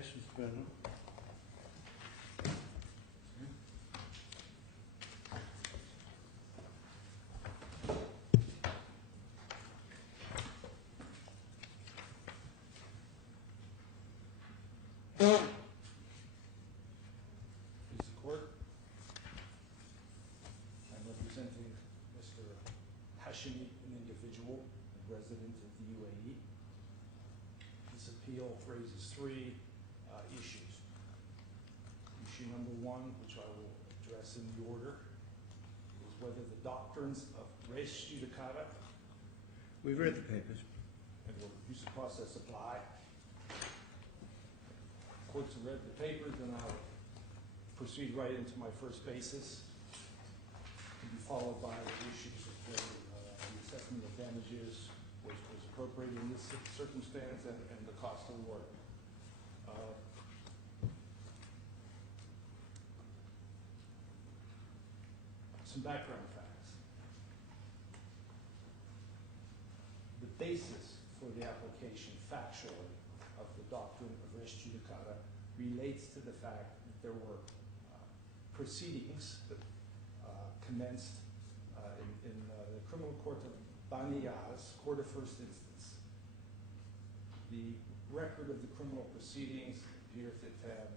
Yes, Mr. Brennan. I'm representing Mr. Hashemi, an individual, a resident of the UAE. This appeal raises three issues. Issue number one, which I will address in the order, is whether the doctrines of res judicata We've read the papers. and the abuse of process apply. Courts have read the papers, and I'll proceed right into my first basis, to be followed by the issues of whether the assessment of damages was appropriate in this circumstance and the cost award. Some background facts. The basis for the application factually of the doctrine of res judicata relates to the fact that there were proceedings that commenced in the criminal court of Bani Yas, court of first instance. The record of the criminal proceedings appears at tab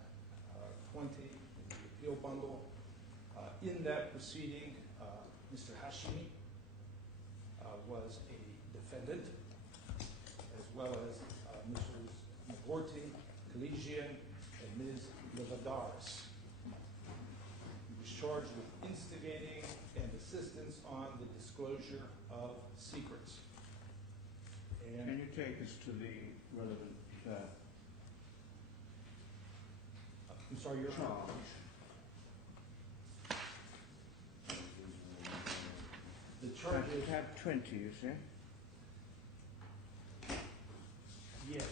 20 in the appeal bundle. In that proceeding, Mr. Hashemi was a defendant, as well as Mrs. Muhairi, Collegian, and Ms. Levadaris. He was charged with instigating and assistance on the disclosure of secrets. And Can you take us to the relevant I'm sorry, your charge? The charge is Tab 20, you say? yes.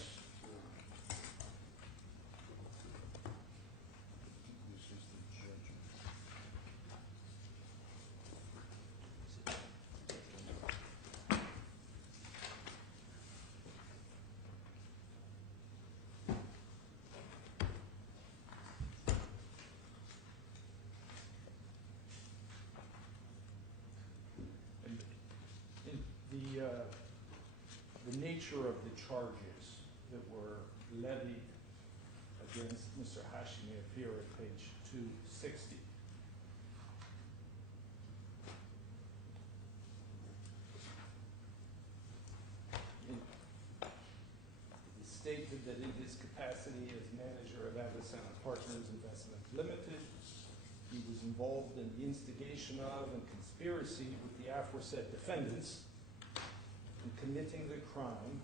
This is the judgment. The nature of the charges that were levied against Mr. Hashemi appear at page 260. It stated that in his capacity as manager of Avison Partners Investment Limited, he was involved in the instigation of and conspiracy with the aforesaid defendants in committing the crime,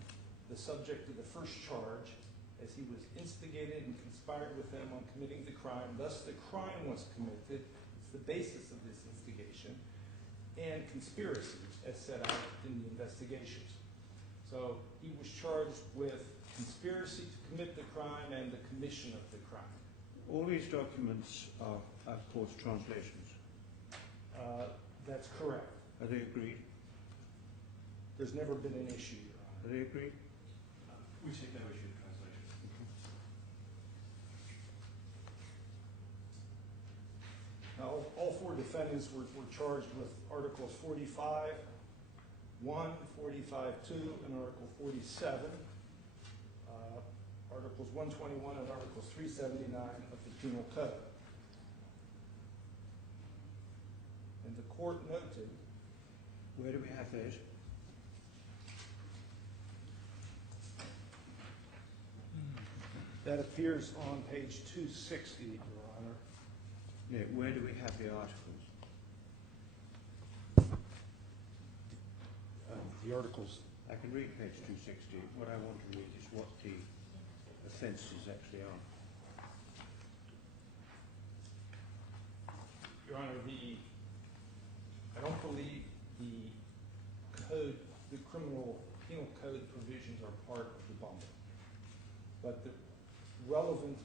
the subject of the first charge, as he was instigated and conspired with them on committing the crime. Thus, the crime was committed. It's the basis of this instigation, and conspiracy, as set out in the investigations. So he was charged with conspiracy to commit the crime and the commission of the crime. All these documents are, of course, translations. That's correct. Are they agreed? There's never been an issue, Your Honor. Are they agreed? We take no issue with translation. Now, all four defendants were charged with Articles 45, 1, 45, 2, and Article 47. Articles 121 and Articles 379 of the Penal Code. And the court noted, Where do we have those? that appears on page 260, Your Honor. Yeah, where do we have the articles? The articles. I can read page 260. What I want to read is what the offences actually are. Your Honor, I don't believe the code, the criminal penal code provisions are part of the bundle. But the relevant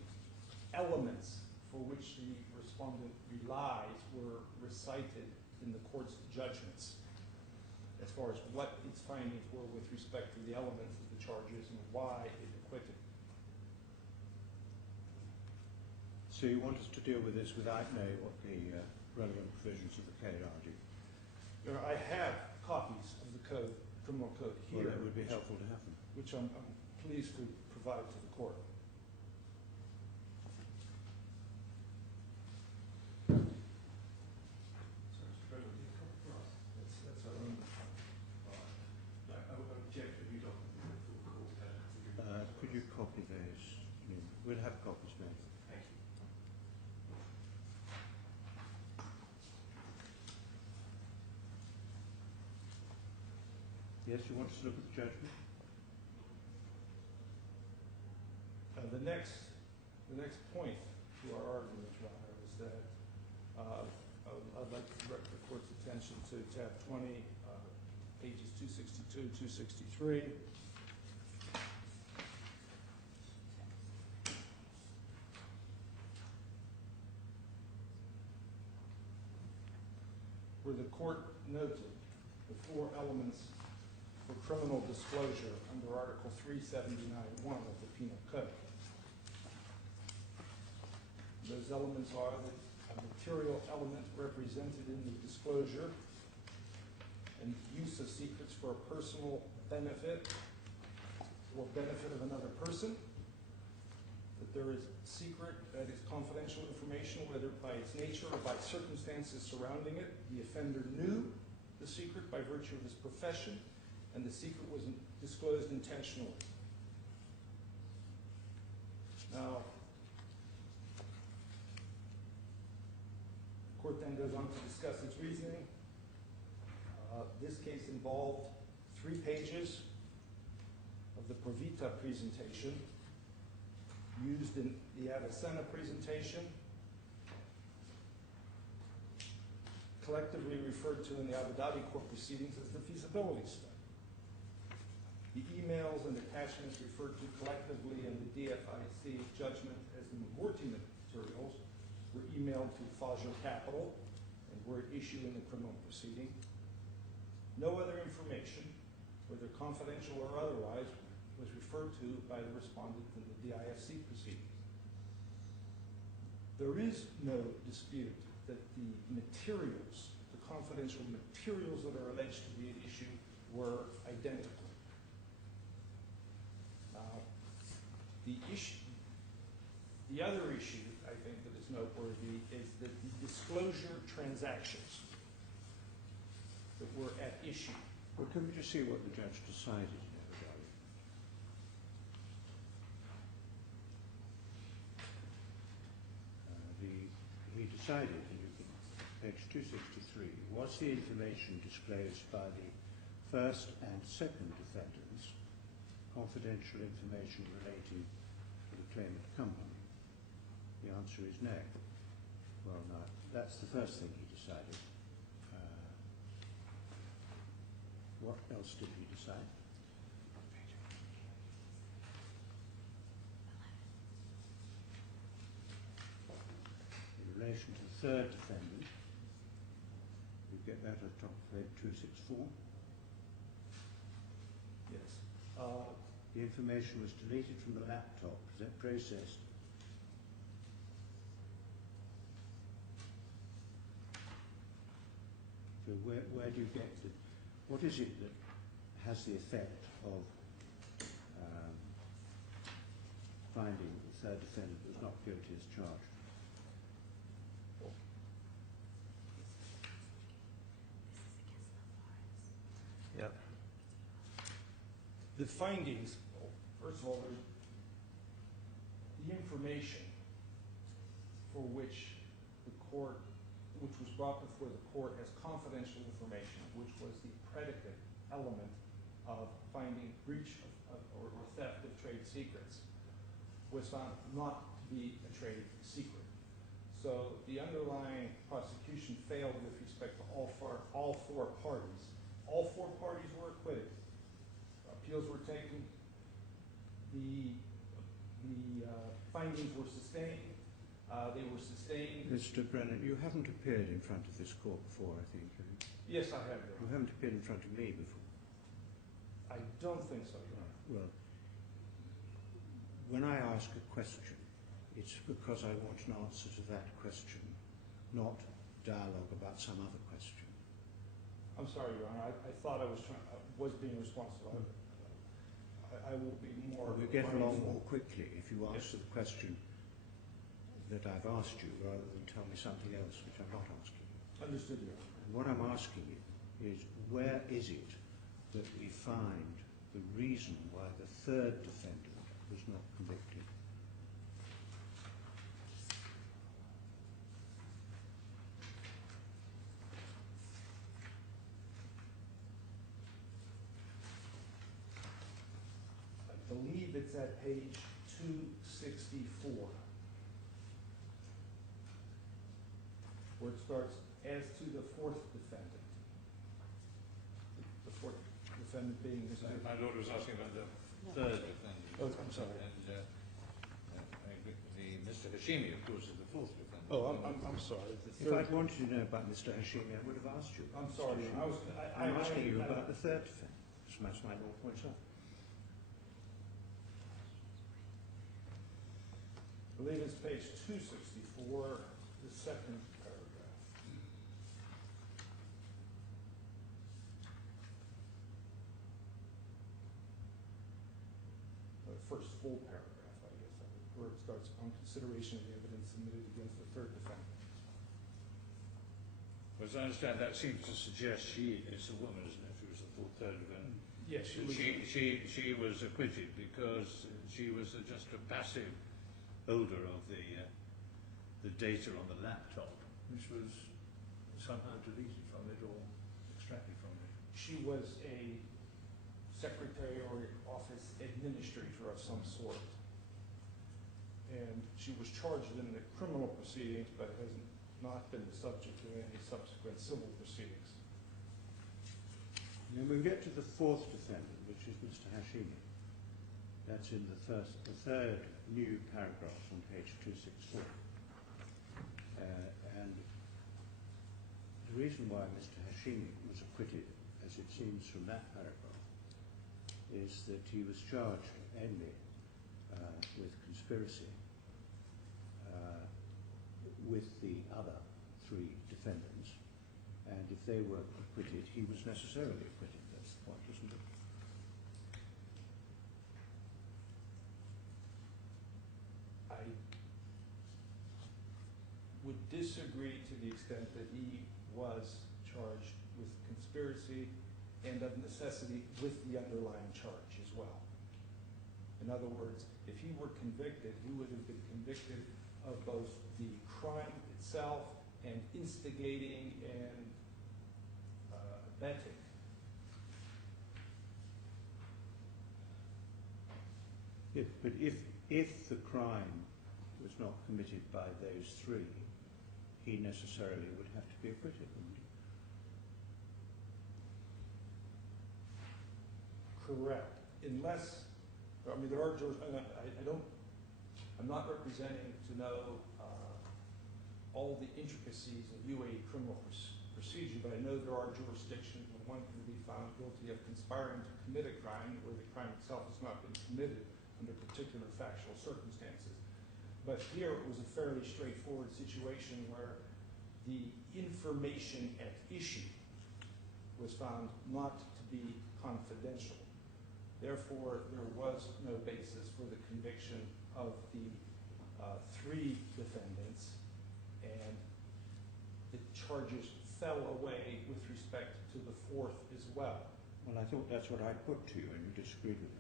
elements for which the respondent relies were recited in the court's judgments as far as what its findings were with respect to the elements of the charges and why it acquitted. So you want us to deal with this without knowing what the relevant provisions of the code are, do you? Your Honor, I have copies of the code, criminal code Well, here. it would be helpful to have them. Which I'm pleased to provide to the court. So, Mr. President, do you have a copy for us? That's what I mean. I would object if you don't think the full court had to give it. Could you copy those? We'll have copies made. Thank you. Yes, you want us to look at the judgment? The next point to our argument, Your Honor, is that I'd like to direct the court's attention to tab 20, pages 262, 263. Where the court noted the 4 elements for criminal disclosure under Article 379(1) of the Penal Code. Those elements are a material element represented in the disclosure and use of secrets for a personal benefit or benefit of another person, that there is secret, that is confidential information, whether by its nature or by circumstances surrounding it. The offender knew the secret by virtue of his profession, and the secret was disclosed intentionally. Now, the court then goes on to discuss its reasoning. This case involved 3 pages of the Provita presentation used in the Avicenna presentation, collectively referred to in the Abu Dhabi court proceedings as the feasibility study. The emails and attachments referred to collectively in the DFIC judgment as the Muhairi materials were emailed to Fajr Capital and were issued in the criminal proceeding. No other information, whether confidential or otherwise, was referred to by the respondent in the DIFC proceedings. There is no dispute that the materials, the confidential materials that are alleged to be at issue, were identical. Now, the other issue, I think, that is noteworthy is that the disclosure transactions that were at issue. Well, can we just see what the judge decided in Abu Dhabi? He decided, page 263, was the information disclosed by the first and second defendants confidential information relating to the claimant company? The answer is no. Well, no, that's the first thing he decided. What else did he decide? In relation to the third defendant, you get that at the top of page 264. Yes. The information was deleted from the laptop. Is that processed? So where do you get the... What is it that has the effect of finding the third defendant was not guilty as charged? Yep. The findings, first of all, the information for which the court, which was brought before the court as confidential information, which was the predicate element of finding breach or theft of trade secrets, was found not to be a trade secret. So the underlying prosecution failed with respect to all four parties. All 4 parties were acquitted. Appeals were taken. The findings were sustained. They were sustained. Mr. Brennan, you haven't appeared in front of this court before, I think, have you? Yes, I have. You haven't appeared in front of me before. I don't think so, Your Honor. Well, when I ask a question, It's because I want an answer to that question, not dialogue about some other question. I'm sorry, Your Honor, I thought I was being responsive. I will be more... Well, we get along more quickly if you answer the question that I've asked you rather than tell me something else which I'm not asking you. Understood, Your Honor. And what I'm asking you is, where is it that we find the reason why the third defendant was not convicted? I believe it's at page 264, where it starts, as to the fourth defendant. The fourth defendant being Mr. My lord was asking about the third defendant. Oh, I'm sorry. And Mr. Hashemi, of course, is the fourth defendant. Oh, I'm sorry. If I'd wanted to know about Mr. Hashemi, I would have asked you. I'm sorry. I'm asking you about the third defendant, as my lord points out. I believe it's page 264, the second paragraph. The first full paragraph, I guess, where it starts on consideration of the evidence submitted against the third defendant. As I understand, that seems to suggest she is a woman, isn't it? She was the third defendant. Yes, she was. She was acquitted because she was just a passive holder of the data on the laptop, which was somehow deleted from it or extracted from it. She was a secretary or office administrator of some sort. And she was charged in the criminal proceedings, but has not been the subject of any subsequent civil proceedings. And then we get to the fourth defendant, which is Mr. Hashemi. That's in the third new paragraph on page 264. And the reason why Mr. Hashemi was acquitted, as it seems from that paragraph, is that he was charged only with conspiracy with the other three defendants, and if they were acquitted, he was necessarily acquitted. That's the point, isn't it? I would disagree to the extent that he was charged with conspiracy and of necessity with the underlying charge as well. In other words, if he were convicted, he would have been convicted of both the crime itself and instigating and abetting. But if the crime was not committed by those three, he necessarily would have to be acquitted, wouldn't he? Correct. Unless, I mean, there are jurors, and I'm not representing to know all the intricacies of UAE criminal procedure, but I know there are jurisdictions where one can be found guilty of conspiring to commit a crime where the crime itself has not been committed under particular factual circumstances. But here it was a fairly straightforward situation where the information at issue was found not to be confidential. Therefore, there was no basis for the conviction of the three defendants, and the charges fell away with respect to the fourth as well. Well, I thought that's what I put to you, and you disagreed with it.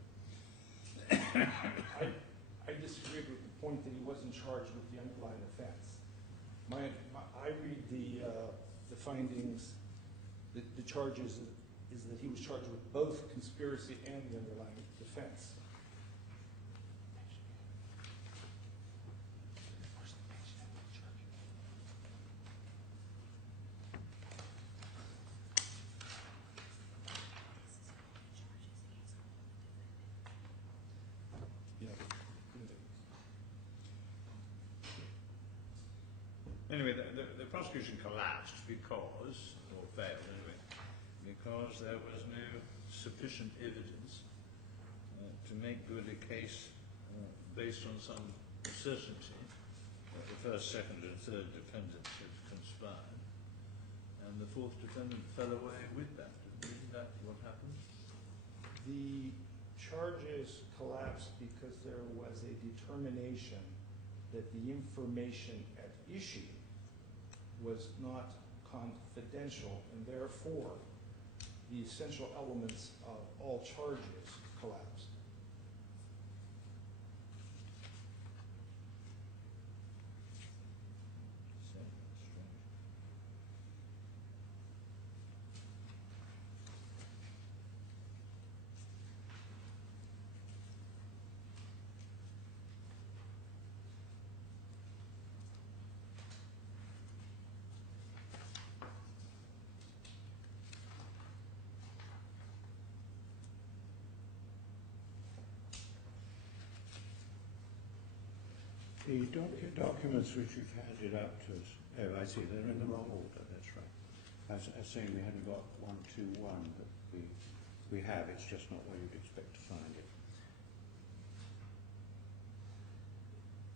I disagreed with the point that he wasn't charged with the underlying offense. I read the findings, the charges is that he was charged with both conspiracy and the underlying offense. Anyway, the prosecution collapsed because, or failed anyway, because there was no sufficient evidence to make good a case based on some certainty that the first, second and third defendants had conspired, and the fourth defendant fell away with that. Isn't that what happened? The charges collapsed because there was a determination that the information at issue was not confidential, and therefore the essential elements of all charges collapsed. The documents which you've handed out to us, oh, I see, they're in the wrong order, that's right. I was saying we hadn't got 121, but we have, it's just not where you'd expect to find it.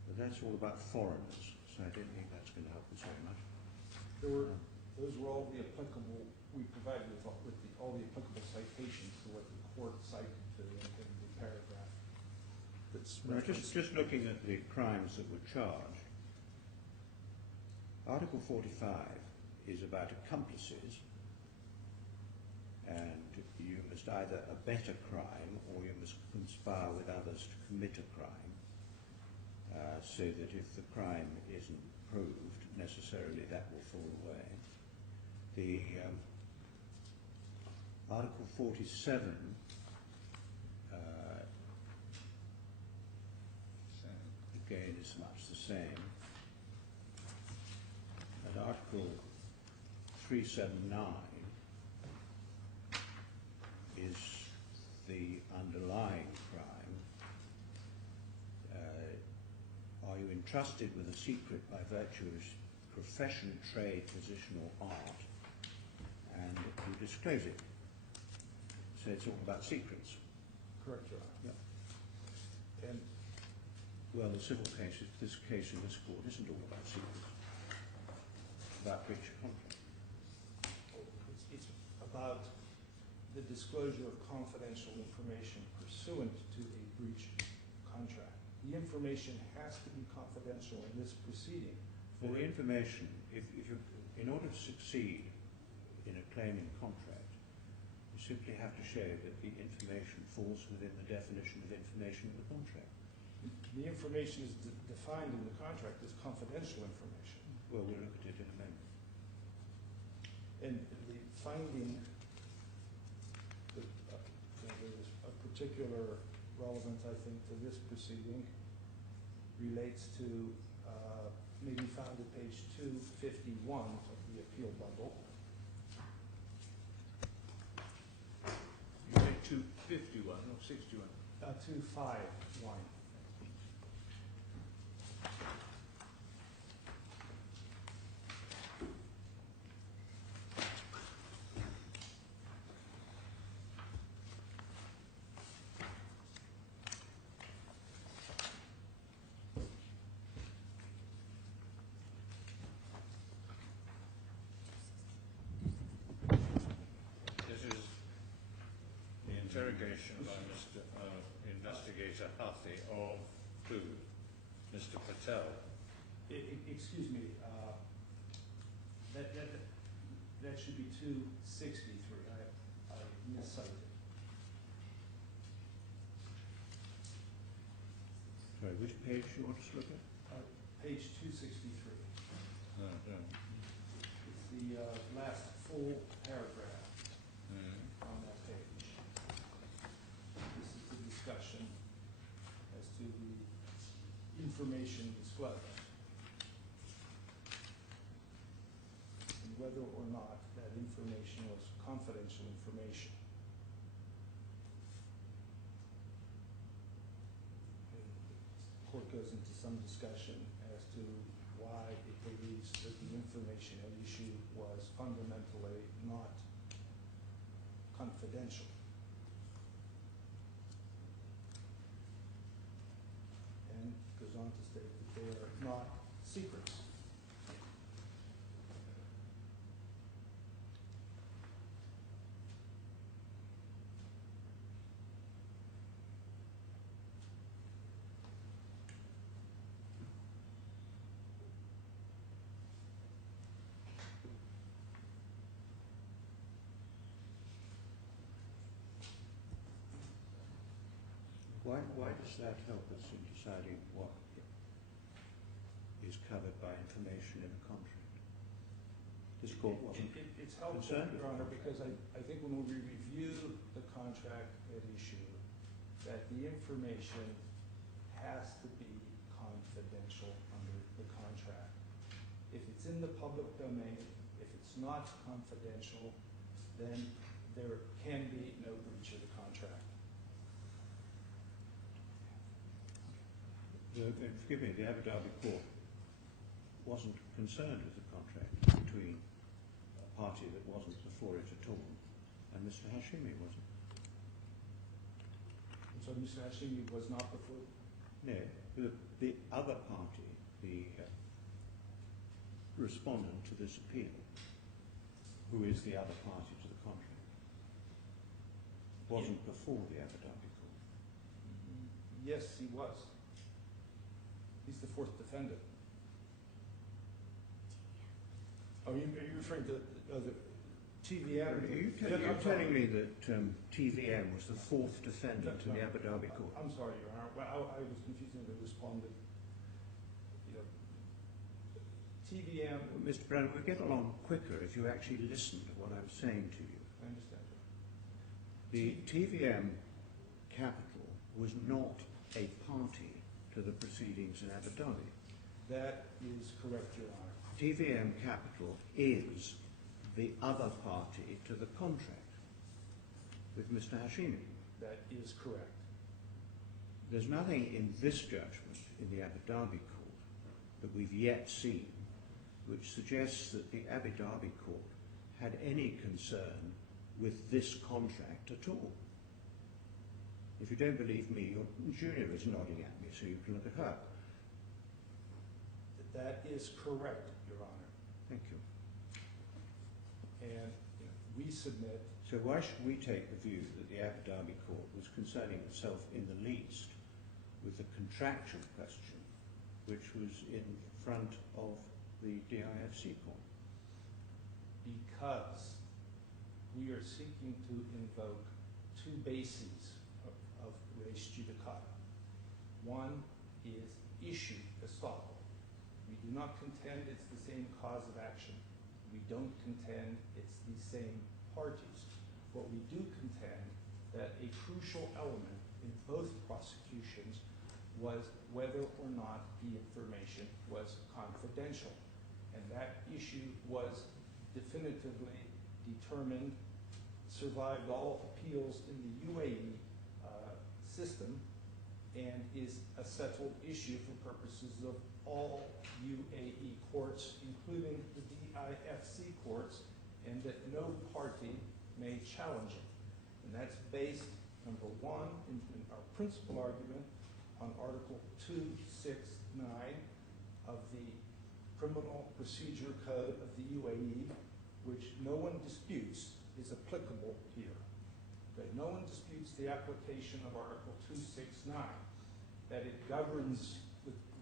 But that's all about foreigners, so I don't think that's going to help us very much. Those were all the applicable, we provided with all the applicable citations to what the court cited to in the paragraph. No, just looking at the crimes that were charged, Article 45 is about accomplices, and you must either abet a crime or you must conspire with others to commit a crime, so that if the crime isn't proved, necessarily that will fall away. The Article 47 again is much the same. At Article 379 is the underlying crime. Are you entrusted with a secret by virtue of profession, trade, position or art, and you disclose it? So it's all about secrets. Correct, Your Honor. Yeah. And well, the civil case, this case in this court isn't all about secrets. It's about breach of contract. it's about the disclosure of confidential information pursuant to a breach contract. The information has to be confidential in this proceeding. For the information, if you, in order to succeed in a claim in contract, you simply have to show that the information falls within the definition of information in the contract. The information is defined in the contract as confidential information. Well, we'll look at it in a moment. And the finding that there's a particular relevance, I think, to this proceeding relates to maybe found at page 251 of the appeal bundle. You say 251 or 61? 251. Interrogation by Mr. Investigator Huffy of who? Mr. Patel. Excuse me, that should be 263. I miscited. Sorry, which page do you want us to look at? Page 263. No, no. It's the last full paragraph on that page. This is the discussion as to the information disclosed and whether or not that information was confidential information. And the court goes into some discussion as to why it believes that the information at issue was fundamentally not confidential. And goes on to state secrets. Why does that help us in deciding what is covered by information in a contract? This court wasn't It's helpful, concerned with Your Honor, it. because I think when we review the contract at issue, that the information has to be confidential under the contract. If it's in the public domain, if it's not confidential, then there can be no breach of the contract. Forgive me, the Abu Dhabi court wasn't concerned with the contract between a party that wasn't before it at all and Mr. Hashemi wasn't. And so Mr. Hashemi was not before? No, the other party, the respondent to this appeal, who is the other party to the contract, wasn't before the Abu Dhabi court. Yes, he was. He's the fourth defendant. Are you referring to the TVM? Are you telling me that TVM was the fourth defendant in the Abu Dhabi court? I'm sorry, Your Honor. Well, I was confusing the respondent. TVM. Well, Mr. Brown, we'd get along quicker if you actually listened to what I'm saying to you. I understand. The TVM Capital was not a party to the proceedings in Abu Dhabi. That is correct, Your Honor. TVM Capital is the other party to the contract with Mr. Hashemi. That is correct. There's nothing in this judgment in the Abu Dhabi court that we've yet seen which suggests that the Abu Dhabi court had any concern with this contract at all. If you don't believe me, your junior is nodding at me, so you can look at her. That is correct, Your Honor. Thank you. And we submit. So why should we take the view that the Abu Dhabi court was concerning itself in the least with the contractual question, which was in front of the DIFC court? Because we are seeking to invoke two bases of res judicata. One is issue estoppel. We do not contend it's the same cause of action. We don't contend it's the same parties. But we do contend that a crucial element in both prosecutions was whether or not the information was confidential. And that issue was definitively determined, survived all appeals in the UAE system, and is a settled issue for purposes of all UAE courts, including the DIFC courts, and that no party may challenge it. And that's based, number one, in our principal argument on Article 269 of the Criminal Procedure Code of the UAE, which no one disputes is applicable here. Okay? No one disputes the application of Article 269, that it governs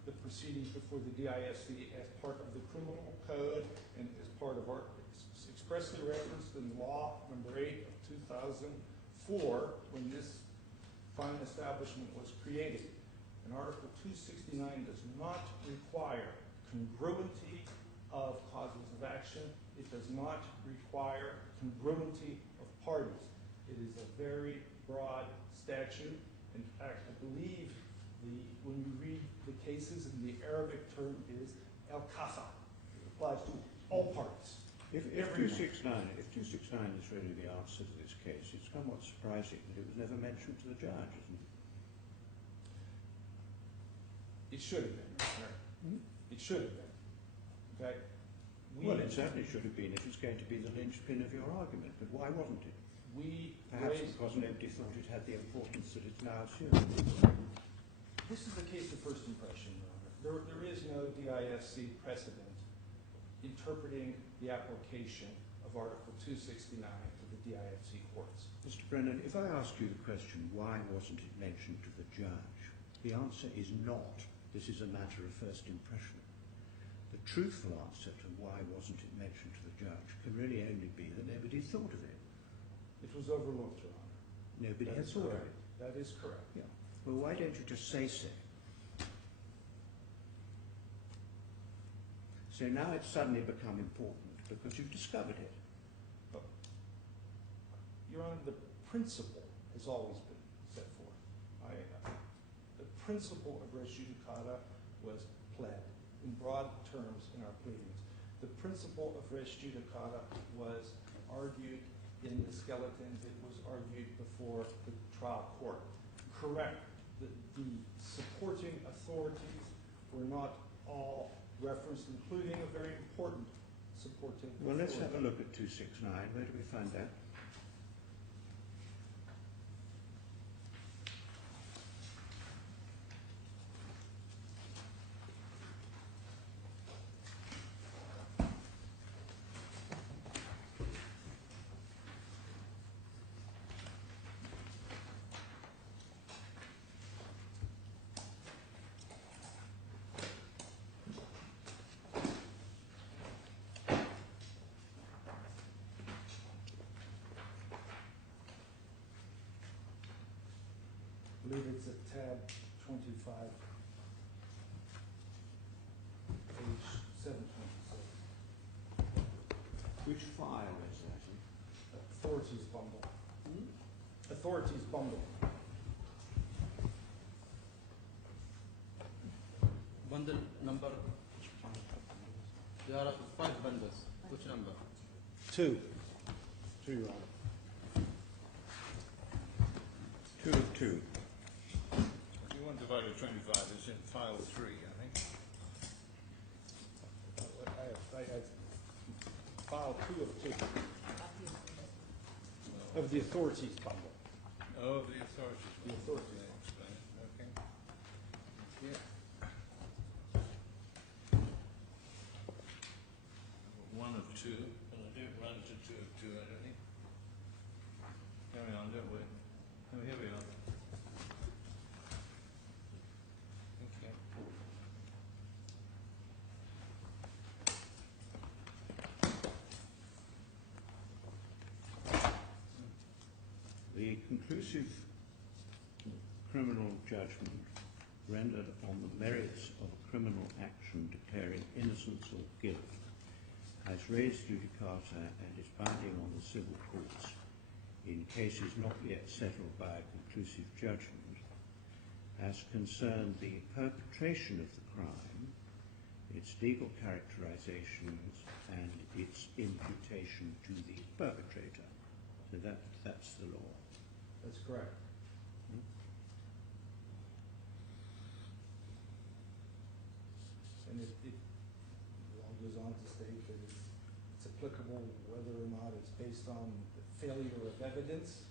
the proceedings before the DIFC as part of the criminal code and as part of our expressly referenced in Law Number 8 of 2004 when this fine establishment was created. And Article 269 does not require congruency of causes of action. It does not require congruency of parties. It is a very broad statute. In fact, I believe when you read the cases, and the Arabic term is el-kasa. It applies to all parties. If 269 is really the answer to this case, it's somewhat surprising that it was never mentioned to the judge, isn't it? It should have been, Your Honor. It should have been. Okay? Well, it certainly should have been if it's going to be the linchpin of your argument, but why wasn't it? Perhaps because nobody thought it had the importance that it's now assumed. This is a case of first impression, Your Honor. There is no DIFC precedent interpreting the application of Article 269 to the DIFC courts. Mr. Brennan, if I ask you the question, why wasn't it mentioned to the judge? The answer is not. This is a matter of first impression. The truthful answer to why wasn't it mentioned to the judge can really only be that nobody thought of it. It was overlooked, Your Honor. Nobody That had is thought of correct. it. That is correct. Yeah. Well, why don't you just say so? So now it's suddenly become important because you've discovered it. But, Your Honor, the principle has always been set forth. The principle of res judicata was pled in broad terms in our pleadings. The principle of res judicata was argued in the skeletons. It was argued before the trial court. Correct. The supporting authorities were not all referenced, including a very important supporting authority. Well, let's have a look at 269. Where do we find that? I believe it's at tab 25, page 726. Which file is that in? Authorities bundle. Authorities bundle. Bundle number. There are 5 bundles. Which number? 2. 2, Your Honor. 2 of 2. If you want divided 25, it's in file 3, I think. I had file 2 of 2 of the authorities bundle. Oh, the authorities. The authorities. They explain it. Okay. Yeah. 1 of 2, and I don't run to 2 of 2, I don't think. Carry on, don't we? Oh, here we are. Okay. The conclusive criminal judgment rendered on the merits of a criminal action declaring innocence or guilt has raised judicata and is binding on the civil courts in cases not yet settled by a conclusive judgment as concerned the perpetration of the crime, its legal characterizations, and its imputation to the perpetrator. So that's the law. That's correct. And it law goes on to state that it's applicable whether or not it's based on the failure of evidence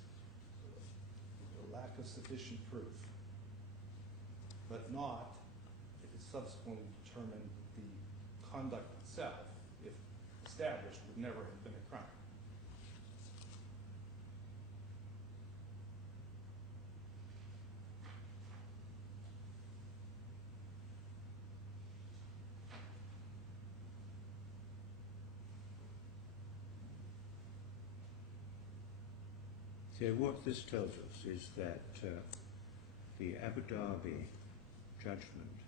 or lack of sufficient proof, but not if it's subsequently determined the conduct itself, if established, would never have been a crime. So what this tells us is that the Abu Dhabi judgment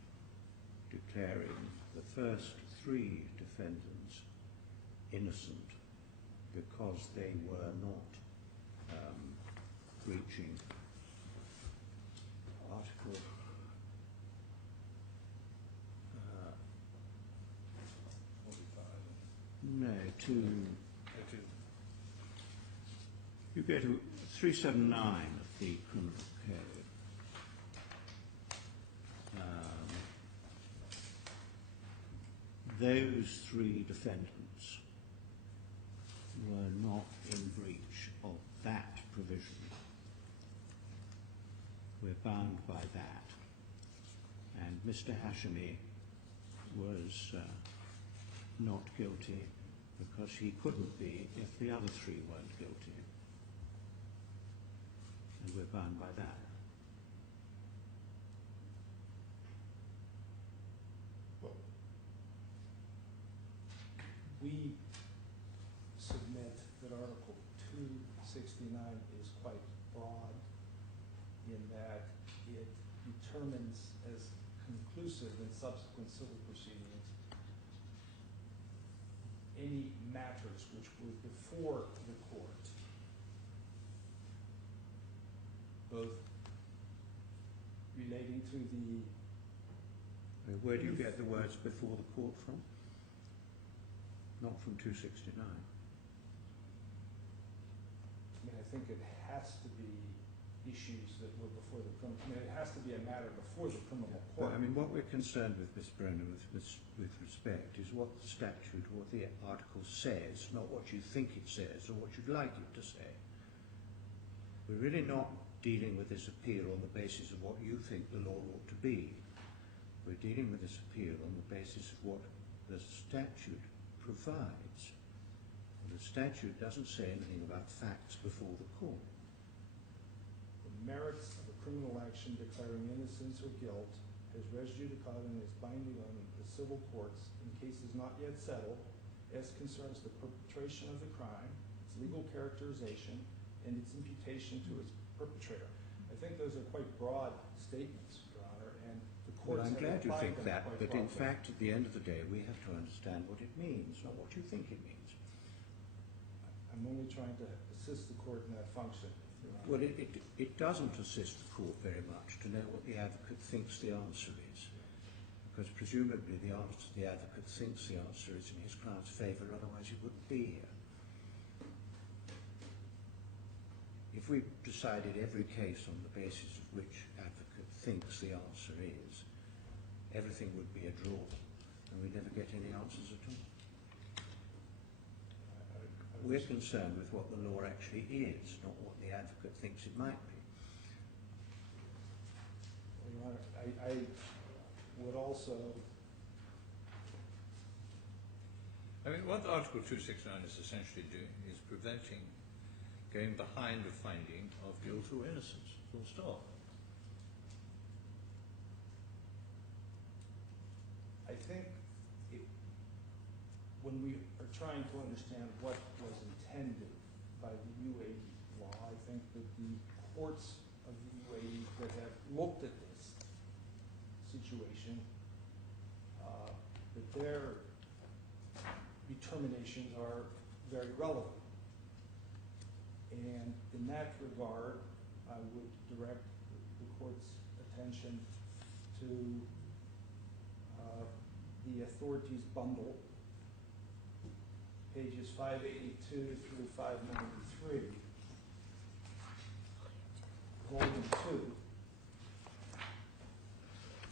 declaring the first 3 defendants innocent because they were not breaching Article 45. no, to Okay. you go to 379 of the criminal code. Those 3 defendants were not in breach of that provision. We're bound by that. and Mr. Hashemi was not guilty because he couldn't be if the other three weren't guilty. And we're bound by that. Well, we submit that Article 269 is quite broad in that it determines as conclusive in subsequent civil proceedings any matters which were before the court, both relating to the Where do you get the words "before the court" from? Not from 269. I mean, I think it has to be issues that were before the criminal. I mean, it has to be a matter before the criminal court. But I mean, what we're concerned with, Ms. Brennan, with respect, is what the statute, what the article says, not what you think it says or what you'd like it to say. We're really not dealing with this appeal on the basis of what you think the law ought to be. We're dealing with this appeal on the basis of what the statute provides. The statute doesn't say anything about facts before the court. The merits of a criminal action declaring innocence or guilt has res judicata and is binding on the civil courts in cases not yet settled as concerns the perpetration of the crime, its legal characterization, and its imputation to its perpetrator. I think those are quite broad statements, Your Honor, and the Well, courts I'm glad you think that, but in broadly. fact, at the end of the day, we have to understand what it means, not what you think it means. I'm only trying to assist the court in that function, Your Honor. Well, it doesn't assist the court very much to know what the advocate thinks the answer is, because presumably the advocate thinks the answer is in his client's favour, otherwise he wouldn't be here. If we decided every case on the basis of which advocate thinks the answer is, everything would be a draw, and we'd never get any answers at all. We're concerned with what the law actually is, not what the advocate thinks it might be. Well, Your Honor, I would also, I mean, what Article 269 is essentially doing is preventing going behind a finding of guilt or innocence, full stop. I think when we are trying to understand what was intended by the UAE law, I think that the courts of the UAE that have looked at this situation, that their determinations are very relevant. And in that regard, I would direct the court's attention to the authorities bundle, pages 582 through 593, volume 2,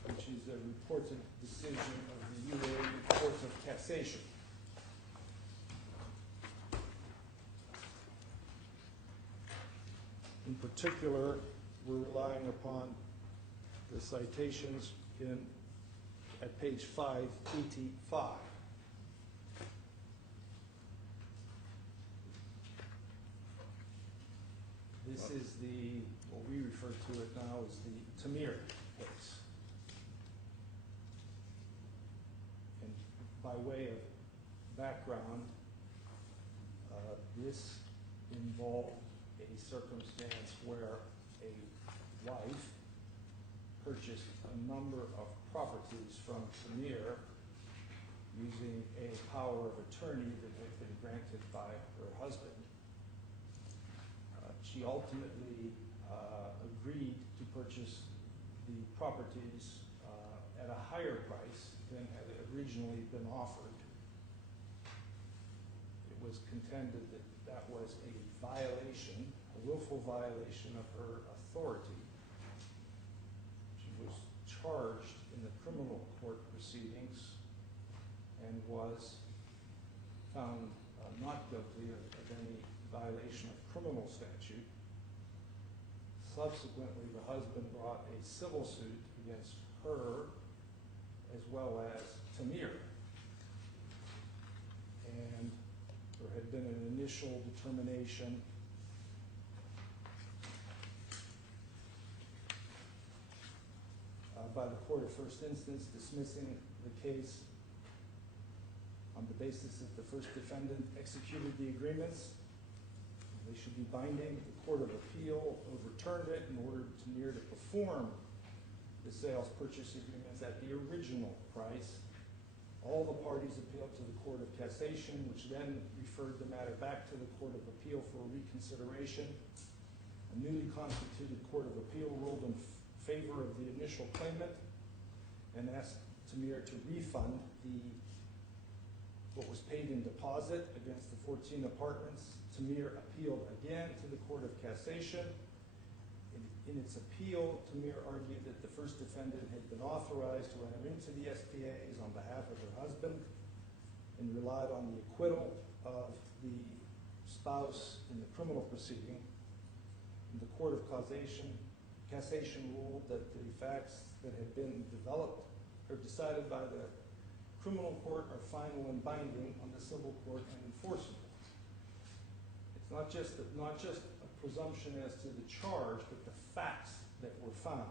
which is a reported decision of the UAE Courts of Cassation. In particular, we're relying upon the citations at page 585. This is what we refer to it now as the Tamir case. And by way of background, this involved a circumstance where a wife purchased a number of properties from Tamir using a power of attorney that had been granted by her husband. She ultimately agreed to purchase the properties at a higher price than had originally been offered. It was contended that that was a violation, a willful violation of her authority. She was charged in the criminal court proceedings and was found not guilty of any violation of criminal statute. Subsequently, the husband brought a civil suit against her as well as Tamir. And there had been an initial determination by the court of first instance dismissing the case on the basis that the first defendant executed the agreements. They should be binding. The Court of Appeal overturned it and ordered Tamir to perform the sales purchase agreements at the original price. All the parties appealed to the Court of Cassation, which then referred the matter back to the Court of Appeal for reconsideration. A newly constituted Court of Appeal ruled in favor of the initial claimant and asked Tamir to refund what was paid in deposit against the 14 apartments. Tamir appealed again to the Court of Cassation. In its appeal, Tamir argued that the first defendant had been authorized to enter into the SPAs on behalf of her husband and relied on the acquittal of the spouse in the criminal proceeding. And the Court of Cassation ruled that the facts that had been developed or decided by the criminal court are final and binding on the civil court and enforceable. It's not just a presumption as to the charge, but the facts that were found.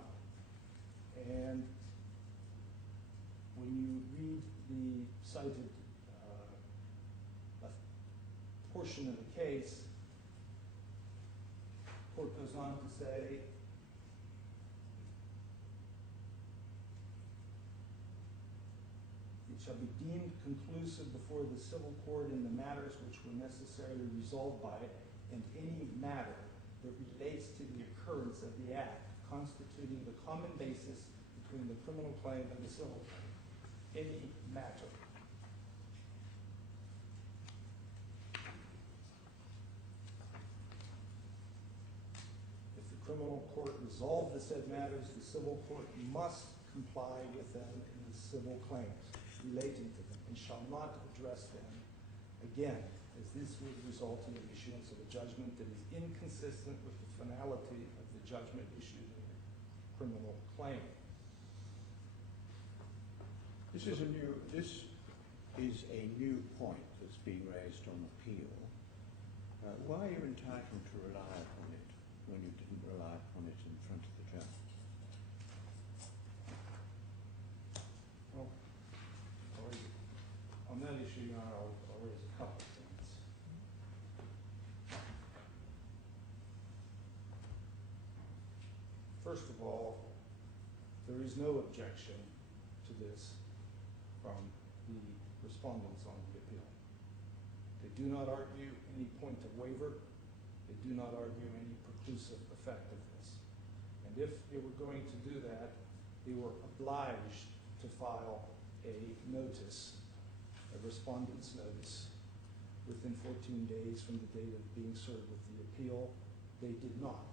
And when you read the cited portion of the case, the court goes on to say, it shall be deemed conclusive before the civil court in the matters which were necessarily resolved by it, and any matter that relates to the occurrence of the act constituting the common basis between the criminal claim and the civil claim. Any matter. If the criminal court resolved the said matters, the civil court must comply with them in the civil claims relating to them and shall not address them again, as this would result in the issuance of a judgment that is inconsistent with the finality of the judgment issued in the criminal claim. This is a new point that's being raised on appeal. Why are you entitled to rely upon it when you didn't rely upon it in front of the judge? Well, on that issue, I'll raise a couple of things. First of all, there is no objection to this from the respondents on the appeal. They do not argue any point of waiver. They do not argue any preclusive effect of this. And if they were going to do that, they were obliged to file a notice, a respondent's notice, within 14 days from the date of being served with the appeal. They did not.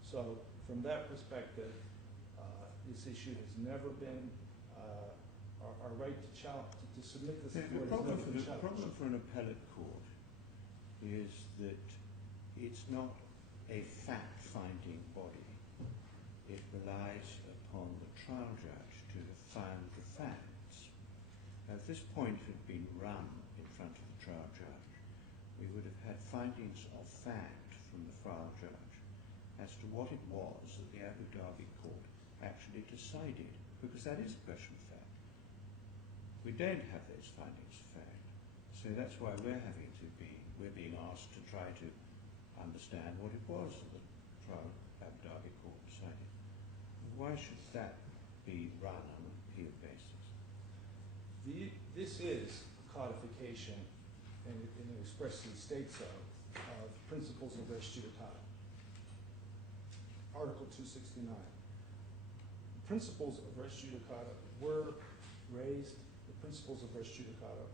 So from that perspective, this issue has never been our right to challenge, to submit this. The problem for an appellate court is that it's not a fact-finding body. It relies upon the trial judge to have found the facts. Now, if this point had been run in front of the trial judge, we would have had findings of fact from the trial judge as to what it was that the Abu Dhabi court actually decided, because that is a question of fact. We don't have those findings of fact, so that's why we're being asked to try to understand what it was that the trial Abu Dhabi court decided. Why should that be run on an appeal basis? This is a codification, and it expressly states so, of principles of res judicata. Article 269. The principles of res judicata were raised, the principles of res judicata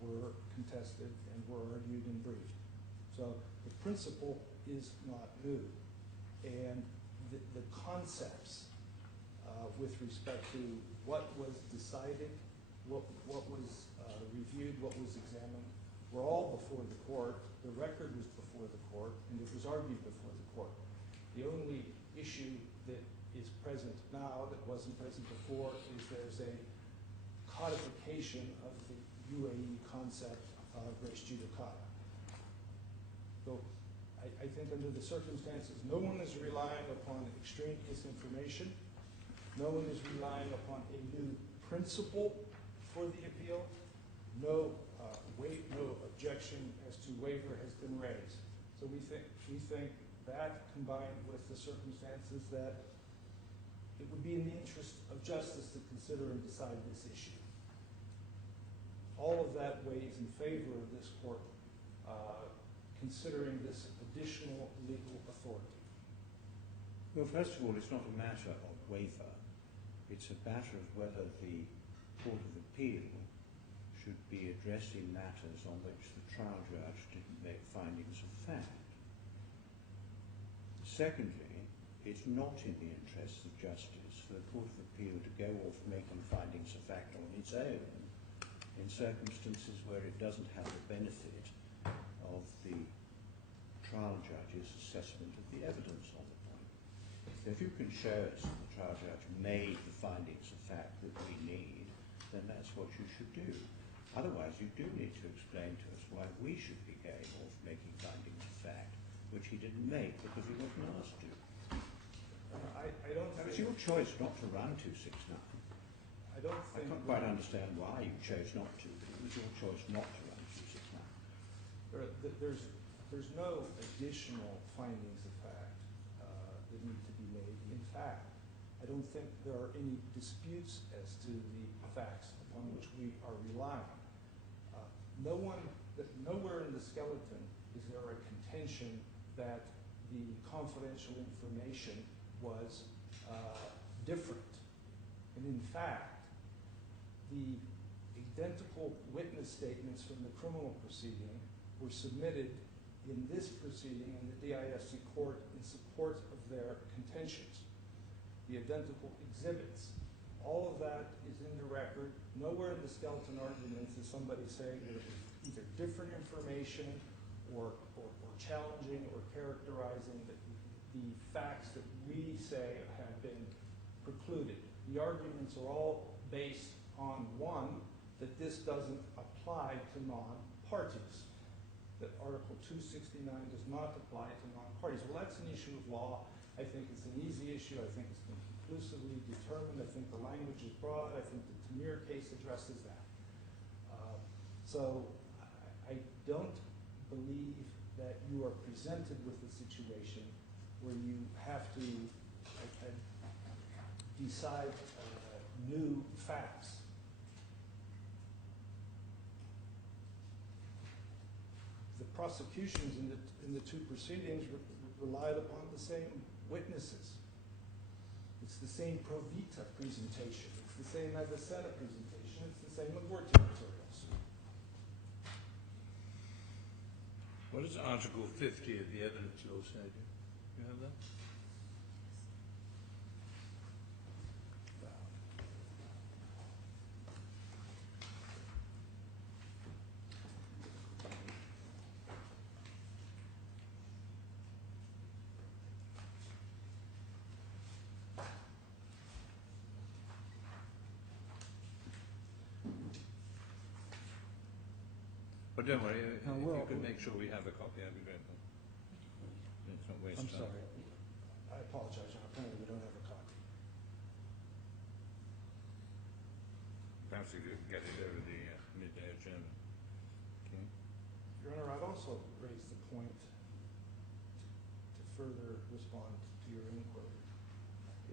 were contested and were argued and briefed. So the principle is not new. And the concepts with respect to what was decided, what was reviewed, what was examined, were all before the court. The record was before the court, and it was argued before the court. The only issue that is present now that wasn't present before is there's a codification of the UAE concept of res judicata. So I think under the circumstances, no one is relying upon extraneous information. No one is relying upon a new principle for the appeal. No no objection as to waiver has been raised. So we think that, combined with the circumstances, that it would be in the interest of justice to consider and decide this issue. All of that weighs in favor of this court considering this additional legal authority. Well, first of all, it's not a matter of waiver. It's a matter of whether the Court of Appeal should be addressing matters on which the trial judge didn't make findings of fact. Secondly, it's not in the interests of justice for the Court of Appeal to go off making findings of fact on its own in circumstances where it doesn't have the benefit of the trial judge's assessment of the evidence on the point. So if you can show us that the trial judge made the findings of fact that we need, then that's what you should do. Otherwise, you do need to explain to us why we should be going off making findings of fact, which he didn't make because he wasn't asked to. I don't think... It was your choice not to run 269. I don't think... I can't quite understand why you chose not to, but it was your choice not to run 269. There's no additional findings of fact that need to be made. In fact, I don't think there are any disputes as to the facts upon which we are relying. Nowhere in the skeleton is there a contention that the confidential information was different. And in fact, the identical witness statements from the criminal proceeding were submitted in this proceeding in the DISC court in support of their contentions. The identical exhibits, all of that is in the record. Nowhere in the skeleton arguments is somebody saying that it was either different information or challenging or characterizing the facts that we say have been precluded. The arguments are all based on, one, that this doesn't apply to non-parties, that Article 269 does not apply to non-parties. Well, that's an issue of law. I think it's an easy issue. I think it's been conclusively determined. I think the language is broad. I think the Tamir case addresses that. So I don't believe that you are presented with a situation where you have to decide new facts. The prosecutions in the two proceedings relied upon the same witnesses. It's the same Pro Vita presentation. It's the same Avicena presentation. It's the same abortion materials. What does Article 50 of the Evidence Law say? Do you have that? But don't worry, if you could make sure we have a copy, I'd be grateful. Let's not waste time. I'm sorry. I apologize, John. Apparently we don't have a copy. Perhaps you could get it over the midday adjournment. Okay. Your Honor, I'd also raise the point to further respond to your inquiry,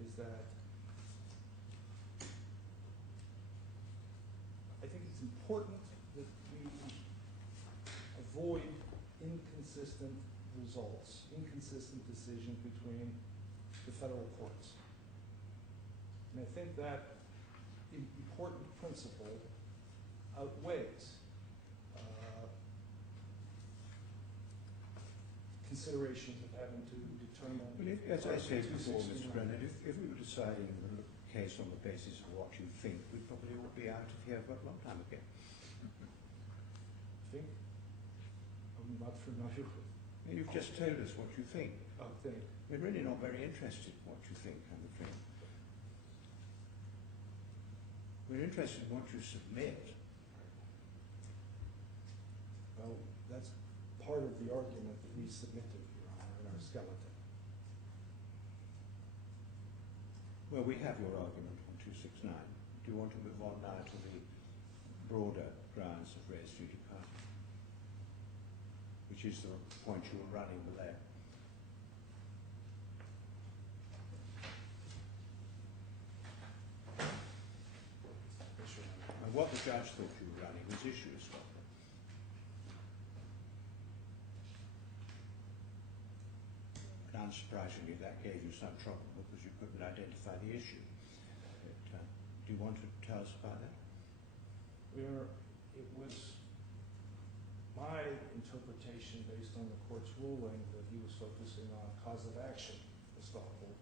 is that I think it's important that we avoid inconsistent results, inconsistent decisions between the federal courts. And I think that important principle outweighs considerations of having to determine... Well, as I said before, Mr. Brennan, if we were deciding the case on the basis of what you think, we'd probably all be out of here a long time ago. Think? I'm not familiar with... You've just told us what you think. I think. We're really not very interested in what you think, I'm afraid. We're interested in what you submit. Well, that's part of the argument that we submitted, Your Honor, in our skeleton. Well, we have your argument on 269. Do you want to move on now to the broader grounds of res judicata, which is the point you were running below? And what the judge thought you were running was issue estoppel. And unsurprisingly, that gave you some trouble because you couldn't identify the issue. But, do you want to tell us about that? It was my interpretation based on the court's ruling that he was focusing on cause of action estoppel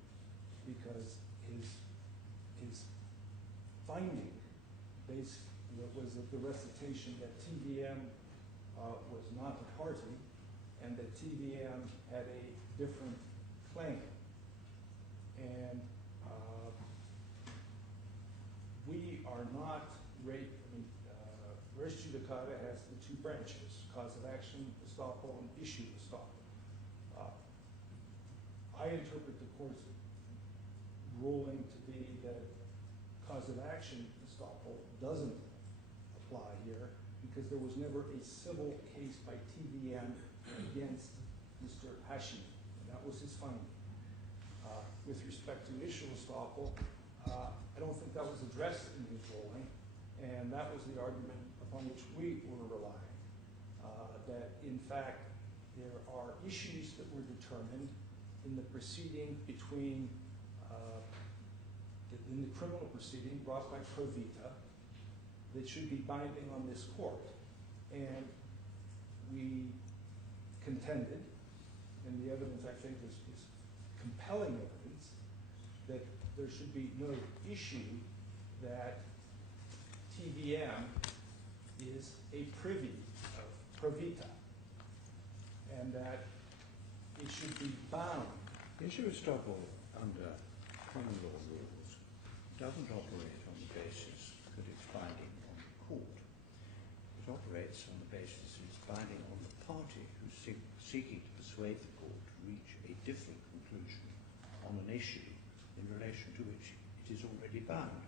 because his finding was that the recitation that TVM was not a party and that TVM had a different claim. And we are not res judicata has the two branches, cause of action estoppel and issue estoppel. I interpret the court's ruling to be that cause of action estoppel doesn't apply here because there was never a civil case by TVM against Mr. Hashemi, and that was his finding. With respect to issue estoppel, I don't think that was addressed in his ruling, and that was the argument upon which we were relying, that in fact there are issues that were determined in the proceeding between, in the criminal proceeding brought by Pro Vita that should be binding on this court. And we contended, and the evidence I think is compelling evidence, that there should be no issue that TVM is a privy of Pro Vita, and that it should be bound. Issue estoppel under criminal law rules doesn't operate on the basis that it's binding on the court. It operates on the basis that it's binding on the party who's seeking to persuade the court to reach a different conclusion on an issue in relation to which it is already bound.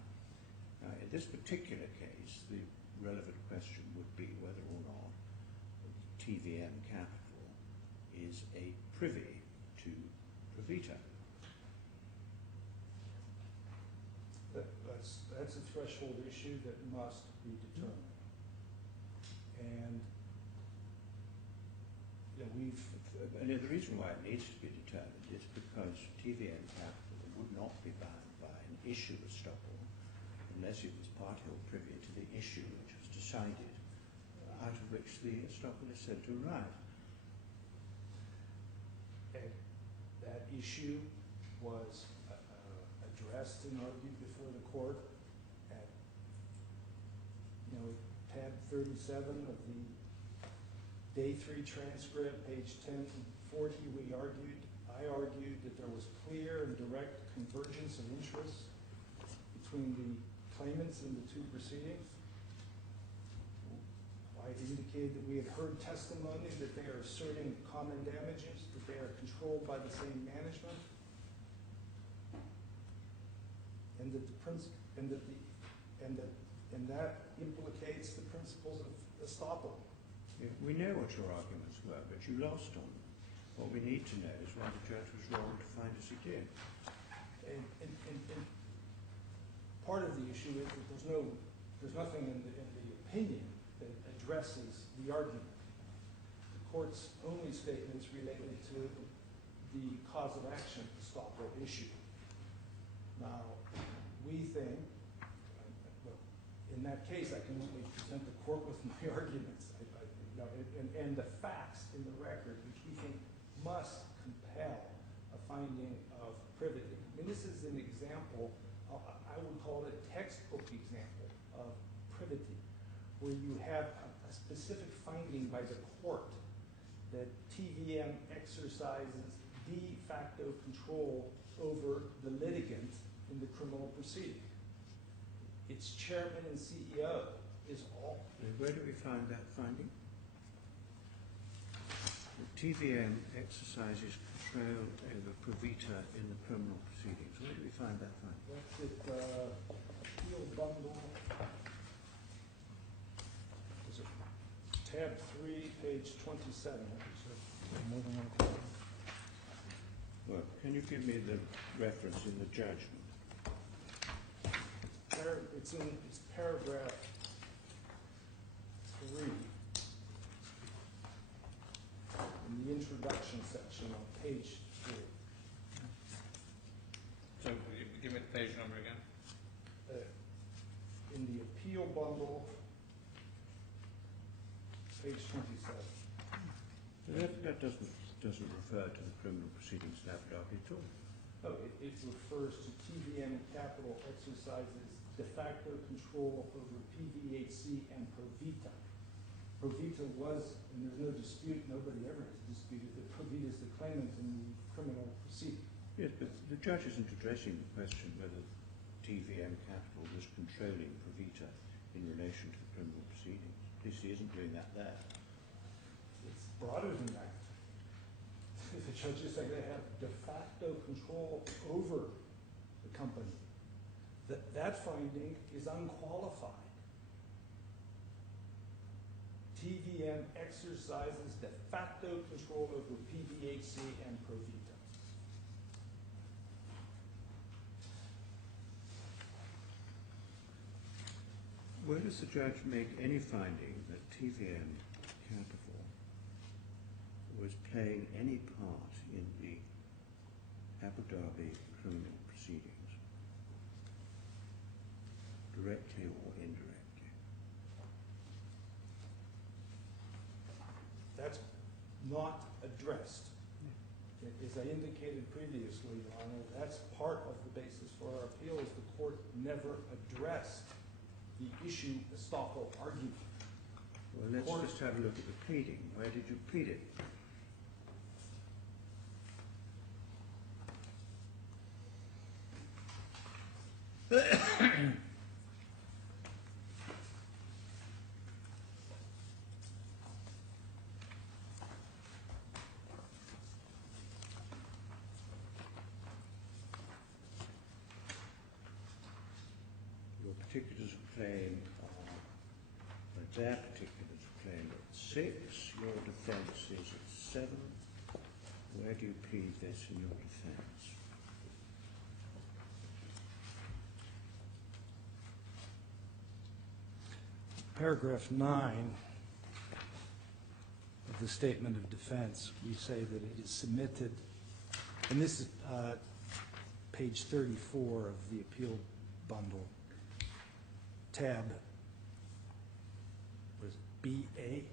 Now, in this particular case, the relevant question would be whether or not TVM Capital is a privy to Pro Vita. That's a threshold issue that must be determined. And and the reason why it needs to be determined is because TVM Capital would not be bound by an issue estoppel unless it was party or privy to the issue which was decided, out of which the estoppel is said to arise. And that issue was addressed and argued before the court at tab 37 of the Day 3 transcript, page 1040. I argued that there was clear and direct convergence of interests between the claimants in the two proceedings. I indicated that we had heard testimony that they are asserting common damages, that they are controlled by the same management, and that implicates the principles of estoppel. We know what your arguments were, but you lost on them. What we need to know is why the judge was wrong to find us a did. And part of the issue is that there's nothing in the opinion that addresses the argument. The court's only statements related to the cause of action estoppel issue. Now, we think, in that case, I can only present the court with my arguments. And the facts in the record, which we think must compel a finding of privity. I mean, this is an example, I would call it a textbook example of privity, where you have a specific finding by the court that TVM exercises de facto control over the litigant in the criminal proceeding. its chairman and CEO is all. And where do we find that finding? The TVM exercises control over Provita in the criminal proceedings. Where do we find that finding? That's it, appeal bundle. Is it tab 3, page 27? More than one column. Well, can you give me the reference in the judgment? It's paragraph 3 in the introduction section on page 3. So give me the page number again. In the appeal bundle, page 27. That doesn't refer to the criminal proceedings in Abu Dhabi at all. Oh, it refers to TVM Capital exercises de facto control over PVHC and Provita. Provita was, and there's no dispute, nobody ever has disputed that Provita is the claimant in the criminal proceeding. Yes, but the judge isn't addressing the question whether TVM Capital was controlling Provita in relation to the criminal proceedings. At least he isn't doing that there. It's broader than that. The judges say they have de facto control over the company. That finding is unqualified. TVM exercises de facto control over PVHC and Provita. Where does the judge make any finding that TVM Capital was playing any part in the Abu Dhabi criminal proceedings, directly or indirectly? That's not addressed. As I indicated previously, Your Honor, that's part of the basis for our appeal is the court never addressed the issue estoppel argument. Well, let's just have a look at the pleading. Where did you plead it? Your particulars of claim are, their particulars of claim are at 6, your defence is at 7. Where do you plead this in your defence? Paragraph 9 of the statement of defense, we say that it is submitted, and this is page 34 of the appeal bundle, tab was BA.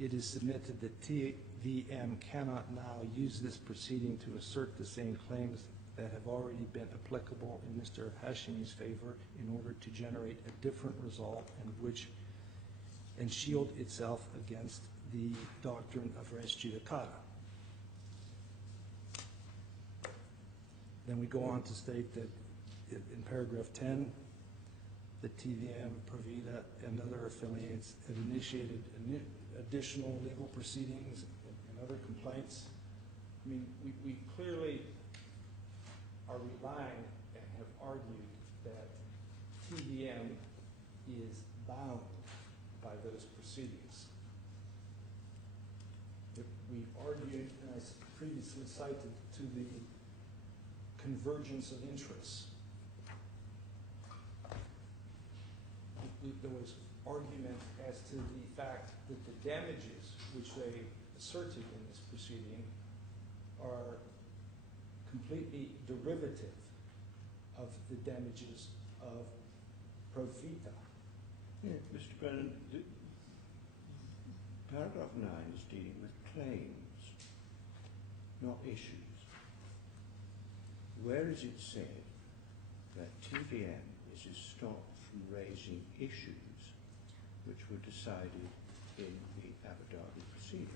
It is submitted that TVM cannot now use this proceeding to assert the same claims that have already been applicable in Mr. Hashemi's favor in order to generate a different result and shield itself against the doctrine of res judicata. Then we go on to state that in paragraph 10, the TVM, Provita, and other affiliates have initiated additional legal proceedings and other complaints. I mean, we clearly are relying and have argued that TVM is bound by those proceedings. We've argued, and I previously cited, to the convergence of interests. There was argument as to the fact that the damages which they asserted in this proceeding are completely derivative of the damages of Provita. Yeah, Mr. Brennan, paragraph 9 is dealing with claims, not issues. Where is it said that TVM is stopped from raising issues which were decided in the Abu Dhabi proceedings?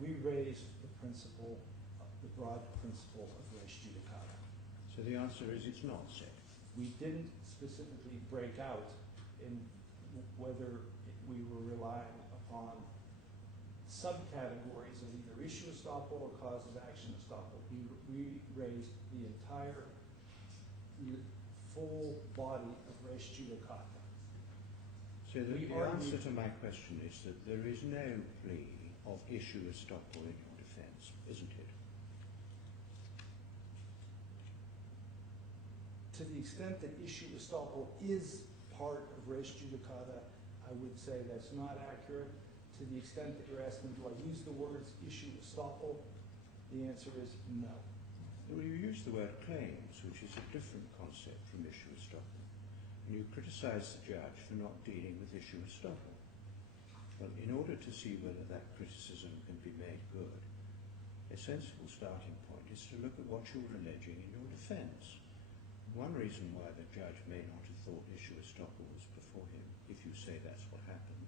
we raised the principle, the broad principle of res judicata. So the answer is it's not set. We didn't specifically break out in whether we were relying upon subcategories of either issue estoppel or cause of action estoppel. We raised the entire full body of res judicata. So the We answer argued- to my question is that there is no plea of issue estoppel in your defence, isn't it? To the extent that issue estoppel is part of res judicata, I would say that's not accurate. To the extent that you're asking, do I use the words issue estoppel? The answer is no. Well, you use the word claims, which is a different concept from issue estoppel. And you criticise the judge for not dealing with issue estoppel. Well, in order to see whether that criticism can be made good, a sensible starting point is to look at what you're alleging in your defence. One reason why the judge may not have thought issue estoppel was before him, if you say that's what happened,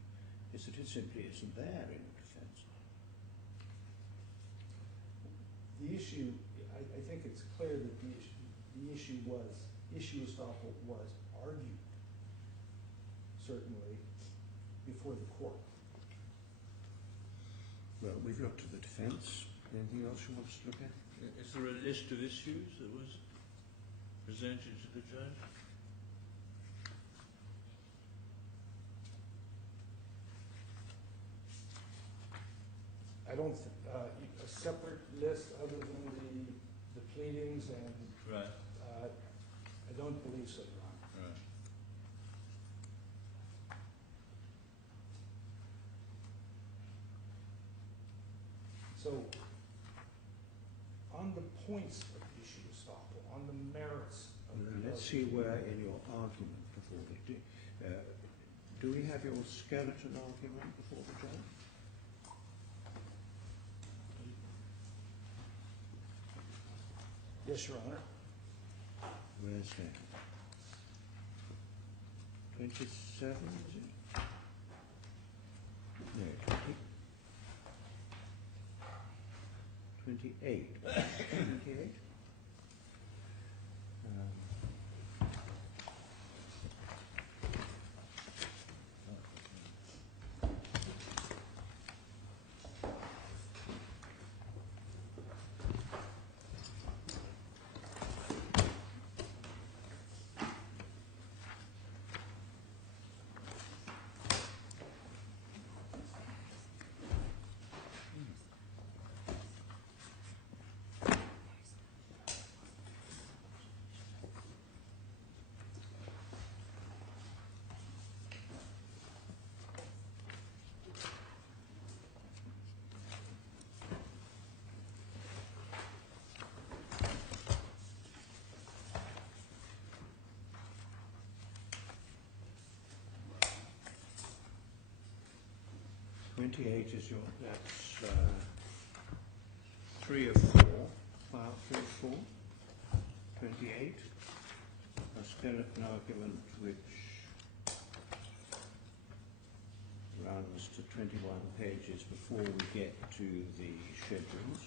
is that it simply isn't there in your defence. The issue, I think it's clear that the issue estoppel was argued, certainly, before the court. Well, we've looked at the defence. Anything else you want us to look at? Is there a list of issues that was presented to the judge? I don't, a separate list other than the pleadings and, Right. I don't believe so, Your Honor. Right. So, on the points of issue estoppel, on the merits of Let's see where in your argument before the do we have your skeleton argument before the judge? Yes, Your Honor. Where's that? 27, is it? No, 28. 28? Twenty-eight is your, that's 3 of 4, file 3 of 4. 28, a skeleton argument which runs to 21 pages before we get to the schedules.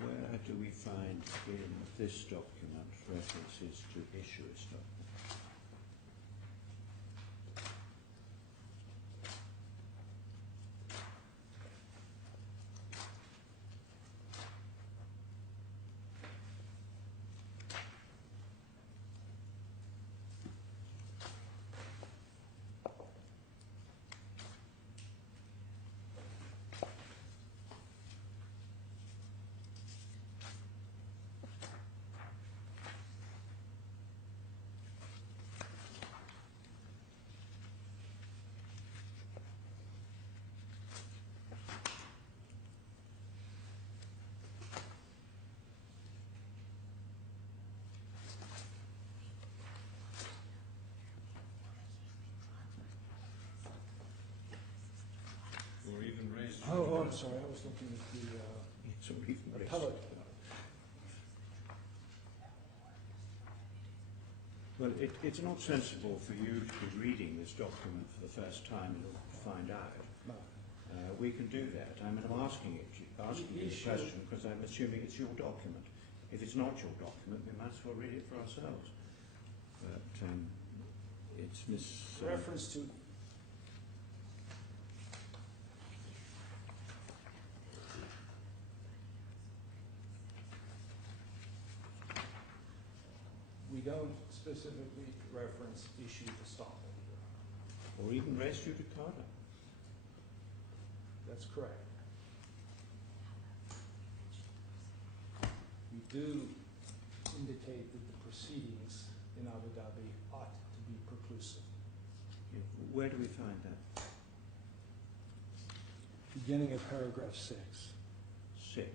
Where do we find in this document references to issue estoppel? Or even raised. Oh, I'm sorry, I was looking at the It's already raised. appellate. Well, it's not sensible for you to be reading this document for the first time in order to find out. No. we can do that. I mean, I'm asking you the question because I'm assuming it's your document. If it's not your document, we might as well read it for ourselves. But it's Miss... Reference to we don't specifically reference issue estoppel here. or even res judicata. That's correct. We do indicate that the proceedings in Abu Dhabi ought to be preclusive. Yeah. Where do we find that? Beginning of paragraph 6. 6.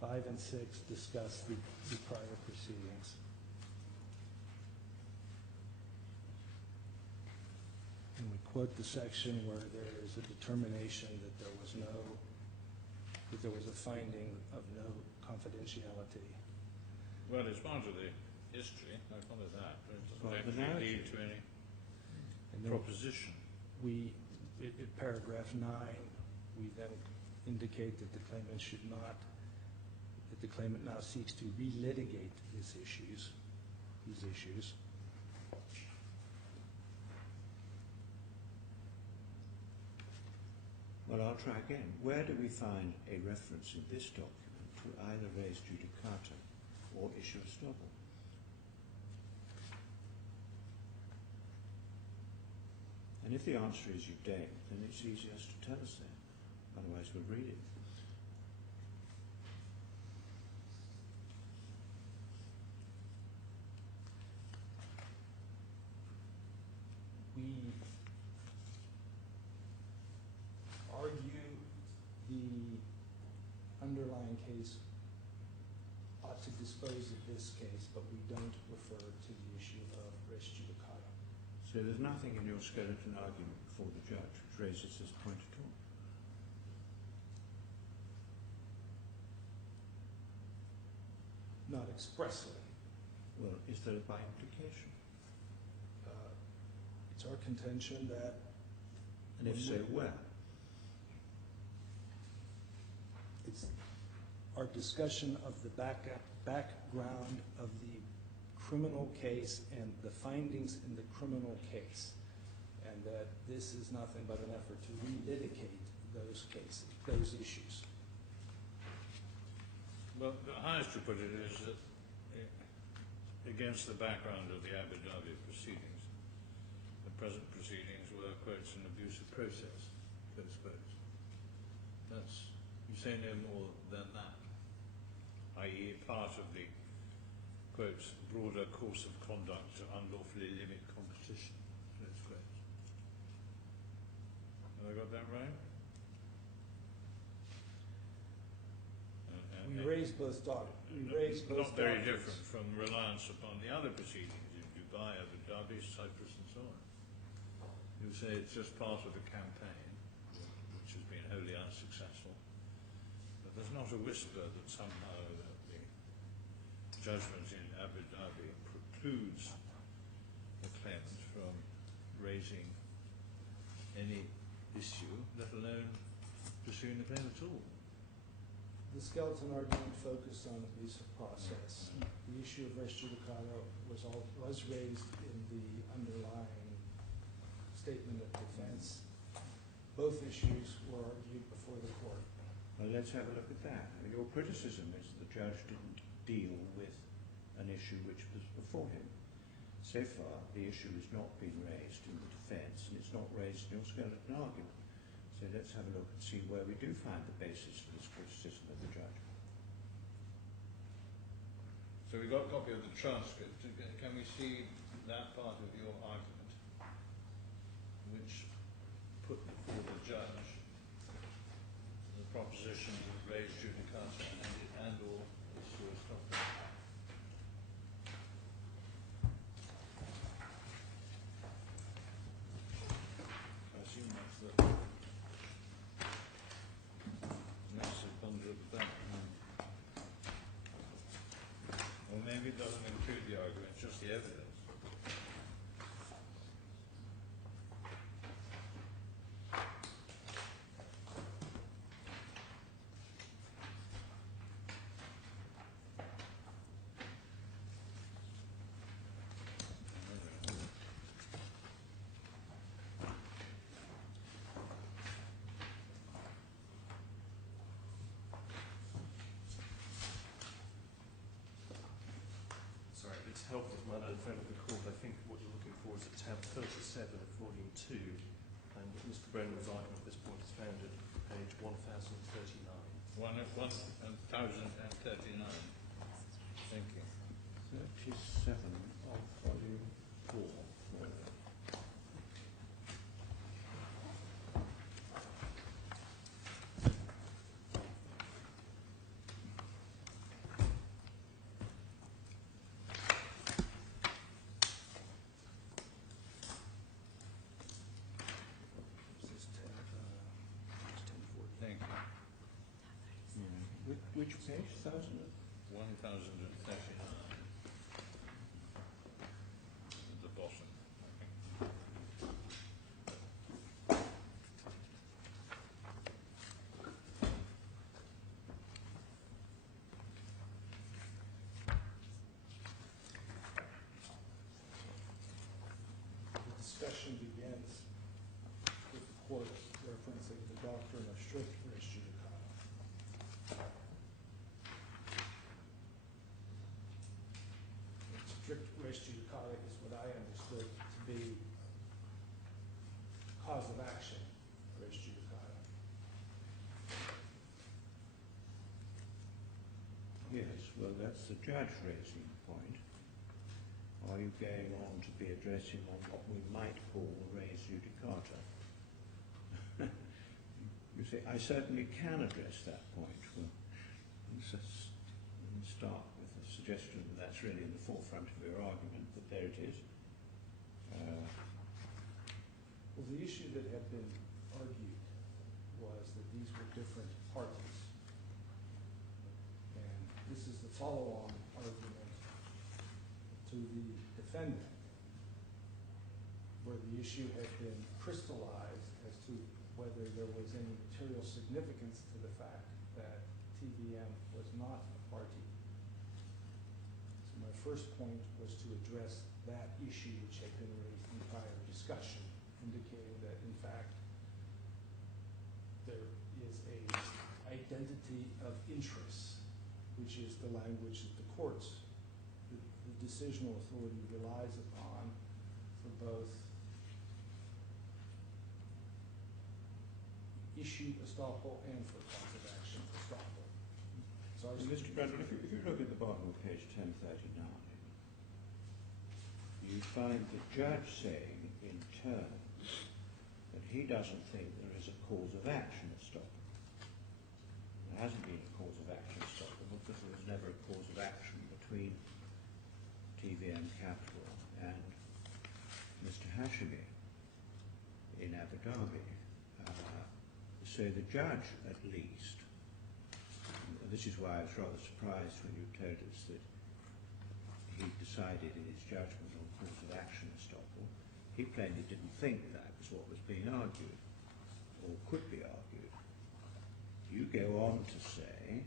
Five and 6 discuss the prior proceedings. And we quote the section where there is a determination that there was a finding of no confidentiality. Well, it's part of the history, I follow that, but it doesn't Well, the actually lead narrative. to any And then proposition. in paragraph 9, we then indicate that the claimant now seeks to relitigate these issues. Well, I'll try again. Where do we find a reference in this document to either res judicata or issue estoppel? And if the answer is you don't, then it's easiest to tell us that. Otherwise we'll read it. We argue the underlying case ought to dispose of this case, but we don't refer to the issue of res judicata. So there's nothing in your skeleton argument before the judge which raises this point at all? Not expressly. Well, is there by implication? It's our contention that, And if so, where? it's our discussion of the background of the criminal case and the findings in the criminal case, and that this is nothing but an effort to relitigate those issues. Well, how to put it is that against the background of the Abu Dhabi proceedings, the present proceedings were, quotes, an abusive process, close quotes. That's, you say no more than that, i.e. part of the, quotes, broader course of conduct to unlawfully limit competition, close quotes. Have I got that right? We raised both documents. Not very different from reliance upon the other proceedings in Dubai, Abu Dhabi, Cyprus and so on. You say it's just part of the campaign, which has been wholly unsuccessful. But there's not a whisper that somehow that the judgment in Abu Dhabi precludes the claimant from raising any issue, let alone pursuing the claim at all. The skeleton argument focused on abuse of process. The issue of res judicata was raised in the underlying statement of defense. Both issues were argued before the court. Well, let's have a look at that. I mean, your criticism is the judge didn't deal with an issue which was before him. So far, the issue has not been raised in the defence, and it's not raised in your skeleton argument. So let's have a look and see where we do find the basis for this criticism of the judge. So we've got a copy of the transcript. Can we see that part of your argument which put before the judge the propositions of res judicata and or issue estoppel? I assume that's the the evidence. Sorry, if it's helpful to my own friend of the court, I think what you're looking for is at tab 37 of volume 2, and Mr. Brennan's argument at this point is found at page 1039. 1039. Thank you. 37 of volume 4. This is tab 1040. Thank you. Which page? 1000? 1039. At the bottom, I think. The discussion begins with the court referencing the doctrine of strict res judicata. Strict res judicata is what I understood to be cause of action res judicata. Yes, well, that's the judge raising the point. Are you going on to be addressing on what we might call res judicata? You say, I certainly can address that point. Well, let's just start with the suggestion that that's really in the forefront of your argument, but there it is. Well, the issue that had been argued was that these were different parties. And this is the follow-on argument to the defendant, where the issue had been crystallized as to whether there was any material significance to the fact that TVM was not a party. So my first point was to address that issue which had been raised in prior discussion, indicating that in fact there is a identity of interest, which is the language that the courts, the decisional authority relies upon for both issue estoppel and for cause of action estoppel. So I was Mr. Brennan, if you look at the bottom of page 1039, you find the judge saying in turn that he doesn't think there is a cause of action estoppel. There hasn't been a cause of action estoppel because there was never a cause of action between TVM Capital and Mr. Hashemi in Abu Dhabi. So the judge, at least, and this is why I was rather surprised when you told us that he decided in his judgment on cause of action estoppel, he plainly didn't think that was what was being argued, or could be argued. You go on to say,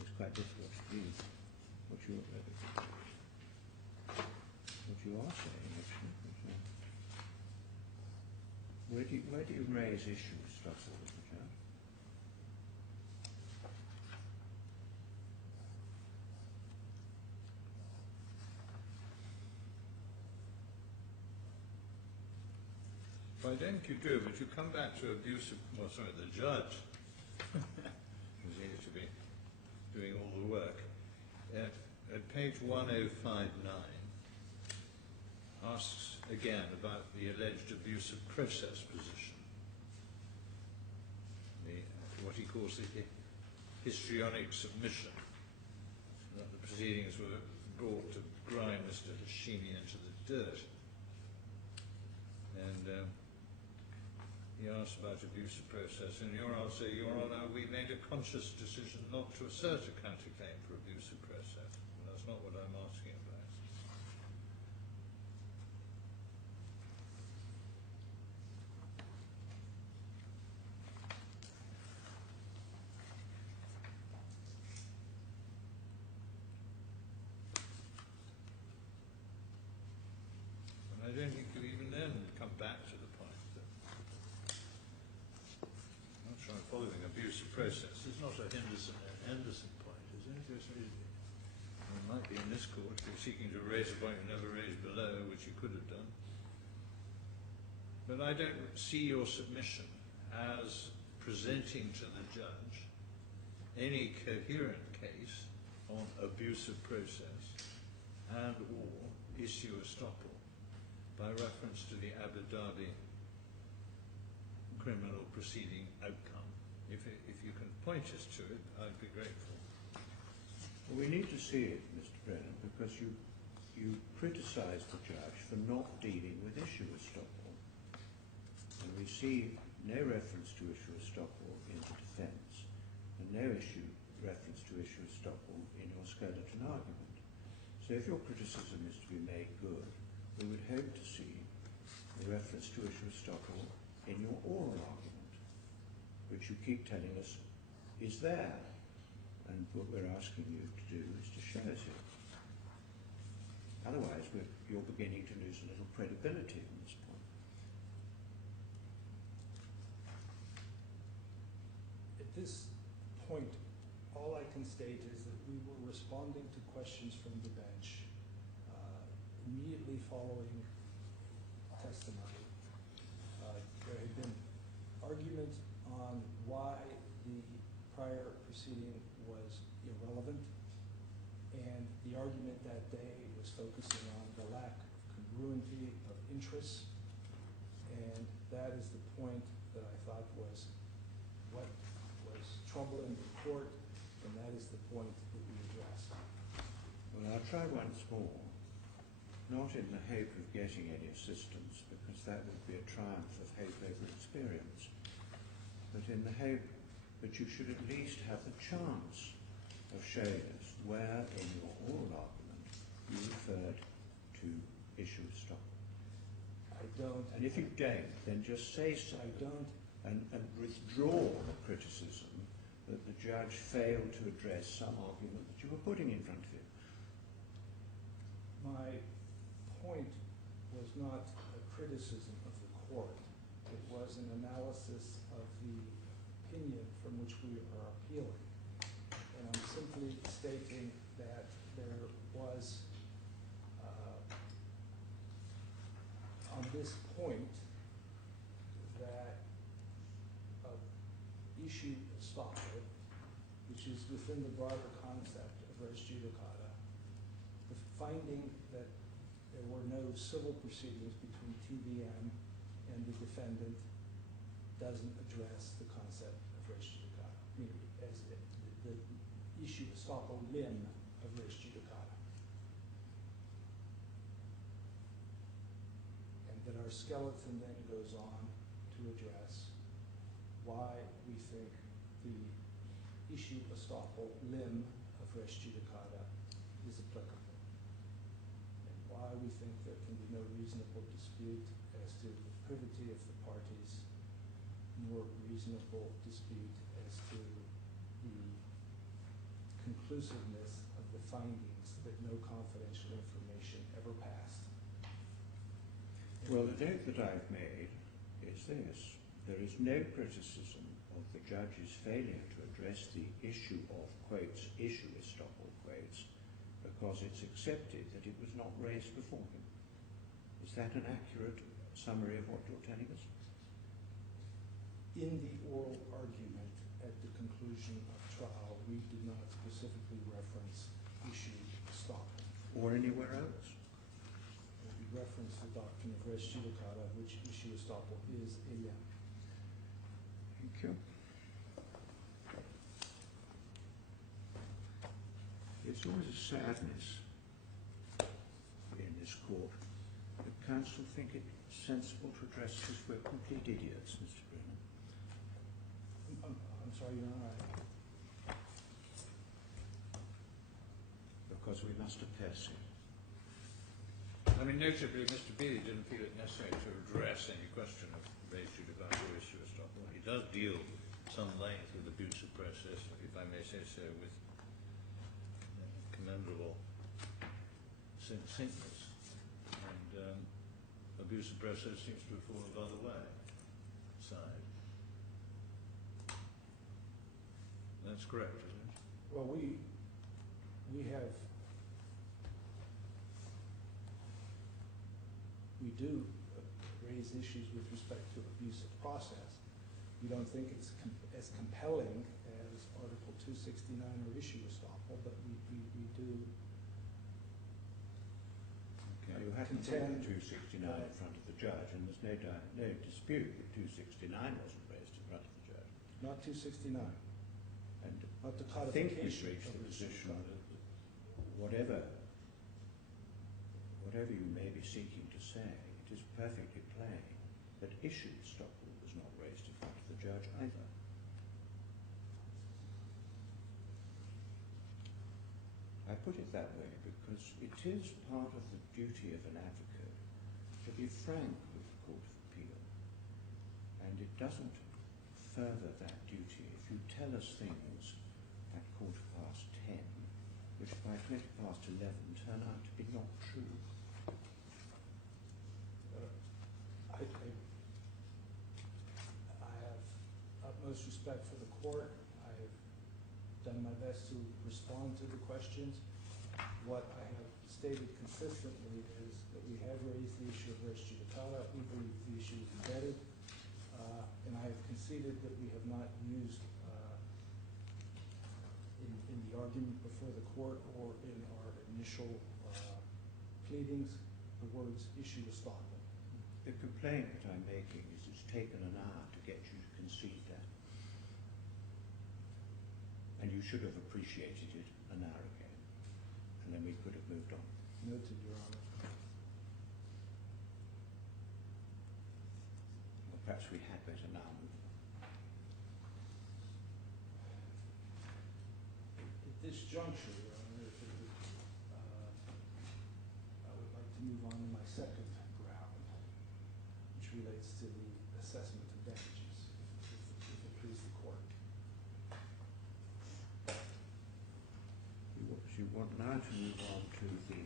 it's quite difficult to read what you are saying, actually. Where do you raise issues, Russell, with the judge? Well, I think you do, but you come back to abuse of, well, sorry, the judge, who seems to be doing all the work. At page 1059, asks again about the alleged abuse of process position. What he calls the histrionic submission, that the proceedings were brought to grind Mr. Hashemi into the dirt. And he asked about abuse of process, and your answer, Your Honour, we made a conscious decision not to assert a counterclaim for abuse of process. And that's not what I'm asking about. And I don't think you even then come back to the point that I'm not sure I'm following abuse of process. It's not a Henderson point, is it? It might be in this court if you're seeking to raise a point you never raised below, which you could have done. But I don't see your submission as presenting to the judge any coherent case on abuse of process and or issue estoppel by reference to the Abu Dhabi criminal proceeding outcome. If you can point us to it, I'd be grateful. Well, we need to see it, Mr. Brennan, because you criticise the judge for not dealing with issue estoppel. And we see no reference to issue estoppel in the defence, and no reference to issue estoppel in your skeleton argument. So if your criticism is to be made good, we would hope to see a reference to issue estoppel in your oral argument, which you keep telling us is there. And what we're asking you to do is to show us it. Otherwise, you're beginning to lose a little credibility on this point. At this point, all I can state is that we were responding to questions from the bench immediately following testimony. There had been argument on why the prior proceeding was irrelevant, and the argument that day was focusing on the lack of congruency of interests, and that is the point that I thought was what was troubling the court, and that is the point that we addressed. Well, I'll try once more, not in the hope of getting any assistance, because that would be a triumph of hope over experience, but in the hope that you should at least have the chance of showing us where in your oral argument you referred to issue estoppel. I don't. And if you don't, then just say so. I don't. And withdraw the criticism that the judge failed to address some argument that you were putting in front of him. My point was not a criticism of the court. It was an analysis of the opinion from which we are appealing. And I'm simply stating that there was, on this point, that issue estoppel, which is within the broader concept of res judicata, the finding that there were no civil proceedings between TVM and the defendant doesn't address the concept of res judicata, as the issue estoppel limb of res judicata. And that our skeleton then goes on to address why we think the issue estoppel limb of res judicata is applicable, and why we think there can be no reasonable dispute as to the privity of the parties, nor reasonable dispute as to the conclusiveness of the findings that no confidential information ever passed. Well, the note that I've made is this. There is no criticism of the judge's failure to address the issue of, quotes, issue estoppel, quotes, because it's accepted that it was not raised before him. Is that an accurate summary of what you're telling us? In the oral argument at the conclusion of trial, we did not specifically reference issue estoppel. Or anywhere else? We referenced the doctrine of res judicata, which issue estoppel is a limb. Thank you. It's always a sadness in this court that counsel think it sensible to address us as we're complete idiots, Mr. Brennan? I'm sorry, Your Honor. Because we must appease him. I mean, notably, Mr. Bealey didn't feel it necessary to address any question of res judicata or issue estoppel. He does deal some length with abuse of process, if I may say so, with commendable succinctness. And abuse of process seems to have fallen by the wayside. That's correct, isn't it? Well, we do raise issues with respect to abuse of process. We don't think it's as compelling as Article 269 or issue estoppel, but we do. Okay. You haven't taken 269 in front of the judge, and there's no dispute that 269 wasn't raised in front of the judge. Not 269. And Not the I think we've codification reached of the the position code. that whatever you may be seeking to say, it is perfectly plain that issue estoppel was not raised in front of the judge either. I put it that way because it is part of the duty of an advocate to be frank with the Court of Appeal, and it doesn't further that duty if you tell us things at 10:15, which by 11:20 turn out to be not true. I have utmost respect for the court. I have done my best to respond to the questions. What I have stated consistently is that we have raised the issue of res judicata. We believe the issue is embedded. And I have conceded that we have not used in the argument before the court or in our initial pleadings the words issue estoppel. The complaint that I'm making is it's taken an hour to get you to concede that. And you should have appreciated it an hour ago. And then we could have moved on. Noted, Your Honor. Or perhaps we had better now move on. At this juncture, Your Honor, I would like to move on to my second ground, which relates to the assessment of damages, if it please the court. You want now to move on to the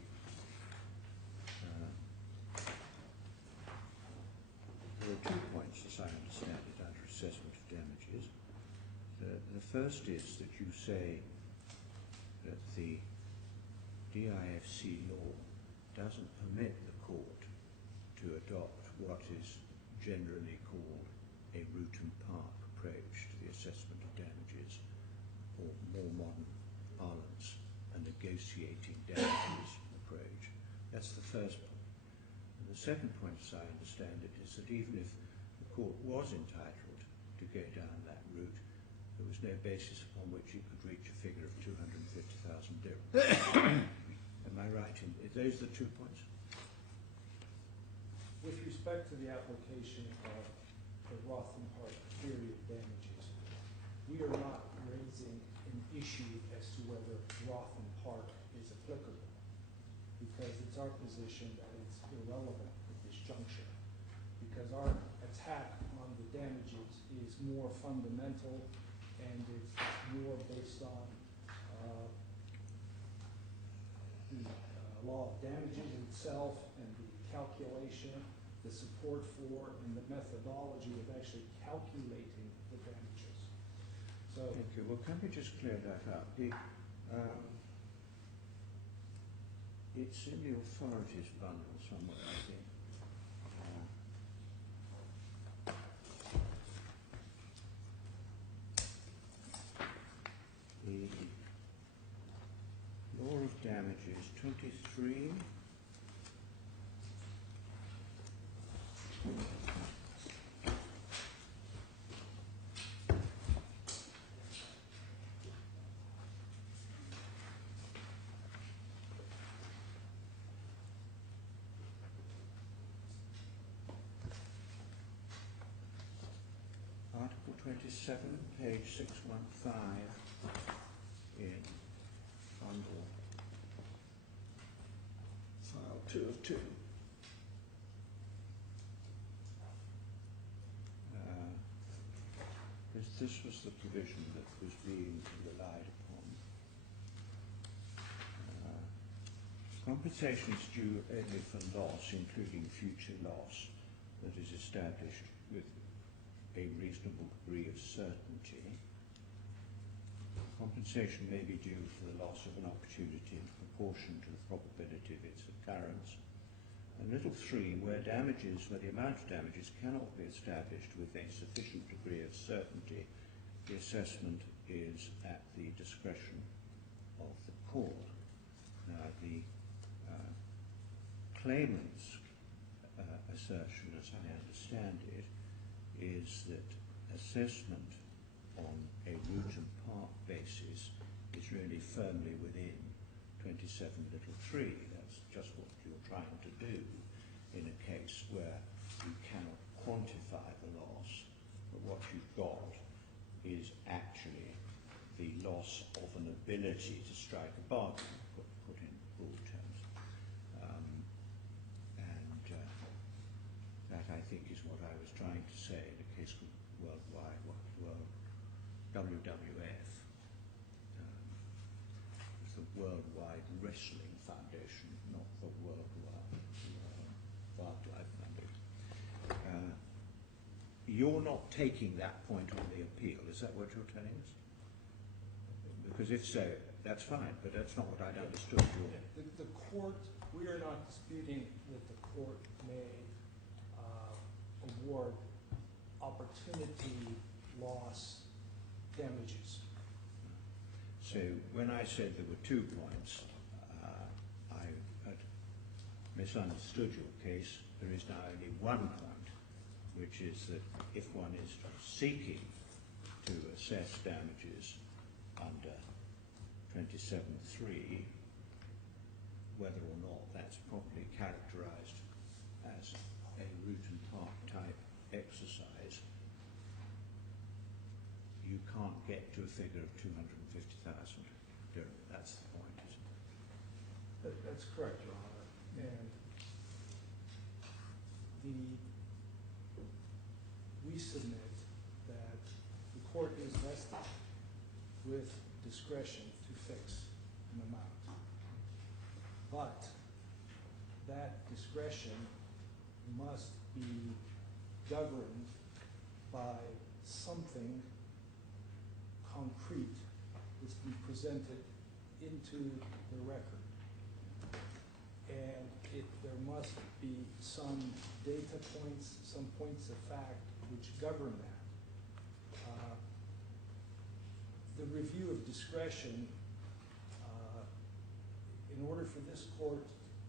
there are 2 points, as I understand it, under assessment of damages. The first is that you say that the DIFC law doesn't permit the court to adopt what is generally called a root and park approach to the assessment of damages, or more modern parlance, a negotiating damages approach. That's the first point. And the second point, as I understand it, is that even if the court was entitled to go down that route, there was no basis upon which it could reach a figure of 250,000 dirhams. Am I right? Are those the 2 points? With respect to the application of the Rothman Park theory of damages, we are not raising an issue as to whether Rothman Park is applicable, because it's our position that it's irrelevant at this juncture, because our attack on the damages is more fundamental and it's more based on the law of damages itself and the calculation, the support for, and the methodology of actually calculating the damages. So, Thank you. Well, can we just clear that up? It's in the authorities bundle somewhere, I think. The law of damages 23. 27, page 615 in bundle file 2 of 2. This was the provision that was being relied upon. Compensation is due only for loss, including future loss, that is established with a reasonable degree of certainty. Compensation may be due for the loss of an opportunity in proportion to the probability of its occurrence. And little 3, where the amount of damages cannot be established with a sufficient degree of certainty, the assessment is at the discretion of the court. Now, the claimant's assertion, as I understand it, is that assessment on a root and part basis is really firmly within 27 little 3. That's just what you're trying to do in a case where you cannot quantify the loss, but what you've got is actually the loss of an ability to strike a bargain, put in broad terms. That, I think, is what I was trying to say in a case called WWF. It's the Worldwide Wrestling Foundation, not the Worldwide Wildlife Foundation. You're not taking that point on the appeal, is that what you're telling us? Because if so, that's fine, but that's not what I'd understood. The court, we are not disputing that the court may award opportunity loss damages. So when I said there were 2 points, I had misunderstood your case. There is now only 1 point, which is that if one is seeking to assess damages under 27(3), whether or not that's properly characterized as a root and part type exercise, you can't get to a figure of 250,000 dirham. That's the point, isn't it? That's correct, Your Honor. And we submit that the court is vested with discretion to fix an amount. But that discretion must be governed by something concrete that's been presented into the record. And there must be some data points, some points of fact which govern that. The review of discretion, in order for this court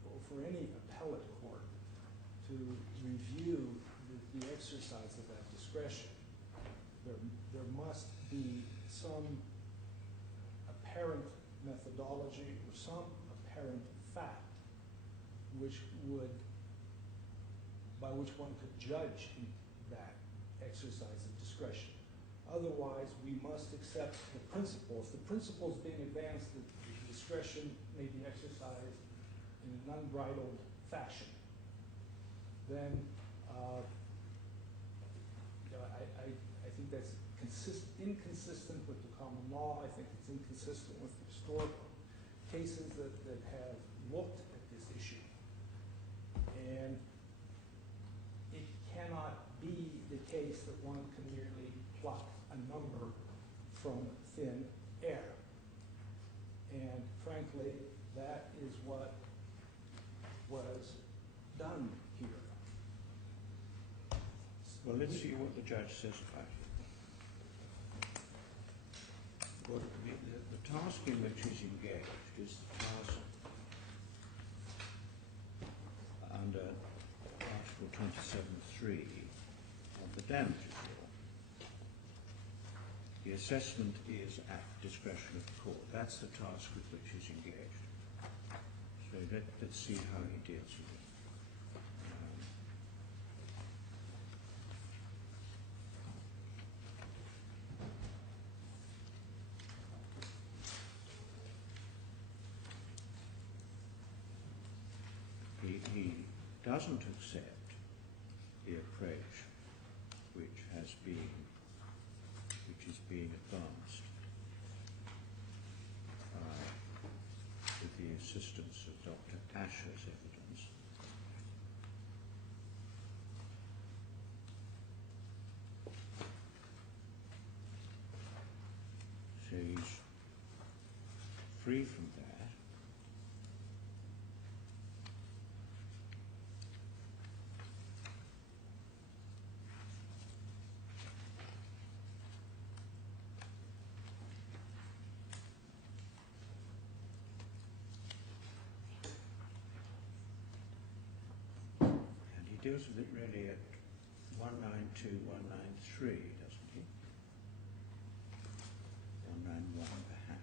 or for any appellate court to review the exercise of that discretion, there must be some apparent methodology or some apparent fact by which one could judge that exercise of discretion. Otherwise, we must accept the principles. The principles being advanced that discretion may be exercised in an unbridled fashion. Then I think that's inconsistent with the common law. I think it's inconsistent with historical cases that have looked at this issue. And it cannot be the case that one can merely pluck a number from thin air. And frankly, that is what was done here. Well, let's see what the judge says about it. Well, the task in which he's engaged is the task under Article 27(3) of the damages law. The assessment is at discretion of the court. That's the task with which he's engaged. So let's see how he deals with it. doesn't accept the approach which is being advanced with the assistance of Dr. Asher's evidence. So he's free from that. He deals with it really at 192, 193, doesn't he? 191 perhaps.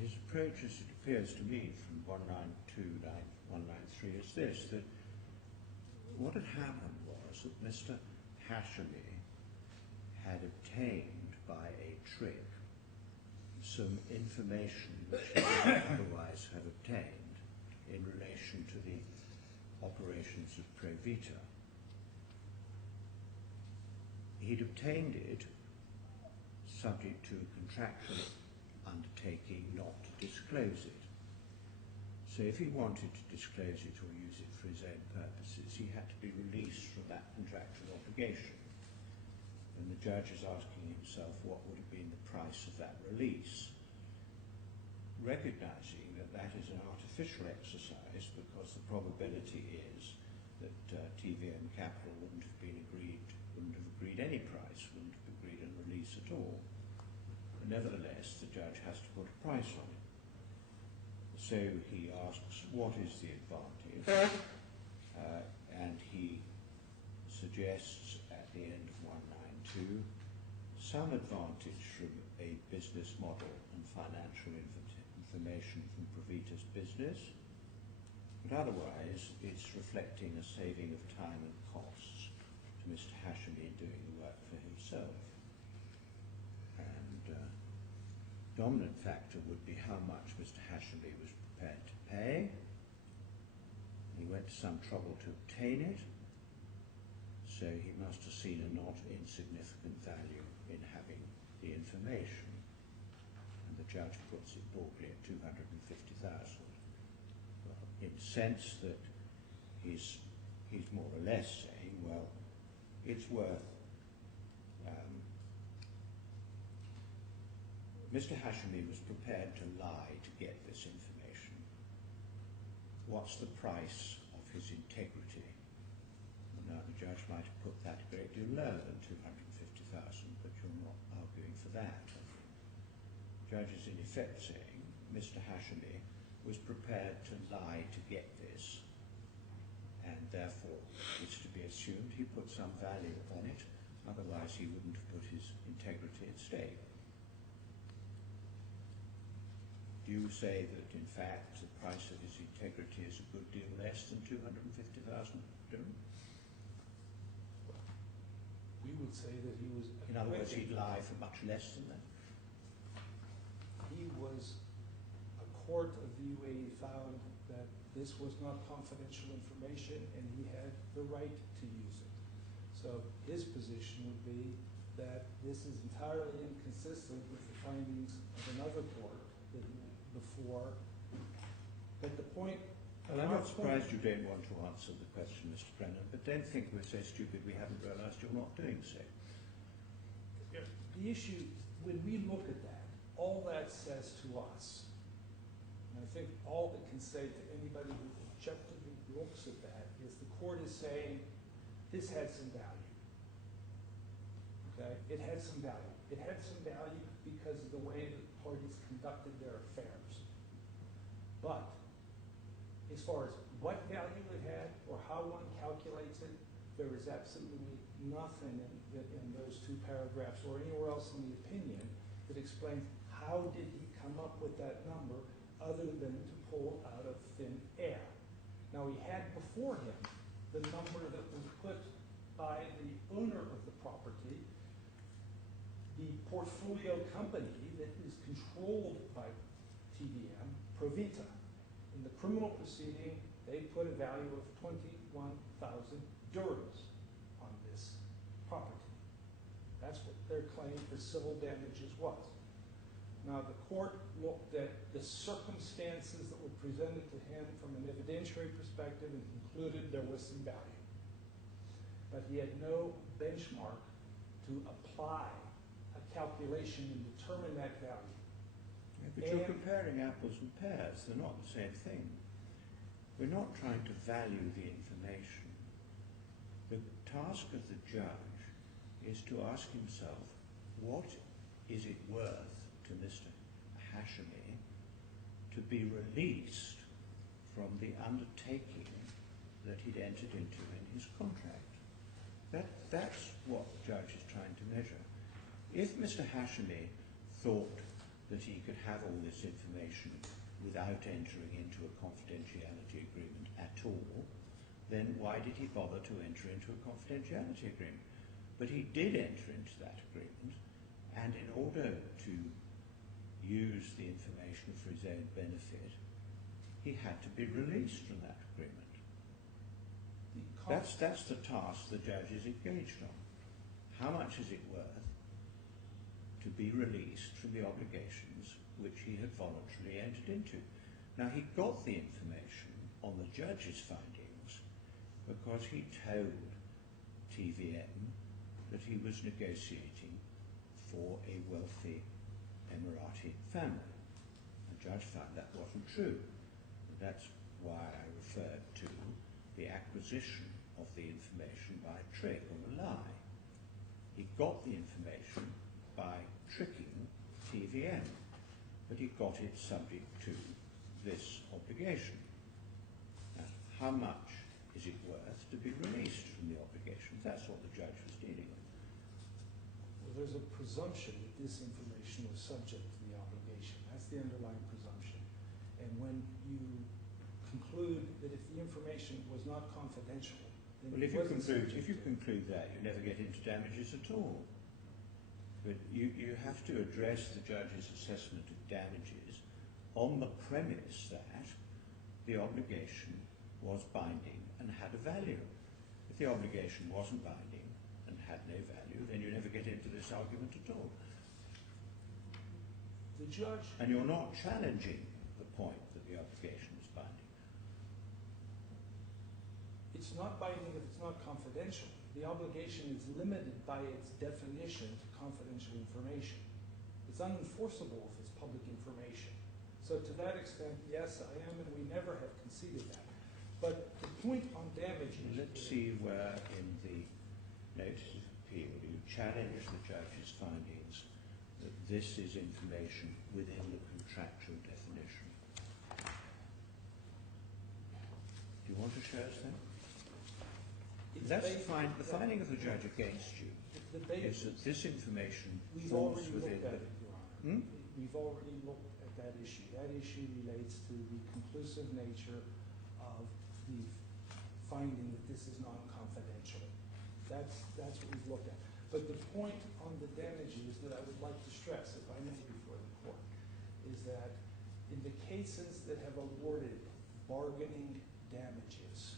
His approach, as it appears to me, from 192 to 193 is this, that what had happened was that Mr. Hashemi had obtained by a trick some information which he would otherwise have obtained in relation to the operations of Provita. He'd obtained it subject to a contractual undertaking not to disclose it. So if he wanted to disclose it or use it for his own purposes, he had to be released from that contractual obligation. And the judge is asking himself what would have been the price of that release, recognizing that that is an artificial exercise because the probability is that TVM Capital wouldn't have agreed any price, wouldn't have agreed a release at all. Nevertheless, the judge has to put a price on it. So he asks, what is the advantage? And he suggests at the end of 192 some advantage from a business model and financial information from Provita's business, but otherwise it's reflecting a saving of time and costs to Mr. Hashemi doing the work for himself. Dominant factor would be how much Mr. Hashemi was prepared to pay. He went to some trouble to obtain it, so he must have seen a not insignificant value in having the information. And the judge puts it broadly at 250,000. Well, in the sense that he's more or less saying, well, it's worth Mr. Hashemi was prepared to lie to get this information. What's the price of his integrity? Now, the judge might have put that a great deal lower than 250,000, but you're not arguing for that. The judge is in effect saying Mr. Hashemi was prepared to lie to get this, and therefore it's to be assumed he put some value on it, otherwise he wouldn't have put his integrity at stake. Do you say that, in fact, the price of his integrity is a good deal less than 250,000? We would say that he was... In other words, he'd lie for much less than that? He was... A court of the UAE found that this was not confidential information and he had the right to use it. So his position would be that this is entirely inconsistent with the findings of another court before, but the point... Well, I'm not surprised you don't want to answer the question, Mr. Brennan, but don't think we're so stupid we haven't realised you're not doing so. The issue, when we look at that, all that says to us, and I think all it can say to anybody who objectively looks at that, is the court is saying, this had some value. Okay? It had some value. It had some value because of the way that parties conducted their affairs. But as far as what value it had or how one calculates it, there is absolutely nothing in those two paragraphs or anywhere else in the opinion that explains how did he come up with that number other than to pull out of thin air. Now, he had before him the number that was put by the owner of the property, the portfolio company that is controlled by TVM, Provita. In the criminal proceeding, they put a value of 21,000 dirhams on this property. That's what their claim for civil damages was. Now, the court looked at the circumstances that were presented to him from an evidentiary perspective and concluded there was some value. But he had no benchmark to apply a calculation and determine that value. Yeah, but you're comparing apples and pears. They're not the same thing. We're not trying to value the information. The task of the judge is to ask himself, what is it worth to Mr. Hashemi to be released from the undertaking that he'd entered into in his contract? That's what the judge is trying to measure. If Mr. Hashemi thought that he could have all this information without entering into a confidentiality agreement at all, then why did he bother to enter into a confidentiality agreement? But he did enter into that agreement, and in order to use the information for his own benefit, he had to be released from that agreement. That's the task the judge is engaged on. How much is it worth to be released from the obligations which he had voluntarily entered into? Now, he got the information on the judge's findings because he told TVM that he was negotiating for a wealthy Emirati family. The judge found that wasn't true. That's why I referred to the acquisition of the information by a trick or a lie. He got the information by tricking TVM, but he got it subject to this obligation. Now, how much is it worth to be released from the obligation? That's what the judge was dealing with. Well, there's a presumption that this information was subject to the obligation. That's the underlying presumption. And when you conclude that if the information was not confidential, then well, if you conclude that, you never get into damages at all. But you have to address the judge's assessment of damages on the premise that the obligation was binding and had a value. If the obligation wasn't binding and had no value, then you never get into this argument at all. The judge... And you're not challenging the point that the obligation is binding. It's not binding if it's not confidential. The obligation is limited by its definition to confidential information. It's unenforceable if it's public information. So to that extent, yes, I am, and we never have conceded that. But the point on damages... Let's see where in the notice of appeal you challenge the judge's findings that this is information within the contractual definition. Do you want to show us that? That's the finding of the judge against you is that this information falls within the... We've already looked at that issue. That issue relates to the conclusive nature of the finding that this is non-confidential. That's what we've looked at. But the point on the damages that I would like to stress, if I may, before the court, is that in the cases that have awarded bargaining damages,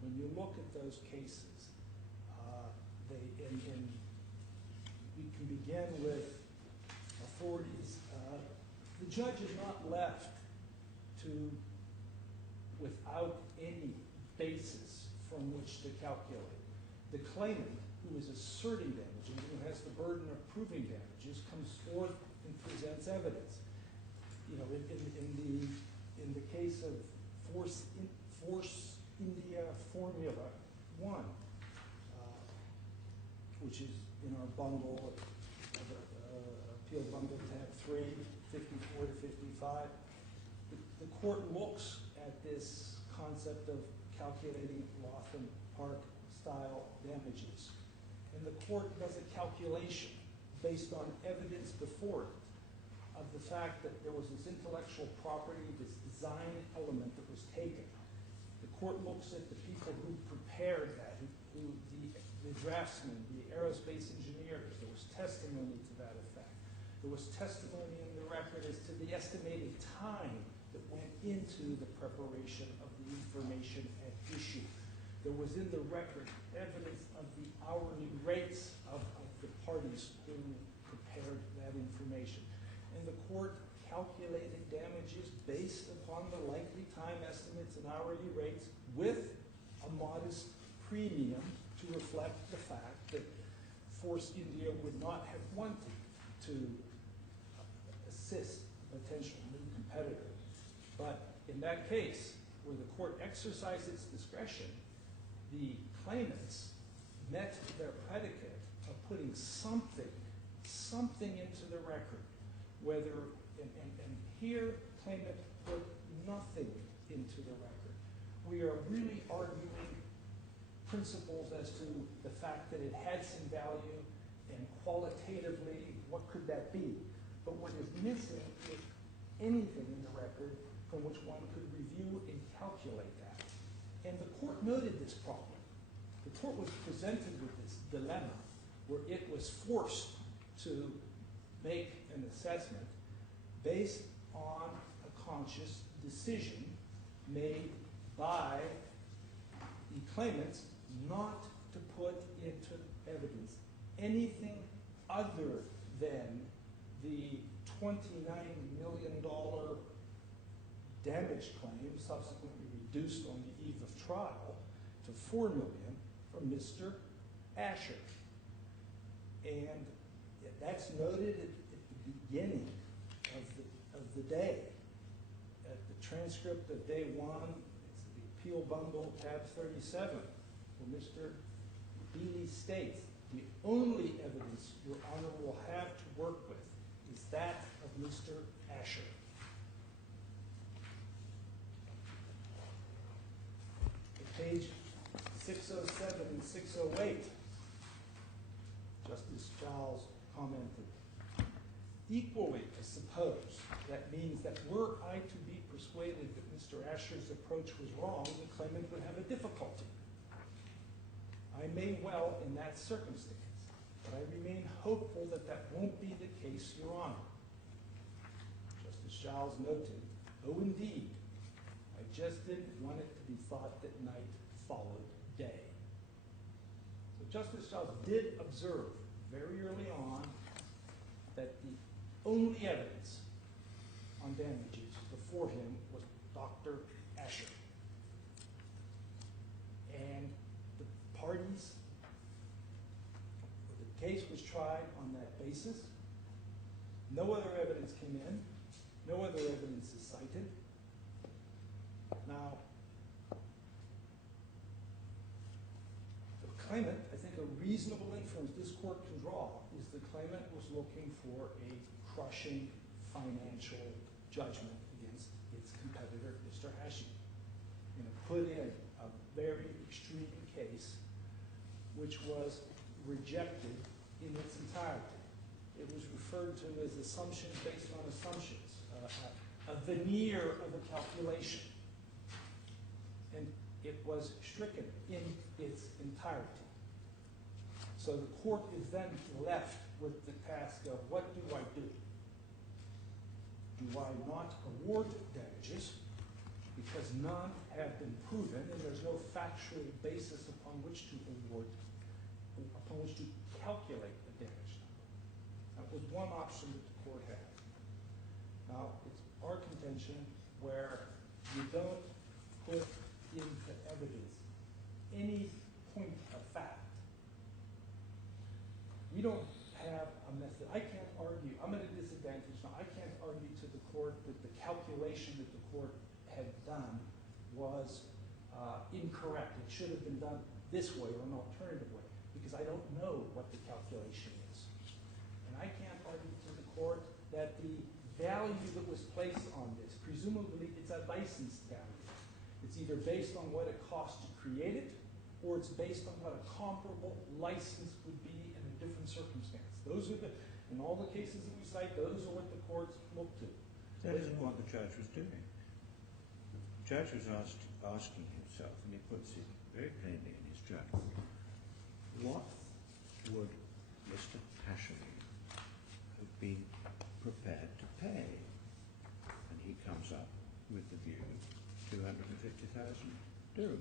when you look at those cases, we can begin with authorities. The judge is not left without any basis from which to calculate. The claimant, who is asserting damages, who has the burden of proving damages, comes forth and presents evidence. You know, in the case of Force India Formula 1, which is in our bundle, appeal bundle tab 3, 54 to 55, the court looks at this concept of calculating Lotham Park style damages. And the court does a calculation based on evidence before it of the fact that there was this intellectual property, this design element that was taken. The court looks at the people who prepared that, the draftsmen, the aerospace engineers. There was testimony to that effect. There was testimony in the record as to the estimated time that went into the preparation of the information at issue. There was in the record evidence of the hourly rates of the parties who prepared that information. And the court calculated damages based upon the likely time estimates and hourly rates with a modest premium to reflect the fact that Force India would not have wanted to assist a potential new competitor. But in that case, where the court exercised its discretion, the claimants met their predicate of putting something into the record, whether, and here claimant put nothing into the record. We are really arguing principles as to the fact that it had some value, and qualitatively, what could that be? But what is missing is anything in the record from which one could review and calculate that. And the court noted this problem. The court was presented with this dilemma where it was forced to make an assessment based on a conscious decision made by the claimants not to put into evidence anything other than the $29 million damage claim, subsequently reduced on the eve of trial to $4 million from Mr. Asher. And that's noted at the beginning of the day. At the transcript of day 1, it's the appeal bundle, tab 37, where Mr. Bealey states, the only evidence Your Honor will have to work with is that of Mr. Asher. At page 607 and 608, Justice Giles commented, equally, I suppose, that means that were I to be persuaded that Mr. Asher's approach was wrong, the claimant would have a difficulty. I may well in that circumstance, but I remain hopeful that that won't be the case, Your Honor. Justice Giles noted, oh indeed, I just didn't want it to be thought that night followed day. So Justice Giles did observe very early on that the only evidence on damages before him was Dr. Asher. And the parties, the case was tried on that basis. No other evidence came in. No other evidence is cited. Now, the claimant, I think a reasonable inference this court can draw is the claimant was looking for a crushing financial judgment against its competitor, Mr. Hashemi, and put in a very extreme case which was rejected in its entirety. It was referred to as assumptions based on assumptions, a veneer of a calculation. And it was stricken in its entirety. So the court is then left with the task of what do I do? Do I not award damages because none have been proven and there's no factual basis upon which to award, upon which to calculate the damage number? That was one option that the court had. Now, it's our contention where you don't put into evidence any point of fact. We don't have a method. I can't argue. I'm at a disadvantage now. I can't argue to the court that the calculation that the court had done was incorrect. It should have been done this way or an alternative way because I don't know what the calculation is. And I can't argue to the court that the value that was placed on this, presumably it's a licensed value. It's either based on what it cost to create it or it's based on what a comparable license would be in a different circumstance. Those are the, In all the cases that we cite, those are what the courts look to. That isn't what the judge was doing. The judge was asking himself, and he puts it very plainly in his judgment, what would Mr. Hashemi have been prepared to pay? And he comes up with the view, 250,000 dirham.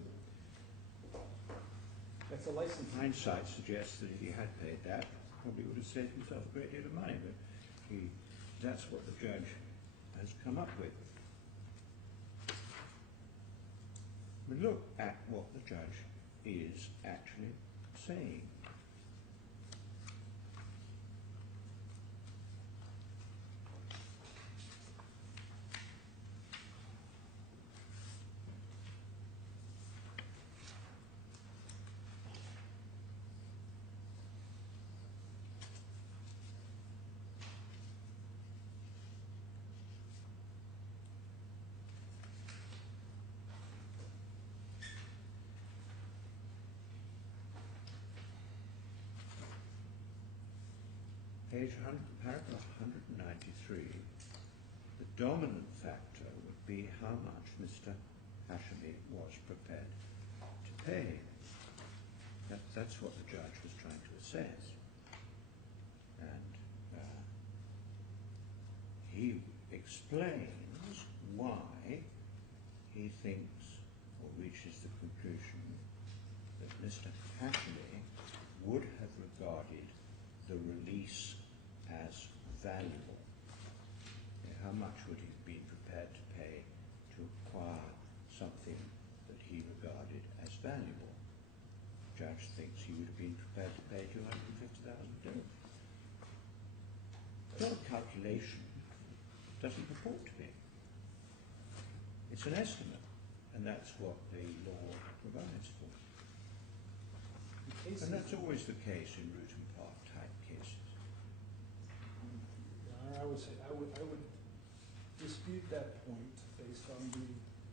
That's a license. Hindsight suggests that if he had paid that, probably would have saved himself a great deal of money, but that's what the judge has come up with. But look at what the judge is actually saying. Paragraph 193, the dominant factor would be how much Mr. Hashemi was prepared to pay. That's what the judge was trying to assess. And he explains why he thinks or reaches the conclusion that Mr. Hashemi would have regarded the release as valuable. How much would he have been prepared to pay to acquire something that he regarded as valuable? The judge thinks he would have been prepared to pay 250,000 dirham. It's not a calculation. It doesn't purport to be. It's an estimate, and that's what the law provides for. And that's always the case in root and part type cases. I would say I would dispute that point based on the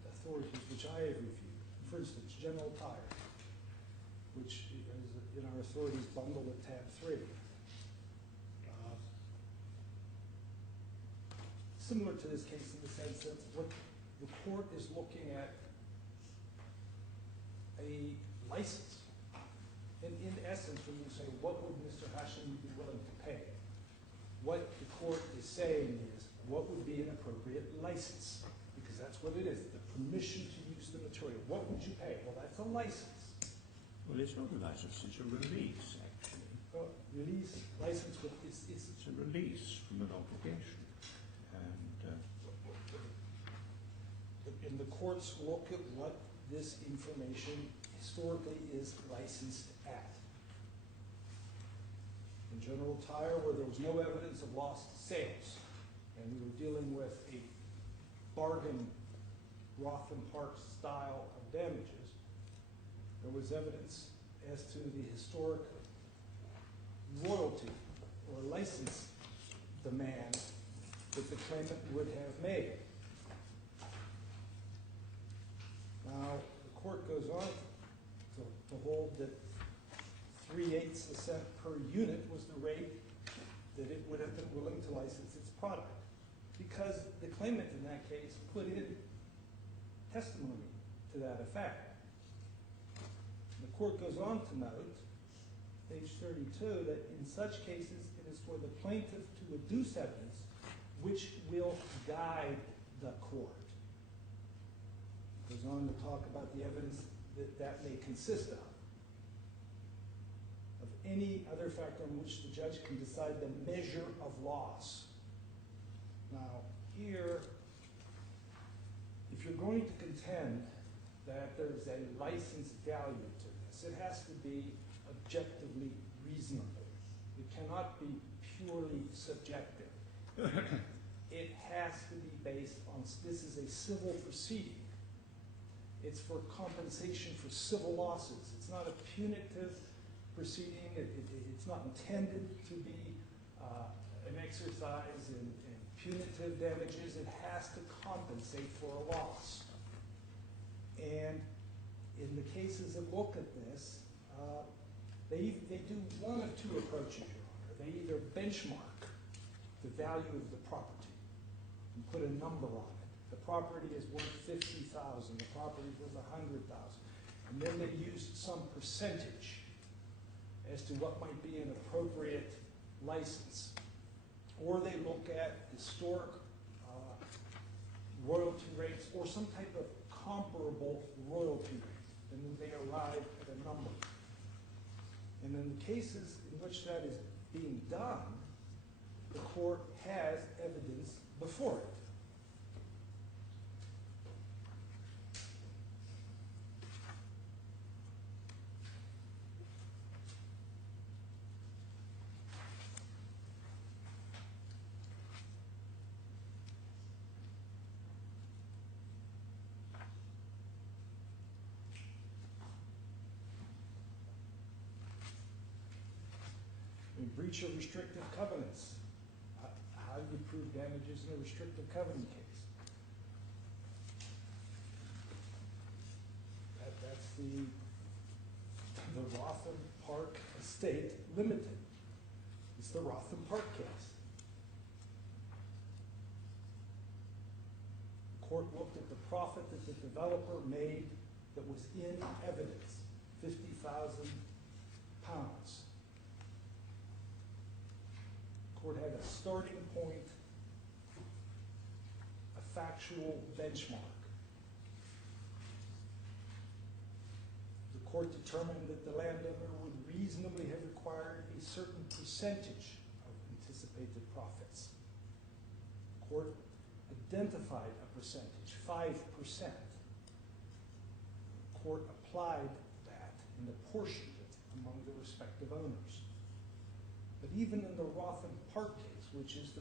authorities which I have reviewed. For instance, General Tire, which is in our authorities bundle at tab 3. Similar to this case in the sense that what the court is looking at a license. And in essence, when you say, what would Mr. Hashemi be willing to pay? What the court is saying is, what would be an appropriate license? Because that's what it is, the permission to use the material. What would you pay? Well, that's a license. Well, it's not a license, it's a release, actually. Well, release, license, it's a release from an obligation. And the courts look at what this information historically is licensed at. In General Tire, where there was no evidence of lost sales, and we were dealing with a bargain Roth and Park style of damages, there was evidence as to the historic royalty or license demand that the claimant would have made. Now, the court goes on to hold that 3/8 cent per unit was the rate that it would have been willing to license its product, because the claimant in that case put in testimony to that effect. The court goes on to note, page 32, that in such cases it is for the plaintiff to adduce evidence which will guide the court. It goes on to talk about the evidence that may consist of any other factor on which the judge can decide the measure of loss. Now, here, if you're going to contend that there's a license value to this, it has to be objectively reasonable. It cannot be purely subjective. It has to be based on, this is a civil proceeding. It's for compensation for civil losses. It's not a punitive proceeding. It's not intended to be an exercise in punitive damages. It has to compensate for a loss. And in the cases that look at this, they do one of two approaches, Your Honor. They either benchmark the value of the property and put a number on it. The property is worth 50,000, the property is worth 100,000. And then they used some percentage as to what might be an appropriate license. Or they look at historic royalty rates or some type of comparable royalty rate, and then they arrive at a number. And in the cases in which that is being done, the court has evidence before it. In breach of restrictive covenants, how do you prove damages in a restrictive covenant case? That's the Rotham Park Estate Limited. It's the Rotham Park case. The court looked at the profit that the developer made that was in evidence, 50,000 pounds. The court had a starting point, a factual benchmark. The court determined that the landowner would reasonably have required a certain percentage of anticipated profits. The court identified a percentage, 5%. The court applied that and apportioned it among the respective owners. But even in the Rotham Park case, which is the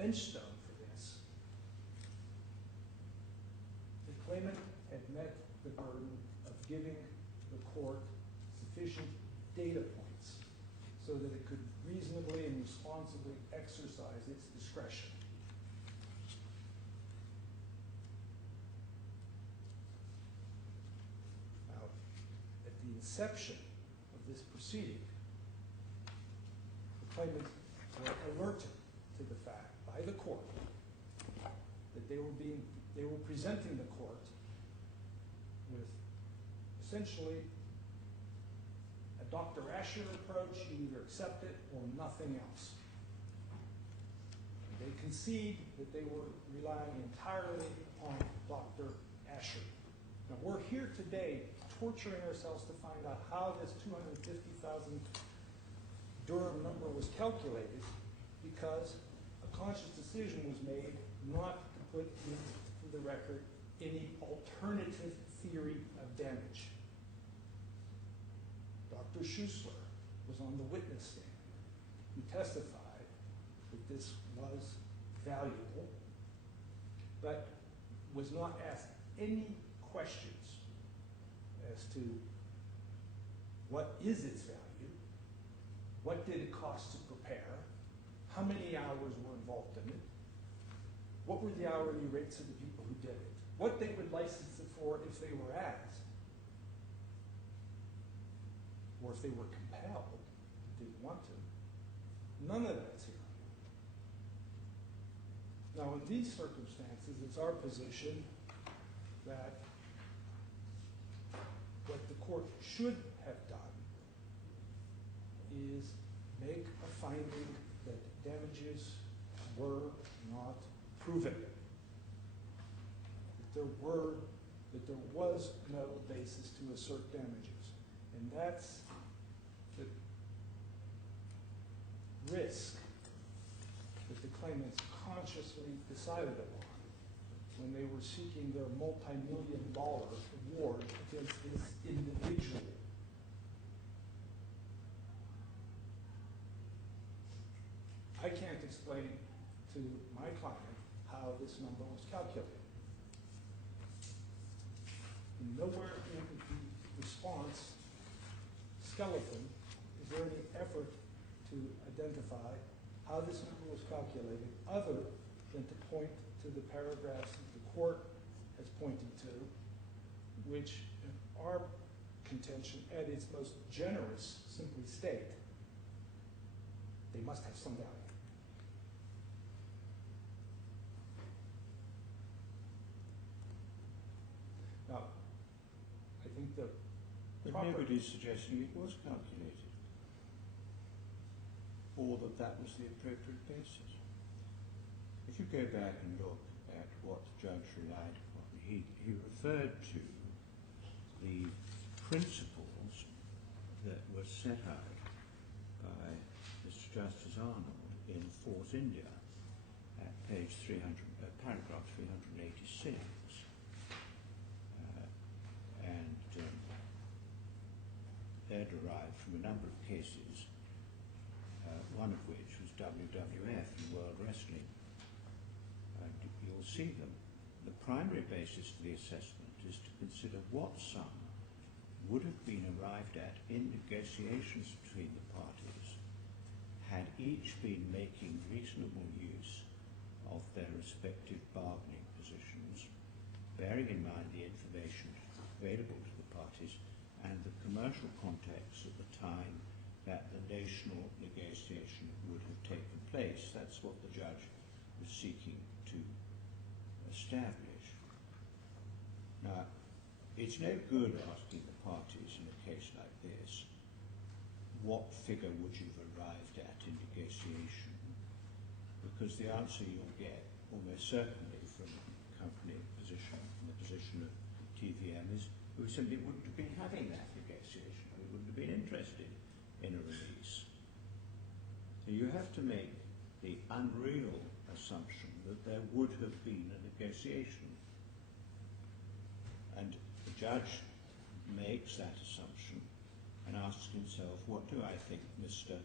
benchstone for this, the claimant had met the burden of giving the court sufficient data points so that it could reasonably and responsibly exercise its discretion. Now, at the inception of this proceeding, the claimants were alerted to the fact by the court that they were presenting the court with essentially a Dr. Asher approach. You either accept it or nothing else. They concede that they were relying entirely on Dr. Asher. Now, we're here today torturing ourselves to find out how this 250,000 Durham number was calculated, because a conscious decision was made not to put into the record any alternative theory of damage. Dr. Schuessler was on the witness stand. He testified that this was valuable, but was not asked any questions as to what is its value, what did it cost to prepare, how many hours were involved in it, what were the hourly rates of the people who did it, what they would license it for if they were asked, or if they were compelled, didn't want to. None of that's here. Now, in these circumstances, it's our position that what the court should have done is make a finding that damages were not proven. That there was no basis to assert damages. And that's the risk that the claimants consciously decided upon when they were seeking their multi-million-dollar award against this individual. I can't explain to my client how this number was calculated. And nowhere in the response skeleton is there any effort to identify how this number was calculated, other than to point to the paragraphs that the court has pointed to, which in our contention, at its most generous, simply state they must have some value. But property. nobody's suggesting it was calculated, or that that was the appropriate basis. If you go back and look at what the judge relied upon, he referred to the principles that were set out by Mr. Justice Arnold in Force India at page 300, paragraph 386. They're derived from a number of cases, one of which was WWF and World Wrestling. You'll see them. The primary basis for the assessment is to consider what sum would have been arrived at in negotiations between the parties had each been making reasonable use of their respective bargaining positions, bearing in mind the information available to the parties and the commercial context at the time that the national negotiation would have taken place. That's what the judge was seeking to establish. Now, it's no good asking the parties in a case like this, what figure would you have arrived at in negotiation? Because the answer you'll get almost certainly from the company position, from the position of TVM, is we simply wouldn't have been having that negotiation. We wouldn't have been interested in a release. So you have to make the unreal assumption that there would have been a negotiation. And the judge makes that assumption and asks himself, what do I think Mr.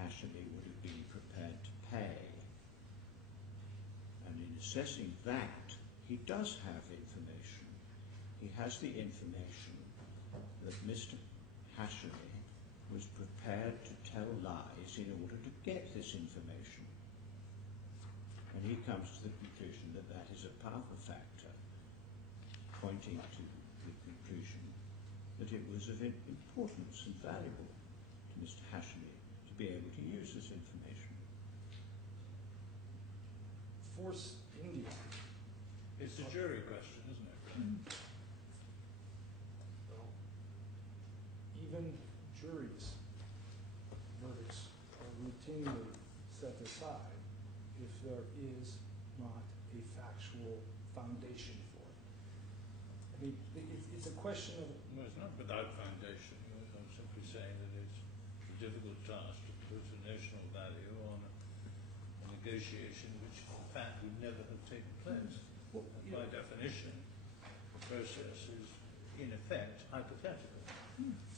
Hashemi would have been prepared to pay? And in assessing that, he does have information. He has the information that Mr. Hashemi was prepared to tell lies in order to get this information. And he comes to the conclusion that that is a powerful factor, pointing to the conclusion that it was of importance and valuable to Mr. Hashemi to be able to use this information. Force India. It's a jury question, isn't it? Well, even juries' verdicts are routinely set aside if there is not a factual foundation for it. I mean, it's a question of... Well, it's not without foundation. I'm simply saying that it's a difficult task to put a notional value on a negotiation which, in fact, would never have taken place. Well, And by definition, the process is, in effect, hypothetical.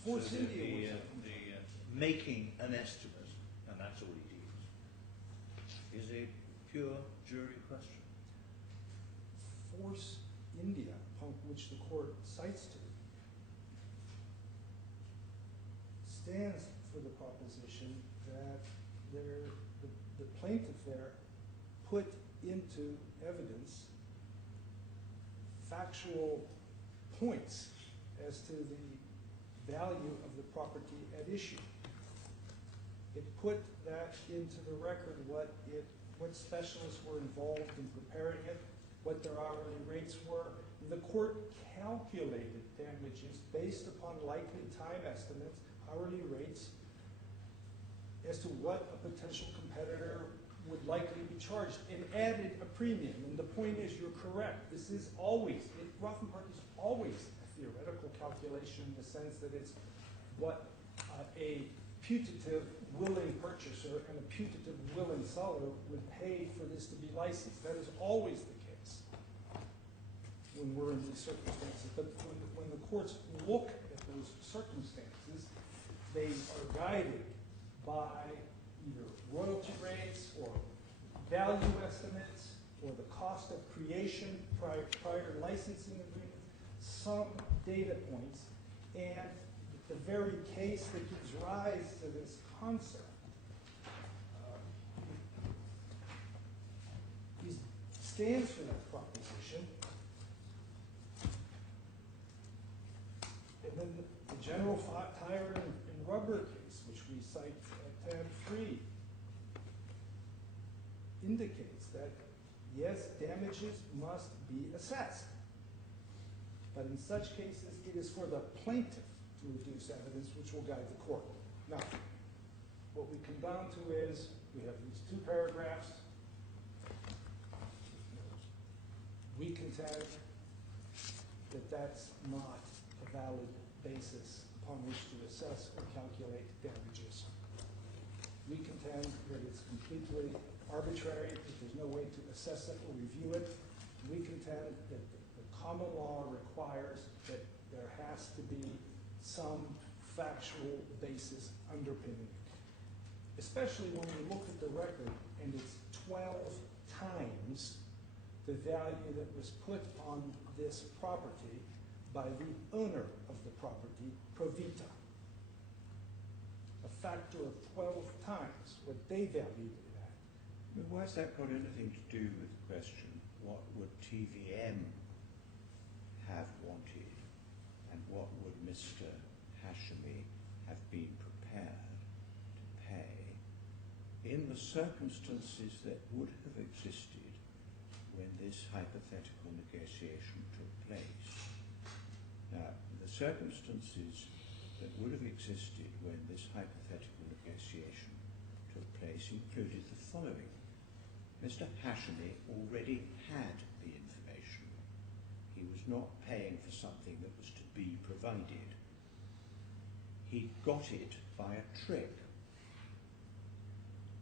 Force So India the making an estimate, and that's all it is a pure jury question. Force India, upon which the court cites to, stands for the proposition that the plaintiff there put into evidence factual points as to the value of the property at issue. It put that into the record, what specialists were involved in preparing it, what their hourly rates were. The court calculated damages based upon likely time estimates, hourly rates, as to what a potential competitor would likely be charged, and added a premium. And the point is, you're correct. This is always, Rothenberg is always a theoretical calculation in the sense that it's what a putative willing purchaser and a putative willing seller would pay for this to be licensed. That is always the case when we're in these circumstances. But when the courts look at those circumstances, they are guided by either royalty rates or value estimates or the cost of creation, prior licensing agreements, some data points, and the very case that gives rise to this concept stands for that proposition. And then the general tire and rubber case, which we cite at tab 3, indicates that, yes, damages must be assessed. But in such cases, it is for the plaintiff to reduce evidence which will guide the court. Now, what we come down to is we have these two paragraphs. We contend that that's not a valid basis upon which to assess or calculate damages. We contend that it's completely arbitrary, that there's no way to assess it or review it. We contend that the common law requires that there has to be some factual basis underpinning it. Especially when we look at the record and it's 12 times the value that was put on this property by the owner of the property, Provita. A factor of 12 times what they valued it at. But why has that got anything to do with the question, what would TVM have wanted and what would Mr. Hashemi have been prepared to pay in the circumstances that would have existed when this hypothetical negotiation took place? Now, the circumstances that would have existed when this hypothetical negotiation took place included the following. Mr. Hashemi already had the information. He was not paying for something that was to be provided. He got it by a trick.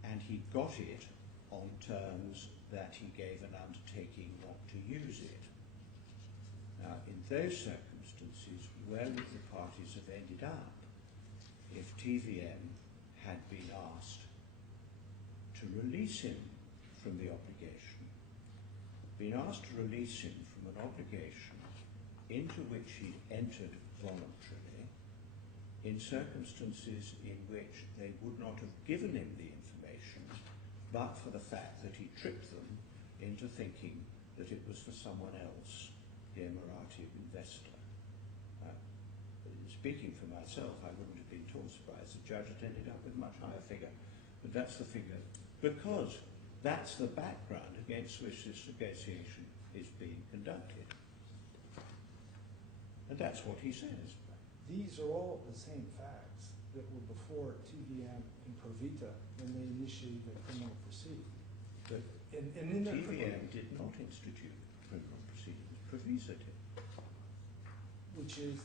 And he got it on terms that he gave an undertaking not to use it. Now, in those circumstances, where would the parties have ended up if TVM had been asked to release him from the obligation, been asked to release him from an obligation into which he'd entered voluntarily, in circumstances in which they would not have given him the information, but for the fact that he tricked them into thinking that it was for someone else, the Emirati investor. Speaking for myself, I wouldn't have been at all surprised the judge had ended up with a much higher figure. But that's the figure, because that's the background against which this negotiation is being conducted. And that's what he says. These are all the same facts that were before TVM and Provita when they initiated the criminal proceeding. But in TVM did not institute criminal proceedings. Provita did. Which is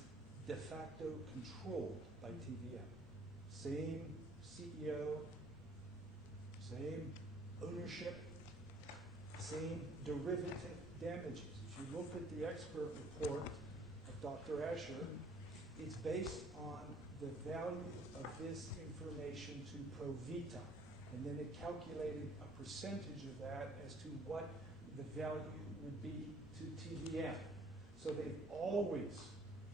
de facto controlled by TVM. Same CEO, same ownership, same derivative damages. If you look at the expert report of Dr. Asher, it's based on the value of this information to Provita. And then it calculated a percentage of that as to what the value would be to TVM. So they've always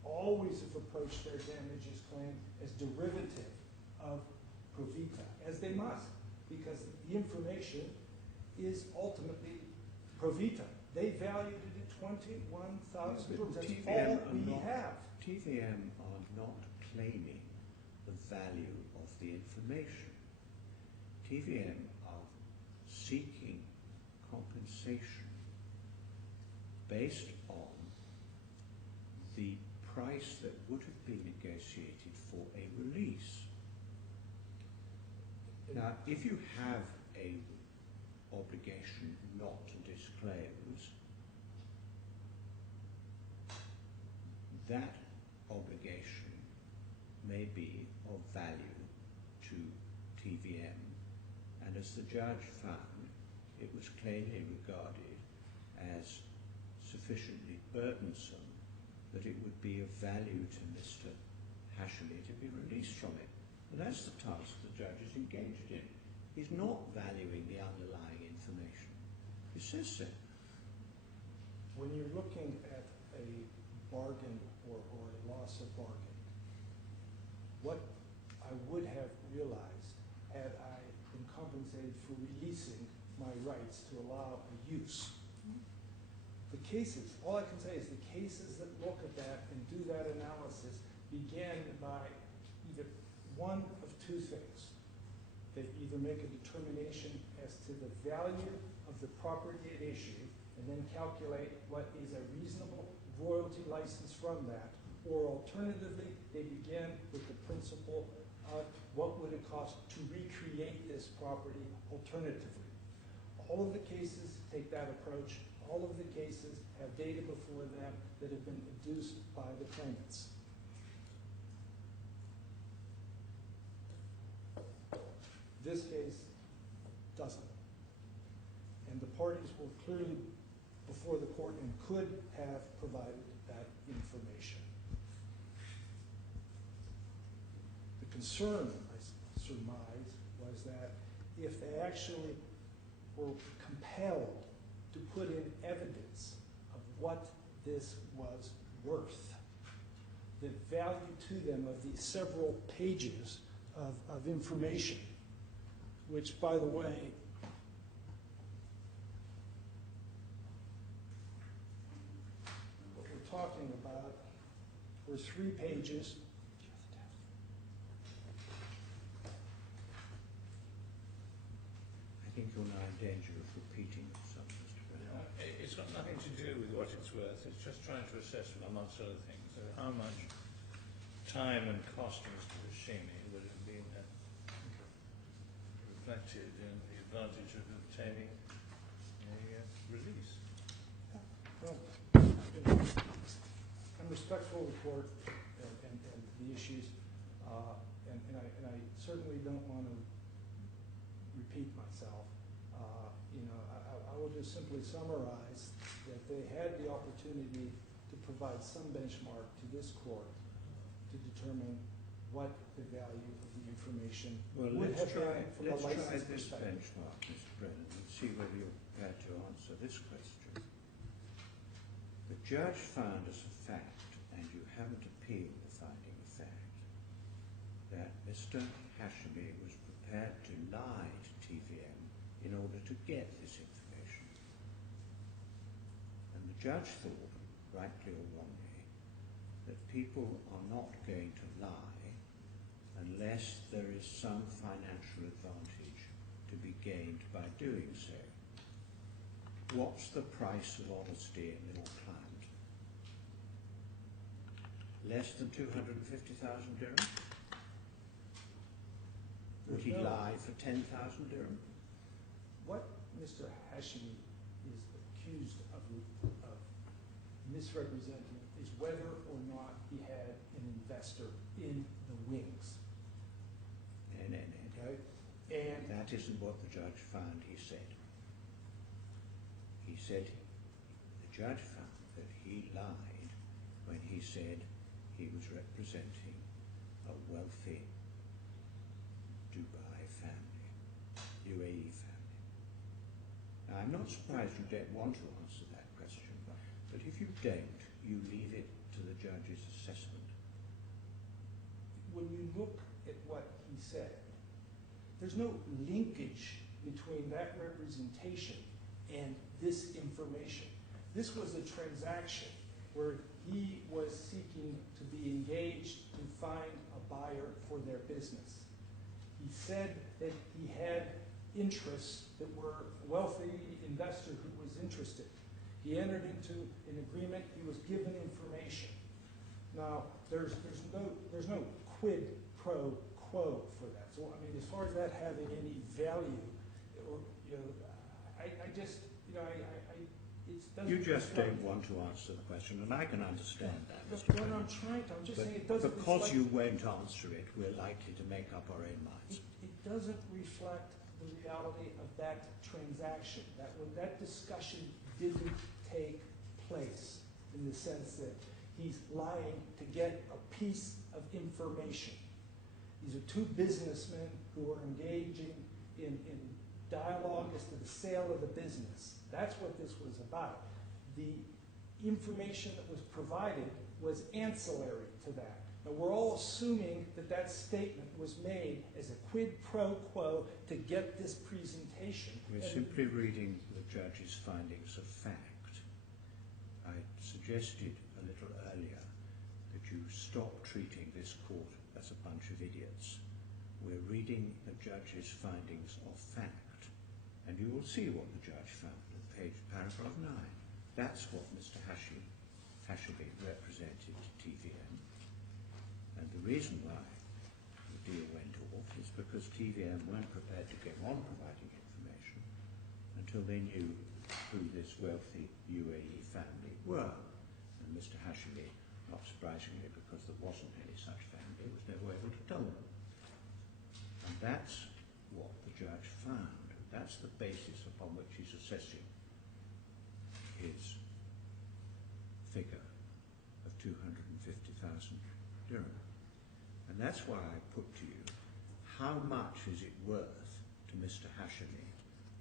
have approached their damages claim as derivative of Provita, as they must, because the information is ultimately Provita. They valued it at 21,000. That's all we have. TVM are not claiming the value of the information. TVM are seeking compensation based on the price that would have been negotiated for a release. Now, if you have an obligation not to disclose, that obligation may be of value to TVM, and as the judge found, it was plainly regarded as sufficiently burdensome that it would be of value to Mr. Hashemi to be released from it. And that's the task the judge is engaged in. He's not valuing the underlying information. He says so. When you're looking at a bargain or a loss of bargain, what I would have realized had I been compensated for releasing my rights to allow a use. The cases, all I can say is the cases that look at that and do that analysis begin by either one of two things. They either make a determination as to the value of the property at issue and then calculate what is a reasonable royalty license from that, or alternatively, they begin with the principle of what would it cost to recreate this property alternatively. All of the cases take that approach. All of the cases have data before them that have been adduced by the claimants. This case doesn't. And the parties were clearly before the court and could have provided that information. The concern, I surmise, was that if they actually were compelled to put in evidence of what this was worth, the value to them of these several pages of information, which, by the way, what we're talking about were 3 pages. I think you're now in danger of repeating yourself, Mr. Brennan. It's got nothing to do with what it's worth. It's just trying to assess, amongst other things, how much time and cost to Mr. Hashemi would have been reflected in the advantage of obtaining a release. Well, I'm respectful of the court and the issues, and I certainly don't want to repeat myself. I will just simply summarize that they had the opportunity to provide some benchmark to this court to determine what the value of the information would have been from a license this perspective. benchmark, Mr. Brennan, and see whether you're prepared to answer this question. The judge found as a fact, and you haven't appealed the finding of fact, that Mr. Hashemi was prepared to lie to TVM in order to get this information. And the judge thought, rightly or wrongly, that people are not going to lie unless there is some financial advantage to be gained by doing so. What's the price of honesty in your client? Less than 250,000 dirham? Would he lie for 10,000 dirham? What Mr. Hashemi is accused of misrepresenting is whether or not he had an investor in the wings. Okay? And that isn't what the judge found, he said. He said, the judge found that he lied when he said he was representing a wealthy Dubai family, UAE family. Now, I'm not surprised you don't want to answer that question, but if you don't, you leave it to the judge's assessment. when you look at what he said, there's no linkage between that representation and this information. This was a transaction where he was seeking to be engaged to find a buyer for their business. He said that he had interests that were a wealthy investor who was interested. He entered into an agreement. He was given information. Now, there's no quid pro quo for that. So, I mean, as far as that having any value, or I just, it doesn't. You just don't want to answer the question, and I can understand that, Mr. When I'm Brennan. I'm just saying it doesn't. Because you won't answer it, we're likely to make up our own minds. It doesn't reflect the reality of that transaction. That discussion didn't take place in the sense that he's lying to get a piece of information. These are two businessmen who are engaging in dialogue as to the sale of the business. That's what this was about. The information that was provided was ancillary to that. Now, we're all assuming that that statement was made as a quid pro quo to get this presentation. We're simply reading the judge's findings of fact. I suggested a little earlier that you stop treating this court as a bunch of idiots. We're reading the judge's findings of fact, and you will see what the judge found on paragraph 9. That's what Mr. Hashemi Hashemi represented TVM, and the reason why the deal went off is because TVM weren't prepared to go on providing information until they knew who this wealthy UAE family were. And Mr. Hashemi, not surprisingly because there wasn't any such family, was never able to tell them. And that's what the judge found. That's the basis upon which he's assessing his figure of 250,000 dirham. And that's why I put to you, how much is it worth to Mr. Hashemi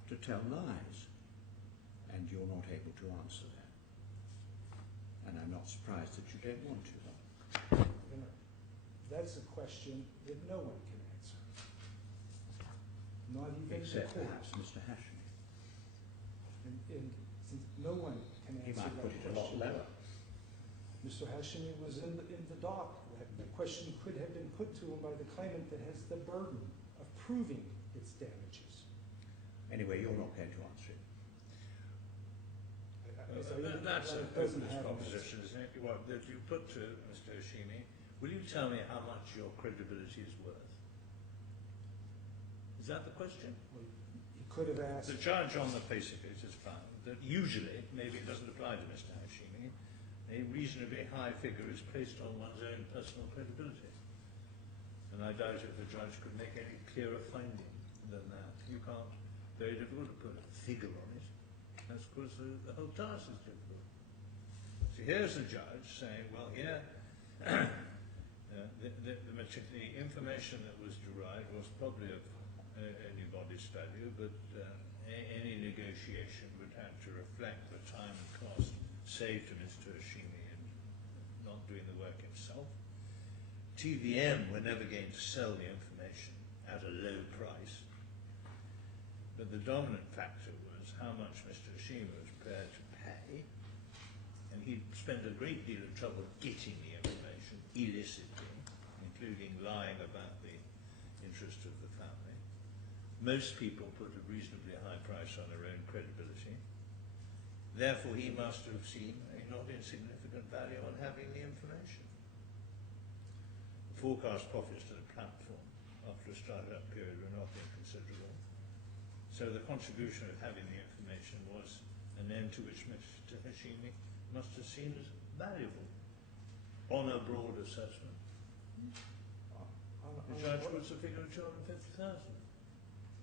to tell lies? And you're not able to answer that. And I'm not surprised that you don't want to. That's a question that no one can answer. Not even Except the court. perhaps Mr. Hashemi. And since no one can He answer might that put it a lot question, lower. Mr. Hashemi was in the dock. The question could have been put to him by the claimant that has the burden of proving its damages. Anyway, you're not going to answer it. That's a hopeless proposition, isn't it? What that you put to Mr. Hashemi. Will you tell me how much your credibility is worth? Is that the question? He could have asked. The judge on the face of it has found that usually, maybe it doesn't apply to Mr. Hashemi, a reasonably high figure is placed on one's own personal credibility. And I doubt if the judge could make any clearer finding than that. You can't, very difficult to put a figure on it. That's because the whole task is difficult. So here's the judge saying, well, here, the information that was derived was probably of anybody's value, but any negotiation would have to reflect the time and cost saved to Mr. Hashemi in not doing the work himself. TVM were never going to sell the information at a low price, but the dominant factor was how much Mr. Hashemi was prepared to pay, and he'd spent a great deal of trouble getting the information illicitly, including lying about the interest of the family. Most people put a reasonably high price on their own credibility. Therefore, he must have seen a not insignificant value on having the information. The forecast profits to the platform after a start-up period were not inconsiderable. So the contribution of having the information was an end to which Mr. Hashemi must have seen as valuable on a broad assessment. The judge puts a figure of 250,000,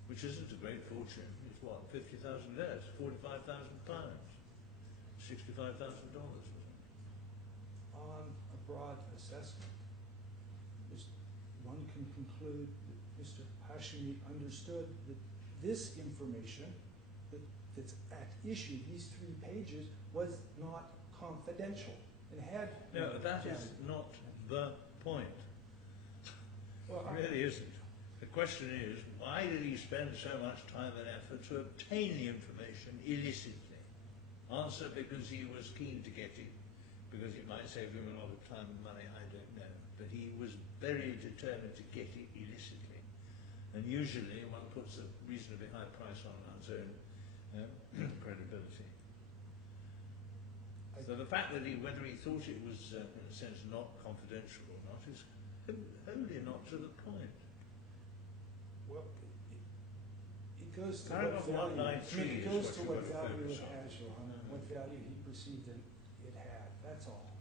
which isn't a great fortune. It's what, 50,000 less, 45,000 pounds, $65,000. On a broad assessment, one can conclude that Mr. Hashemi understood that this information that's at issue, these 3 pages, was not confidential and had No, that is not the point. Well, it really isn't. The question is, why did he spend so much time and effort to obtain the information illicitly? Answer, because he was keen to get it, because it might save him a lot of time and money, I don't know. But he was very determined to get it illicitly. And usually one puts a reasonably high price on one's own credibility. So the fact that whether he thought it was, in a sense, not confidential or not, is wholly not to the point. Well, it goes to Paragraph what value, 193 it goes is to what what you've got to value focus it on. has, Your Honor, and what value he perceived it had. That's all.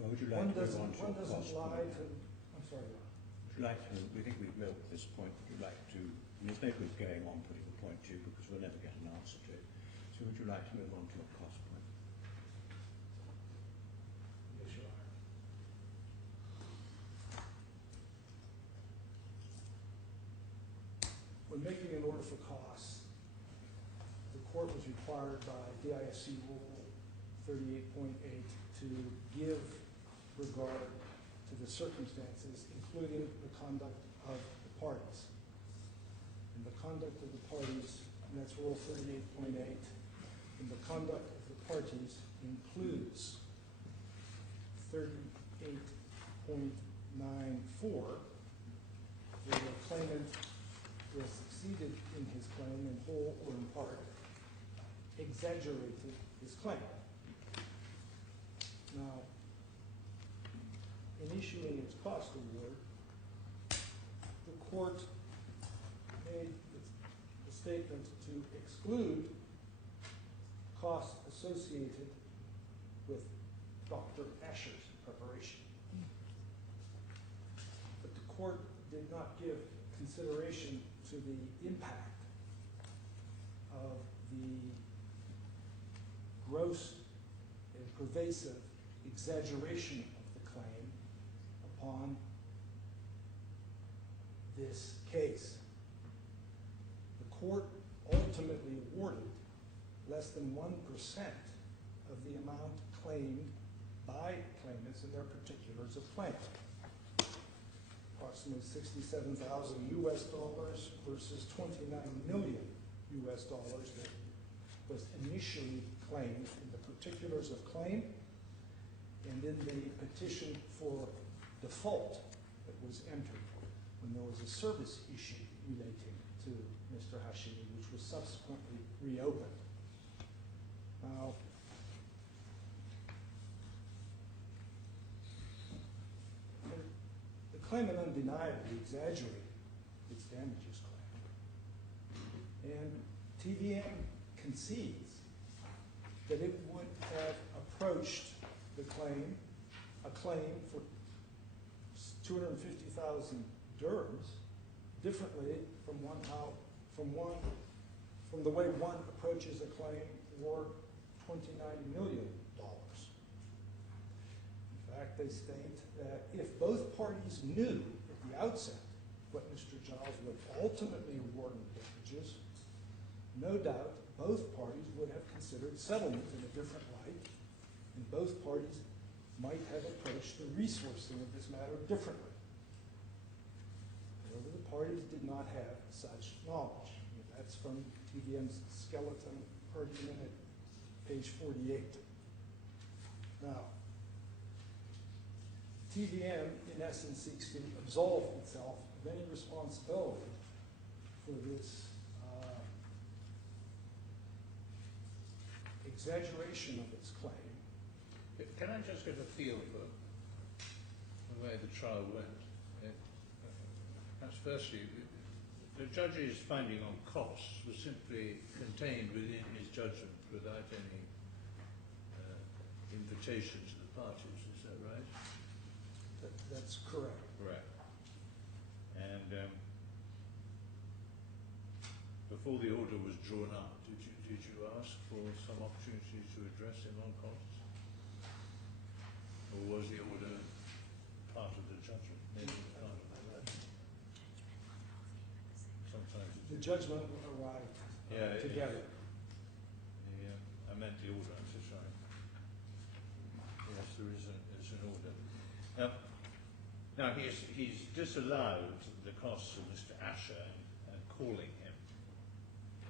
Well, would you like One to move on doesn't, to one a doesn't cost lie point? to. I'm sorry, Your Honor. Would you like to, we think we've milked this point, would you like to, there's no good going on putting a point to because we'll never get an answer to it. So would you like to move on to a cost point? Yes, Your Honor. When making an order for costs, the court was required by DISC Rule 38.8 to give regard to the circumstances, including the conduct of the parties. And the conduct of the parties, and that's Rule 38.8, and the conduct of the parties includes 38.94, where the claimant was succeeded in his claim in whole or in part, exaggerated his claim. Now, in issuing its cost award, the court made the statement to exclude costs associated with Dr. Asher's preparation. But the court did not give consideration to the impact of the gross and pervasive exaggeration of the claim upon this case. The court ultimately awarded less than 1% of the amount claimed by claimants in their particulars of claim. Approximately $67,000 US versus $29 million US that was initially claimed in the particulars of claim and in the petition for default that was entered when there was a service issue relating to Mr. Hashemi, which was subsequently reopened. Now, the claimant undeniably exaggerated its damages claim, and TVM concedes that it would have approached the claim, a claim for 250,000 dirhams, differently from the way one approaches a claim for $29 million. In fact, they state that if both parties knew at the outset what Mr. Giles would ultimately award in damages, no doubt both parties would have considered settlement in a different light, and both parties might have approached the resourcing of this matter differently. However, the parties did not have such knowledge. And that's from TVM's skeleton argument at page 48. Now, TVM, in essence, seeks to absolve itself of any responsibility for this exaggeration of its claim. Can I just get a feel for the way the trial went? Perhaps firstly, the judge's finding on costs was simply contained within his judgment without any invitation to the parties, is that right? That's correct. Correct. And before the order was drawn up, did you ask for some opportunity to address him on costs? Or was the order part of the judgment? Maybe part of the judgment. Sometimes The judgment arrived together. I meant the order, I'm so sorry. Yes, there is an order. Now he's disallowed the costs of Mr. Asher and calling him.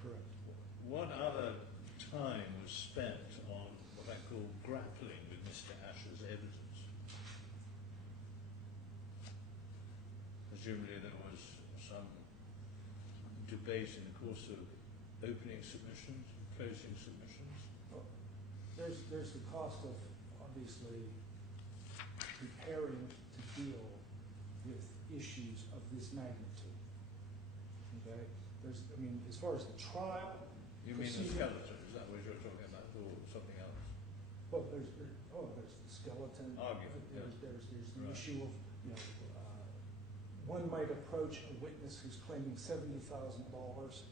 Correct. What other time was spent on what I call grappling with Mr. Asher's evidence? Presumably there was some debate in the course of opening submissions and closing submissions. Well, there's the cost of obviously preparing to deal with issues of this magnitude. Okay? As far as the trial. You mean the skeleton? Is that what you're talking about, or something else? Well, there's the skeleton. Argument. There's the Right. issue of one might approach a witness who's claiming $70,000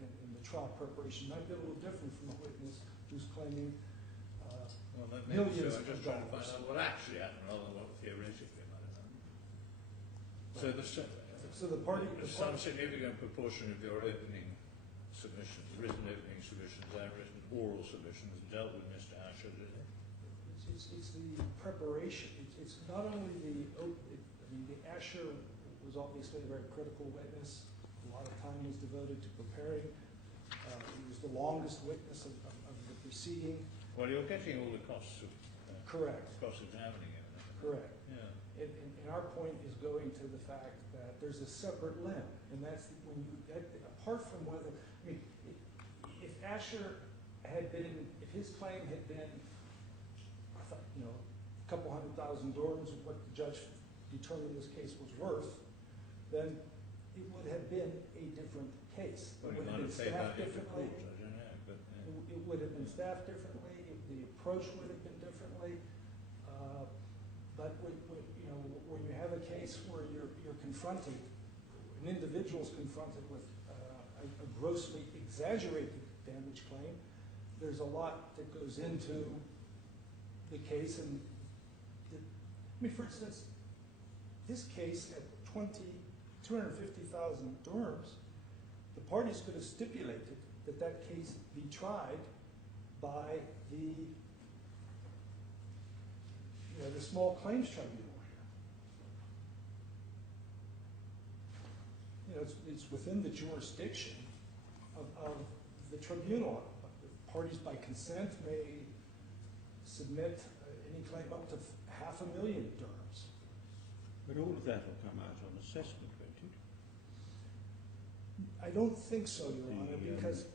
in the trial preparation. Might be a little different from a witness who's claiming Well, that millions so I'm of just trying to find dollars. out what actually happened rather than what theoretically might have happened. So some significant proportion of your opening submissions, written opening submissions and written oral submissions dealt with Mr. Asher, did it? It's the preparation. It's not only the Asher was obviously a very critical witness. A lot of time was devoted to preparing. He was the longest witness of the proceeding. Well, you're getting all the costs of Correct. cross-examining him. Correct. Yeah. And our point is going to the fact that there's a separate limb, and that's apart from whether if Asher had been, if his claim had been, couple $100,000 of what the judge determined this case was worth, then it would have been a different case. Well, It you would might have have been paid staffed that into differently. court, I don't know, but It would have been staffed differently. The approach would have been differently. But when you have a case where you're confronted, an individual's confronted with a grossly exaggerated damage claim, there's a lot that goes into the case. And for instance, this case at 250,000 dirhams, the parties could have stipulated that that case be tried by the small claims tribunal here. It's within the jurisdiction of the tribunal. The parties by consent may submit any claim up to 500,000 dirhams. But all of that will come out on assessment, won't it? I don't think so, Your Honor, because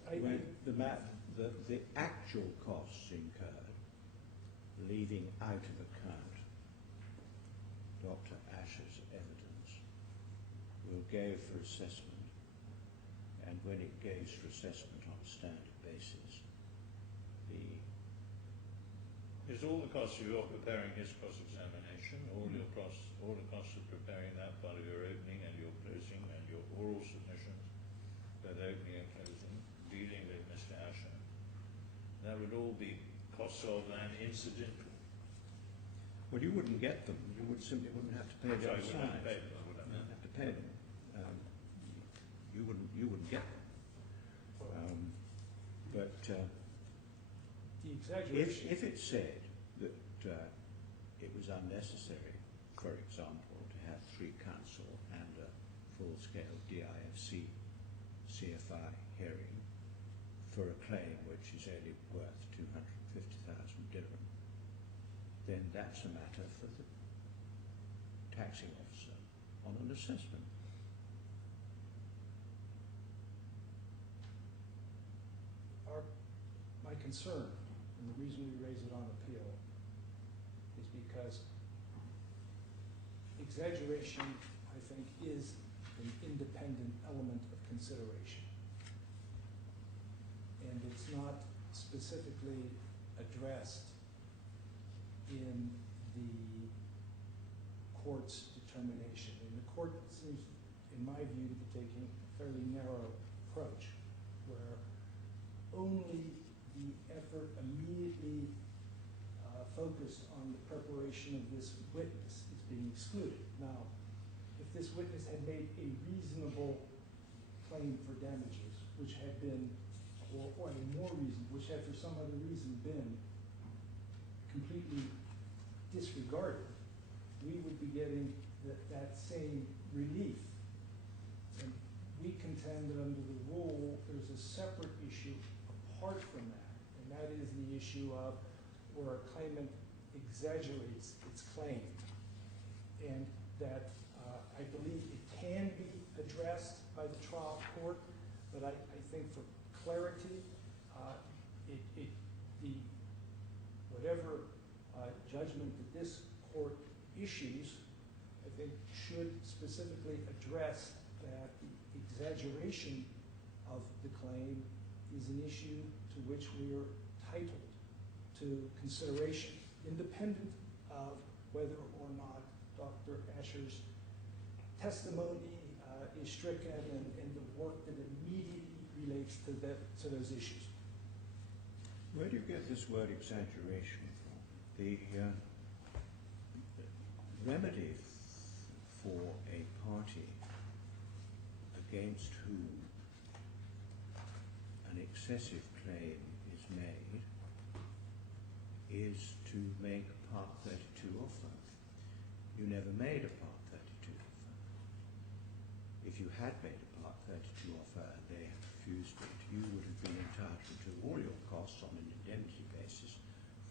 the actual costs incurred, leaving out of account Dr. Asher's evidence, will go for assessment, and when it goes for assessment on a standard basis, is all the costs of your preparing his cross-examination, all the costs of preparing that part of your opening and your closing and your oral submissions, both opening and closing, dealing with Mr. Asher, that would all be costs of and incidental. well, you wouldn't get them. You simply wouldn't have to pay them. Sorry, you wouldn't have to pay them, would I? You wouldn't have to pay them. You wouldn't get them. But the exaggeration. if it said that it was unnecessary, for example, to have 3 counsel and a full-scale DIFC CFI hearing for a claim which is only worth 250,000 dirham, then that's a matter for the taxing officer on an assessment. My concern, and the reason we raise it on appeal, is because exaggeration, I think, is an independent element of consideration. And it's not specifically addressed in the court's determination. And the court seems, in my view, to be taking a fairly narrow approach, where only the effort immediately focused on the preparation of this witness is being excluded. Now, if this witness had made a reasonable claim for damages, which had been, or a more reason, which had for some other reason been completely disregarded, we would be getting that same relief. And we contend that under the rule, there's a separate issue apart from that, and that is the issue of where a claimant exaggerates its claim. And that I believe it can be addressed by the trial court, but I think for clarity, whatever judgment that this court issues, I think should specifically address that the exaggeration of the claim is an issue to which we are entitled to consideration, independent of whether or not Dr. Asher's testimony is stricken and the work that immediately relates to those issues. Where do you get this word exaggeration from? The remedy for a party against whom an excessive claim is made is to make a Part 32 offer. You never made a Part 32 offer. If you had made a Part 32 offer and they had refused it, you would have been entitled to all your costs on an indemnity basis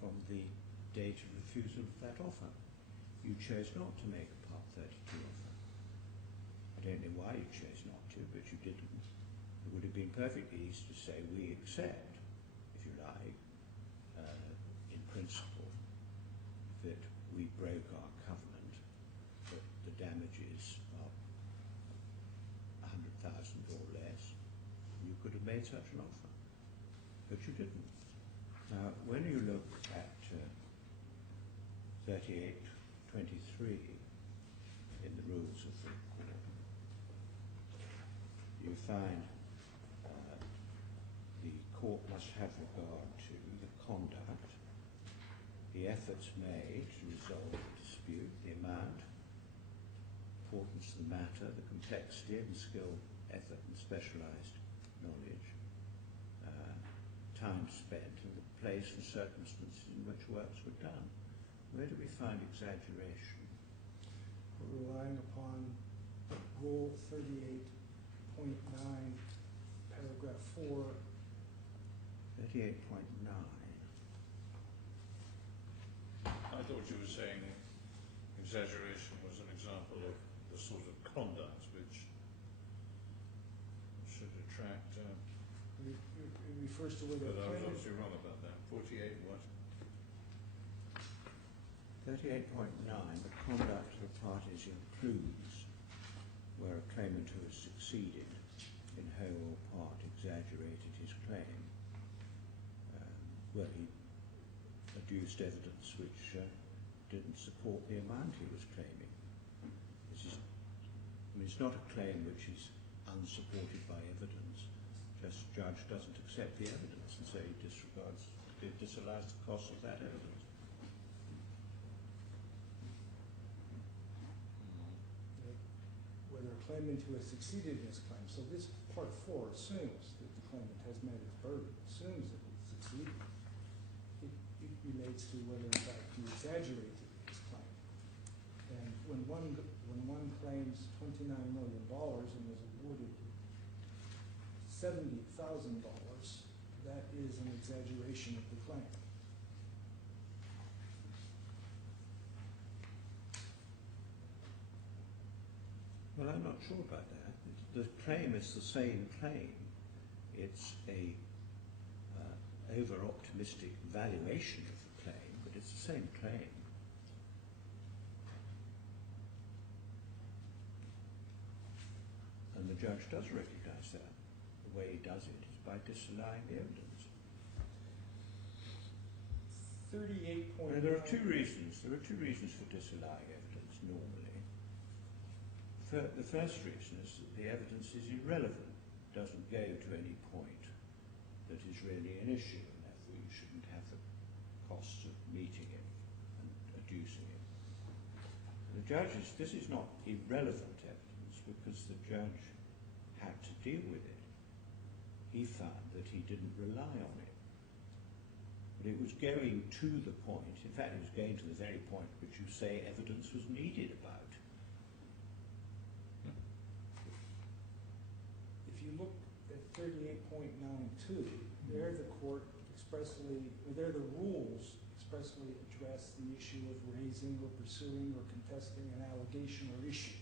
from the date of refusal of that offer. You chose not to make a Part 32 offer. I don't know why you chose not to, but you didn't. It would have been perfectly easy to say, we accept, if you like, in principle, that we broke our covenant, that the damages are 100,000 or less, you could have made such an offer, but you didn't. Now, when you look at 3823 in the rules of the court, you find the court must have regard to the conduct, the efforts made to resolve the dispute, the amount, importance of the matter, the complexity and skill, effort and specialised knowledge, time spent, and the place and circumstances in which works were done. Where do we find exaggeration? We're relying upon Rule 38.9, paragraph 4. 38.9. I thought you were saying exaggeration was an example of the sort of conduct which should attract. It refers to whether But I was claimant. obviously wrong about that. 48 what? 38.9, the conduct of the parties includes where a claimant who has succeeded in whole or part exaggerated his claim, where he adduced evidence which didn't support the amount he was claiming. It's not a claim which is unsupported by evidence. Just judge doesn't accept the evidence and so he disallows the cost of that evidence. Whether a claimant who has succeeded in his claim. So this part 4 assumes that the claimant has met its burden, assumes that it's succeeded. It relates to whether in fact he exaggerated his claim. And when one claims $29 million and is awarded $70,000, that is an exaggeration of the claim. Well, I'm not sure about that. The claim is the same claim. It's a over-optimistic valuation of the claim, but it's the same claim. And the judge does recognise that. The way he does it is by disallowing the evidence. 38.9. There are two reasons. There are two reasons for disallowing evidence normally. The first reason is that the evidence is irrelevant, doesn't go to any point that is really an issue, and therefore you shouldn't have the costs of meeting it and adducing it. The judges, this is not irrelevant evidence because the judge had to deal with it. He found that he didn't rely on it. But it was going to the point, in fact it was going to the very point which you say evidence was needed about. If you look at 38.92, there the court expressly, or there the rules expressly address the issue of raising or pursuing or contesting an allegation or issue.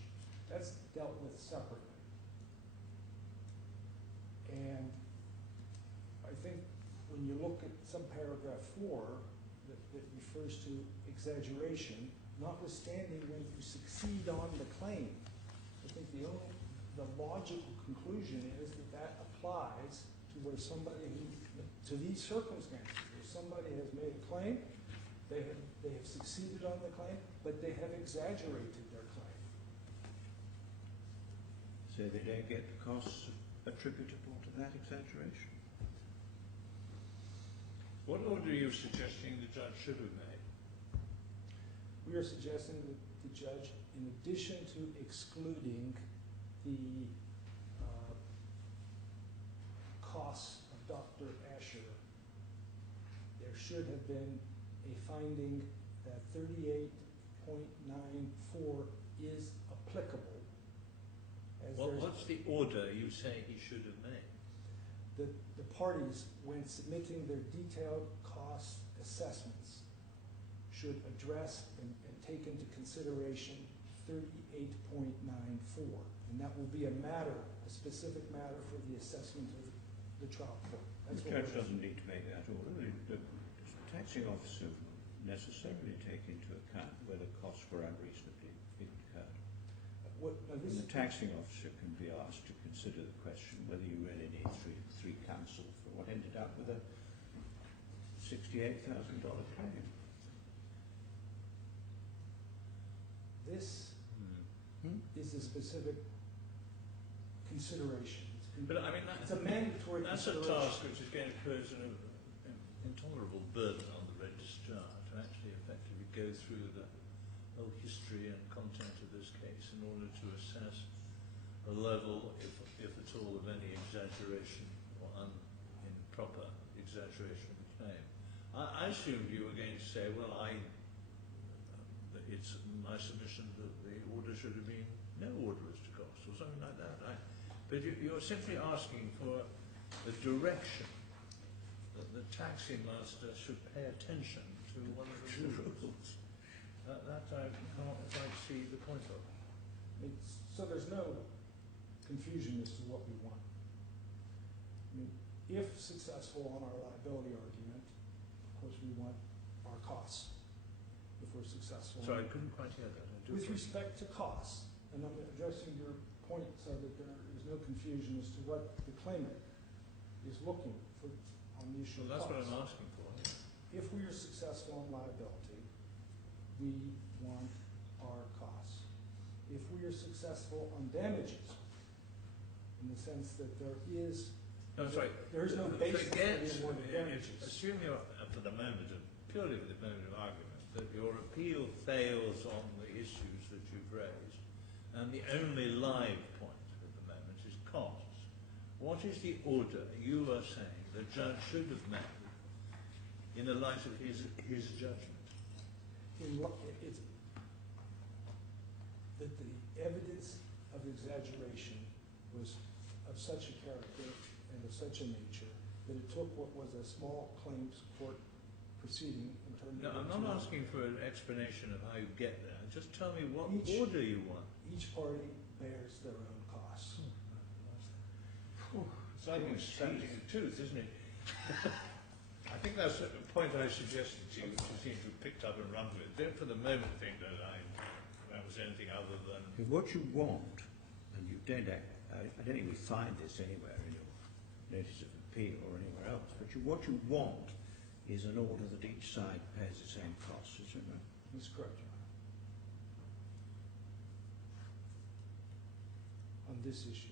That's dealt with separately. And I think when you look at some paragraph 4 that refers to exaggeration, notwithstanding when you succeed on the claim, I think the logical conclusion is that applies to where somebody, to these circumstances, where somebody has made a claim, they have succeeded on the claim, but they have exaggerated their claim. So they don't get the costs attributable to that exaggeration. What order are you suggesting the judge should have made? We are suggesting that the judge, in addition to excluding the costs of Dr. Asher, there should have been a finding that 38.94 is applicable. What's the order you say he should have made? The parties, when submitting their detailed cost assessments, should address and take into consideration 38.94. And that will be a specific matter for the assessment of the trial court. The judge doesn't need to make that order. The taxing officer necessarily take into account whether costs were unreasonably incurred. Now And the taxing officer can be asked to consider the question whether you really need three counsel for what ended up with a $68,000 claim. This is a specific consideration. But I mean, It's a mandatory that's a consideration. task which is going to pose an intolerable burden on the registrar to actually effectively go through the whole history and content of this case in order to assess a level, if at all, of any exaggeration or improper exaggeration of the claim. I assumed you were going to say, well, it's my submission that the order should have been no order as to cost or something like that. But you're simply asking for a direction that the taxi master should pay attention to one of the rules. That I can't quite see the point of. So there's no confusion as to what we want. I mean, if successful on our liability argument, of course we want our costs. If we're successful. Sorry, I couldn't quite hear that. With respect to costs, and I'm addressing your point so that there is no confusion as to what the claimant is looking for on the issue Well, of that's what costs. I'm asking for. If we are successful on liability, we want our costs. If we are successful on damages, in the sense that there is no basis for the award of damages. Assume you're, for the moment, purely for the moment of argument, that your appeal fails on the issues that you've raised, and the only live point at the moment is costs. What is the order you are saying the judge should have made in the light of his judgment? It's that the evidence of exaggeration was of such a character and of such a nature that it took what was a small claims court proceeding and turned it No, I'm into not asking for an explanation of how you get there. Just tell me what order you want. each party bears their own costs. It's like extracting a tooth, isn't it? I think that's a point I suggested to you, which you seem to have picked up and run with. Don't for the moment think that that was anything other than... What you want, and you don't, I don't think we find this anywhere in your notice of appeal or anywhere else, but what you want is an order that each side pays the same costs, isn't it? That's correct, Your Honor. On this issue.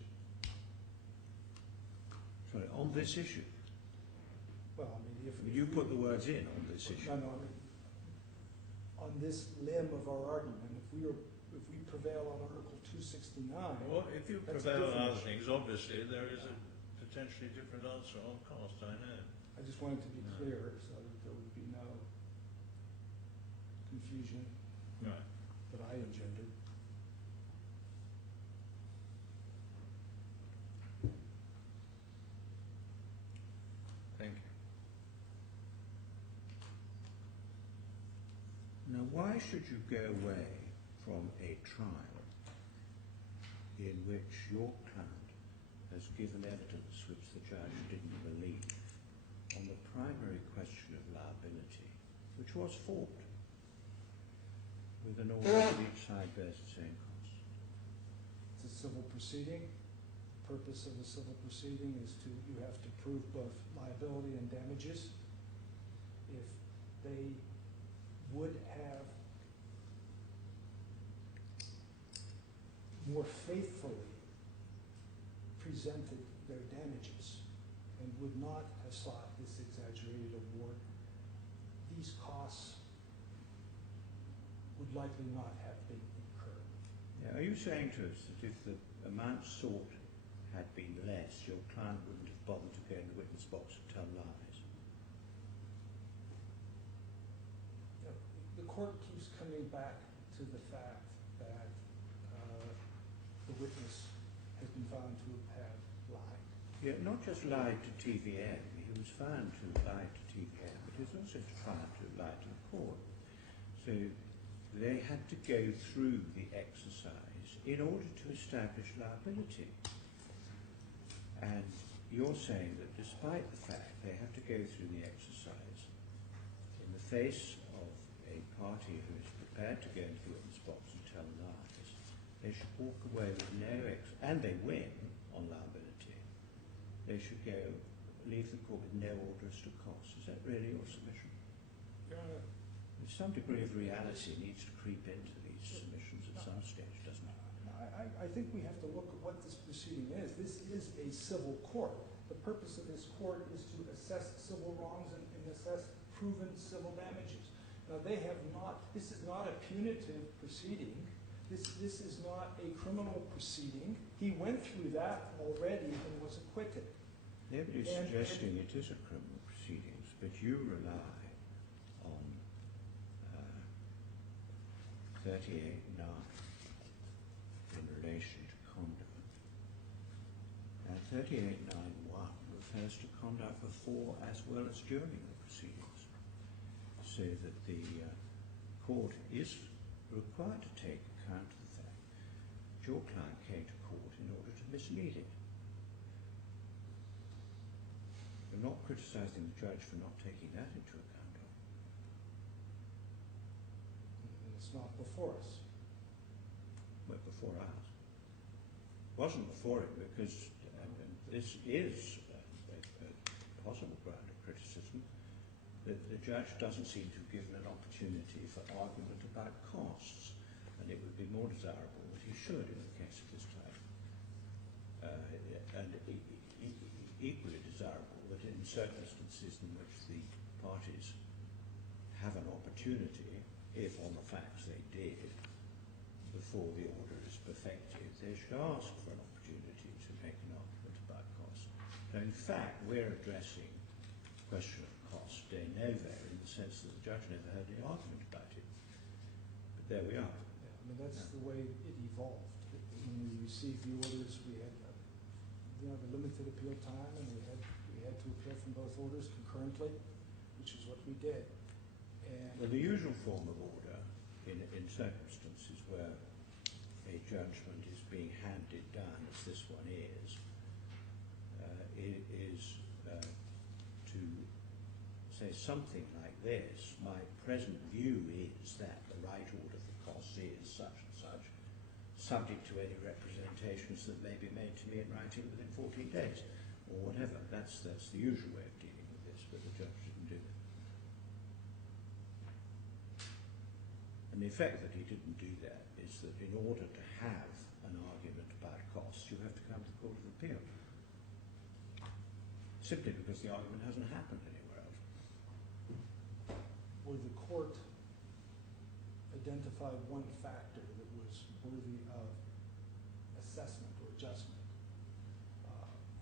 Sorry, on this issue? Well, I mean, if You put the words in on this issue. No, I mean, on this limb of our argument, if we prevail on Article 269. Well, if you that's prevail on different other things, obviously there is a potentially different answer on cost, I know. I just wanted to be clear so that there would be no confusion Right. that I engendered. Thank you. Now, why should you go away from a trial in which your client has given evidence which the judge didn't believe on the primary question of liability, which was fought with an order that each side bears the same cost? It's a civil proceeding. The purpose of a civil proceeding is you have to prove both liability and damages. If they would have more faithfully presented their damages and would not have sought this exaggerated award, these costs would likely not have been incurred. Now, are you saying to us that if the amount sought had been less, your client wouldn't have bothered to go in the witness box and tell lies? The court keeps coming back to the fact that the witness has been found to have lied. Yeah, not just lied to TVM. He was found to have lied to TVM, but he was also found to have lied to the court. So they had to go through the exercise in order to establish liability. And you're saying that despite the fact they have to go through the exercise in the face of a party who is prepared to go into the witness box and tell lies, they should walk away with and they win on liability, they should leave the court with no order as to costs. Is that really your submission? Some degree of reality needs to creep into these submissions at some stage, doesn't it? I think we have to look at what this proceeding is. This is a civil court. The purpose of this court is to assess civil wrongs and assess proven civil damages. Now, this is not a punitive proceeding. This is not a criminal proceeding. He went through that already and was acquitted. Nobody's suggesting it is a criminal proceedings, but you rely on 38.9 in relation to conduct. And 38.9.1 refers to conduct before as well as during the proceedings, so that the court is required to take account of the fact that your client came to court in order to mislead it. You're not criticising the judge for not taking that into account of. It's not before us. Well, before us. It wasn't before it because this is a possible ground of criticism that the judge doesn't seem to have given an opportunity for argument about costs, and it would be more desirable that he should in a case of this type. And equally desirable that in circumstances in which the parties have an opportunity, if on the facts they did, before the order is perfected, they should ask for an opportunity to make an argument about costs. Now, in fact, we're addressing the question of cost de novo in the sense that the judge never heard any argument about it. But there we are. Yeah, I mean, that's the way it evolved. When we received the orders, we had the limited appeal time, and we had to appeal from both orders concurrently, which is what we did. And well, the usual form of order in circumstances where a judgment is being handed down, as this one is to say something like this: my present view is that the right order for costs is such and such, subject to any representations that may be made to me in writing within 14 days, or whatever. That's the usual way of dealing with this, but the judge didn't do that. And the effect that he didn't do that is that in order to have an argument about costs, you have to come to the Court of Appeal, simply because the argument hasn't happened anywhere else. where the court identified one factor that was worthy of assessment or adjustment.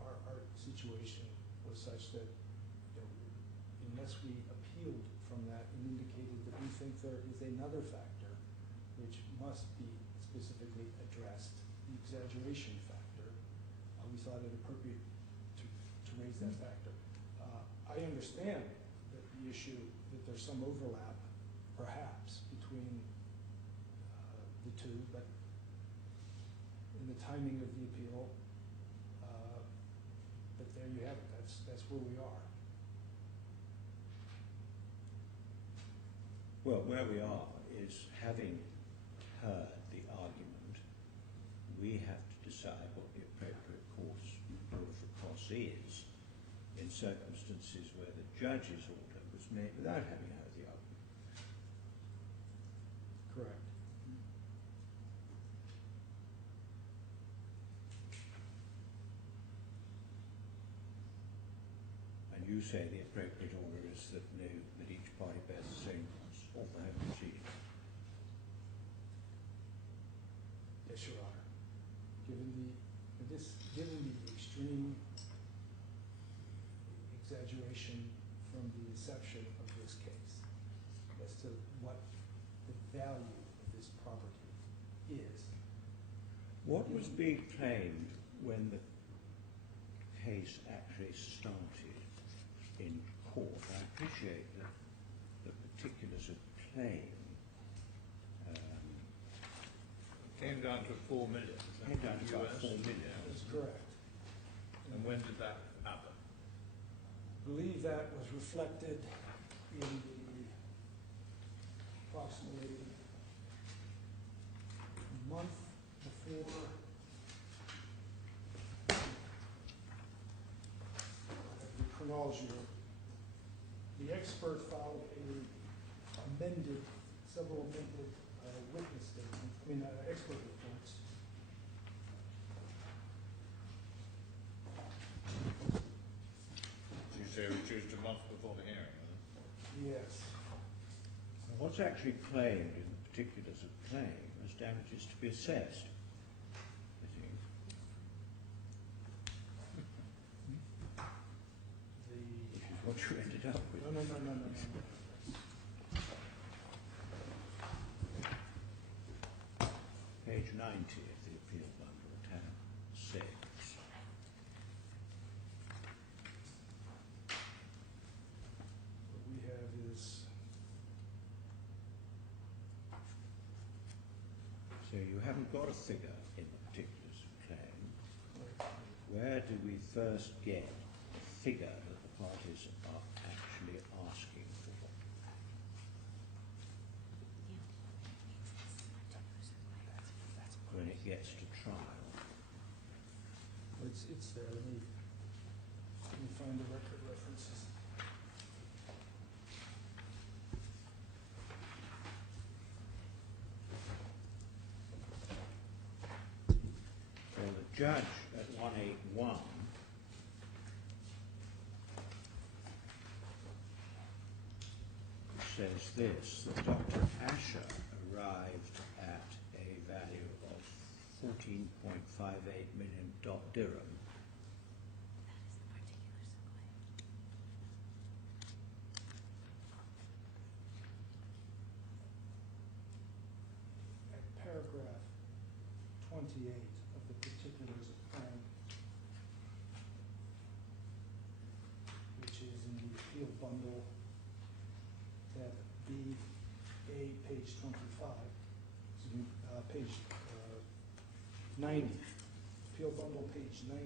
Our situation was such that, unless we appealed from that and indicated that we think there is another factor which must be specifically addressed, the exaggeration factor, we thought it appropriate to raise that factor. I understand that the issue, that there's some overlap, perhaps, between the two, but in the timing of the appeal, but there you have it. That's where we are. Well, where we are is, having heard the argument, we have to decide what the appropriate order for costs is in circumstances where the judge's order was made without having heard the argument. Correct. And you say the appropriate order is that each party bears the same costs of the whole proceeding. Yes, Your Honor. Given the extreme exaggeration from the inception of this case as to what the value of this property is. What was being claimed when the case actually started in court? I appreciate that the particulars of claim Came down to 4 million. came down to about 4 million. That's correct. And when did that happen? I believe that was reflected in approximately a month before the chronology. The expert filed several amended witness statements, expert reports. You say reduced a month before the hearing, Yes. What's actually claimed in the particulars of claim as damages to be assessed, I think. Which is what you ended up with. No. Page 90 of the appeal bundle, tab 6. What we have is, So you haven't got a figure in the particulars of claim. Where do we first get a figure that the parties are actually asking for? When it gets to trial. it's there. Let me find the record references. So the judge at 181 says this, that Dr. Asher arrived at a value of 14.58 million dirham. At paragraph 28 of the particulars of claim, which is in the appeal bundle, tab B, page 25, page 90, appeal bundle, page 90.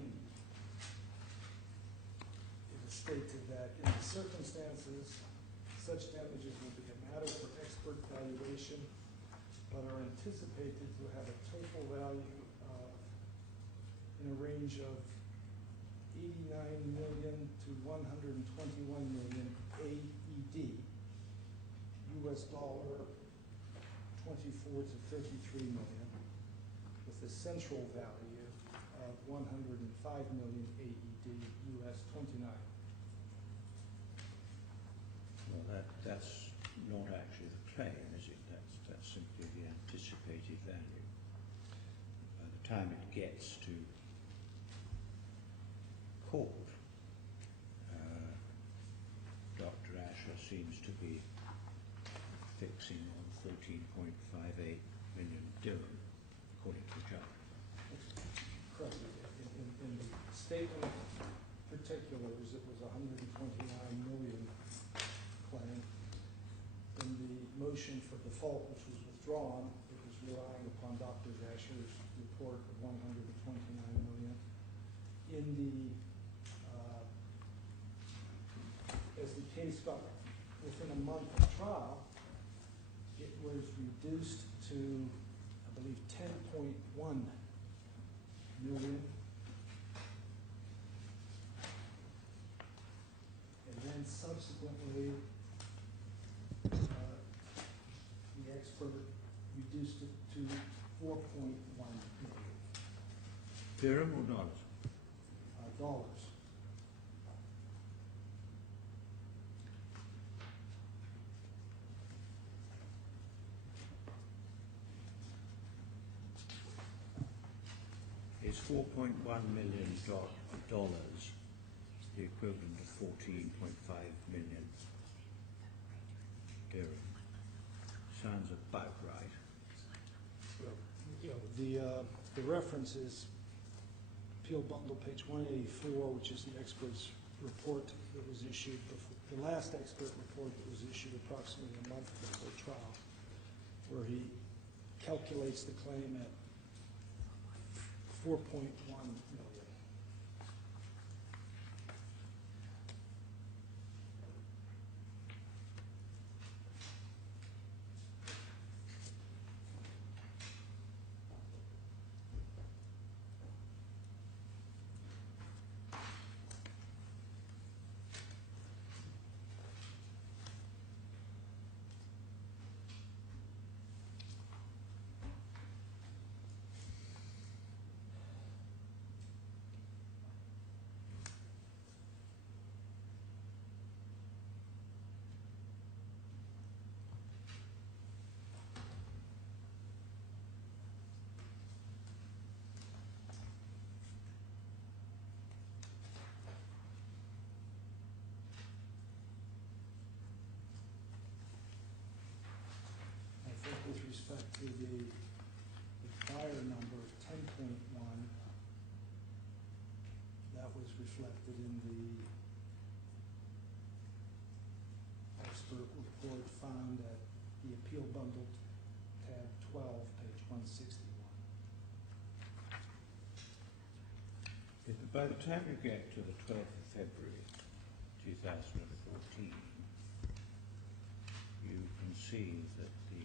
It is stated that in the circumstances, such damages will be a matter for expert valuation, but are anticipated to have a total value in a range of 89 million to 121 million AED, US dollar 24 to 33 million, with a central value of 105 million AED, US 29. Well, that's not actually the claim, is it? That's simply the anticipated value. By the time it gets to court, Dr. Asher seems to be fixing on 14.58 million dirham, according to the judge. Correct. In the statement of particulars, it was 129 million claim. In the motion for default, which was withdrawn, it was relying upon Dr. Asher's report of 129 million. In the as the case got within a month of trial, it was reduced to, I believe, 10.1 million. And then subsequently, the expert reduced it to 4.1 million. Dirham or dollars? Dollars. Is $4.1 million the equivalent of 14.5 million dirham? Sounds about right. The reference is appeal bundle page 184, which is the expert's report that was issued before, the last expert report that was issued approximately a month before trial, where he calculates the claim at 4.1 million. was reflected in the expert report found at the appeal bundle, tab 12, page 161. By the time you get to the 12th of February 2014, you can see that the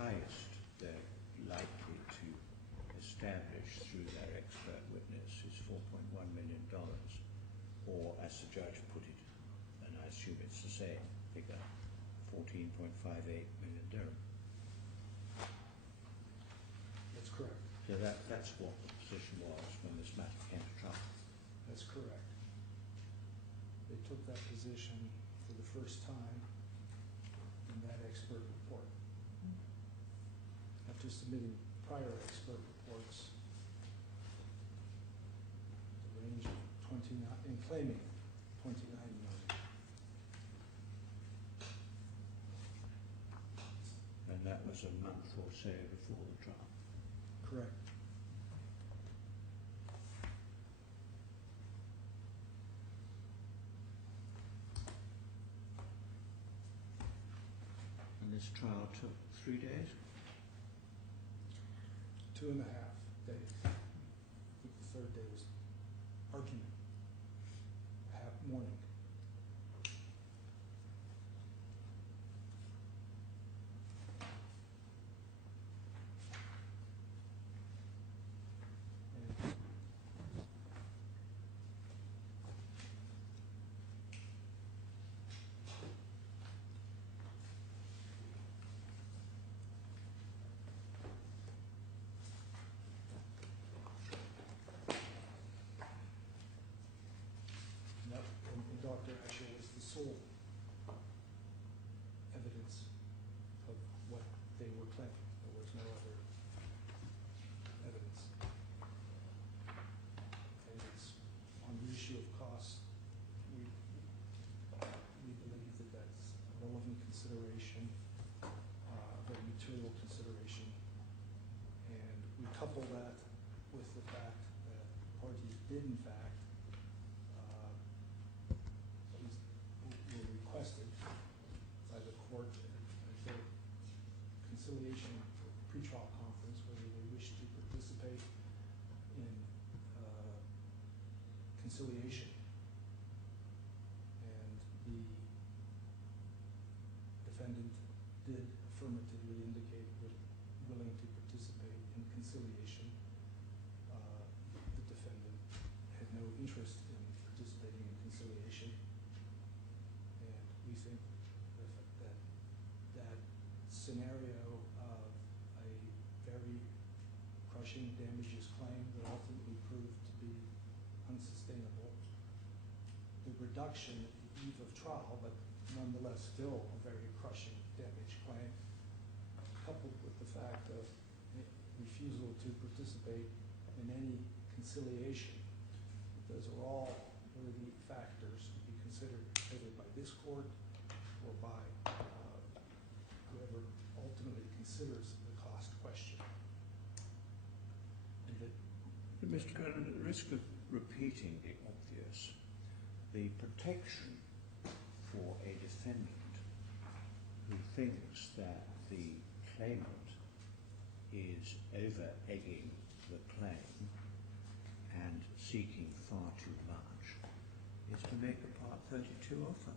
highest they're likely to establish through their expert witness is $4.1 million, or as the judge put it, and I assume it's the same figure, 14.58 million dirham. That's correct. So that's what the position was when this matter came to trial. That's correct. They took that position for the first time in that expert report. After submitting prior expert reports, the range of 29, and claiming 29 million. And that was a month or so before the trial. Correct. And this trial took 3 days? 2.5 days. I think the third day was argument, morning. And Dr. Asher was the sole evidence of what they were claiming. There was no other evidence. And it's on the issue of cost, we believe that that's a relevant consideration, a very material consideration. And we couple that with the fact that parties did in fact were requested by the court at their conciliation pretrial conference whether they wished to participate in conciliation. And the defendant did affirmatively indicate willing to participate in conciliation. The defendant had no interest in participating in conciliation. And we think that scenario of a very crushing damages claim that ultimately proved to be unsustainable, the reduction at the eve of trial, but nonetheless still a very crushing damage claim, coupled with the fact of refusal to participate in any conciliation. Those are all worthy factors to be considered either by this court or by whoever ultimately considers the cost question. And that, Mr. Brennan, at the risk of repeating the obvious, the protection for a defendant who thinks that the claimant is over-egging the claim and seeking far too much is to make a Part 32 offer.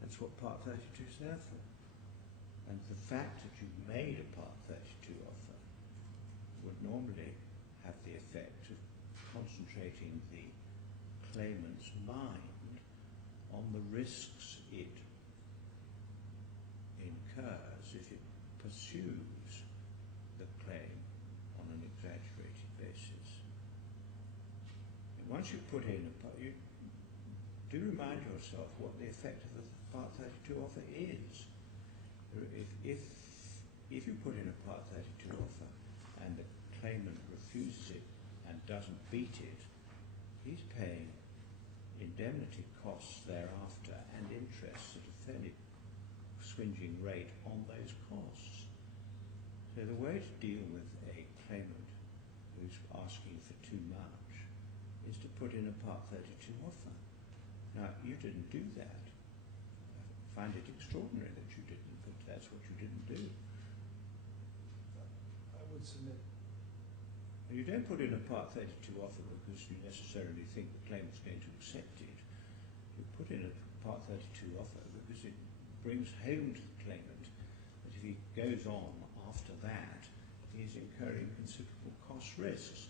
That's what Part 32 is there for. And the fact that you made a Part 32 offer would normally have the effect of concentrating the claimant's mind on the risks it incurs if it pursues the claim on an exaggerated basis. And once you put in you do remind yourself what the effect of the Part 32 offer is. If you put in a Part 32 offer and the claimant refuses it and doesn't beat it, he's paying indemnity costs thereafter and interest at a fairly swinging rate on those costs. So the way to deal with a claimant who's asking for too much is to put in a Part 32 offer. Now, you didn't do that. I find it extraordinary that you didn't, but that's what you didn't do. I would submit. You don't put in a Part 32 offer because you necessarily think the claimant's going to accept it. You put in a Part 32 offer because it brings home to the claimant that if he goes on after that, he's incurring considerable cost risks.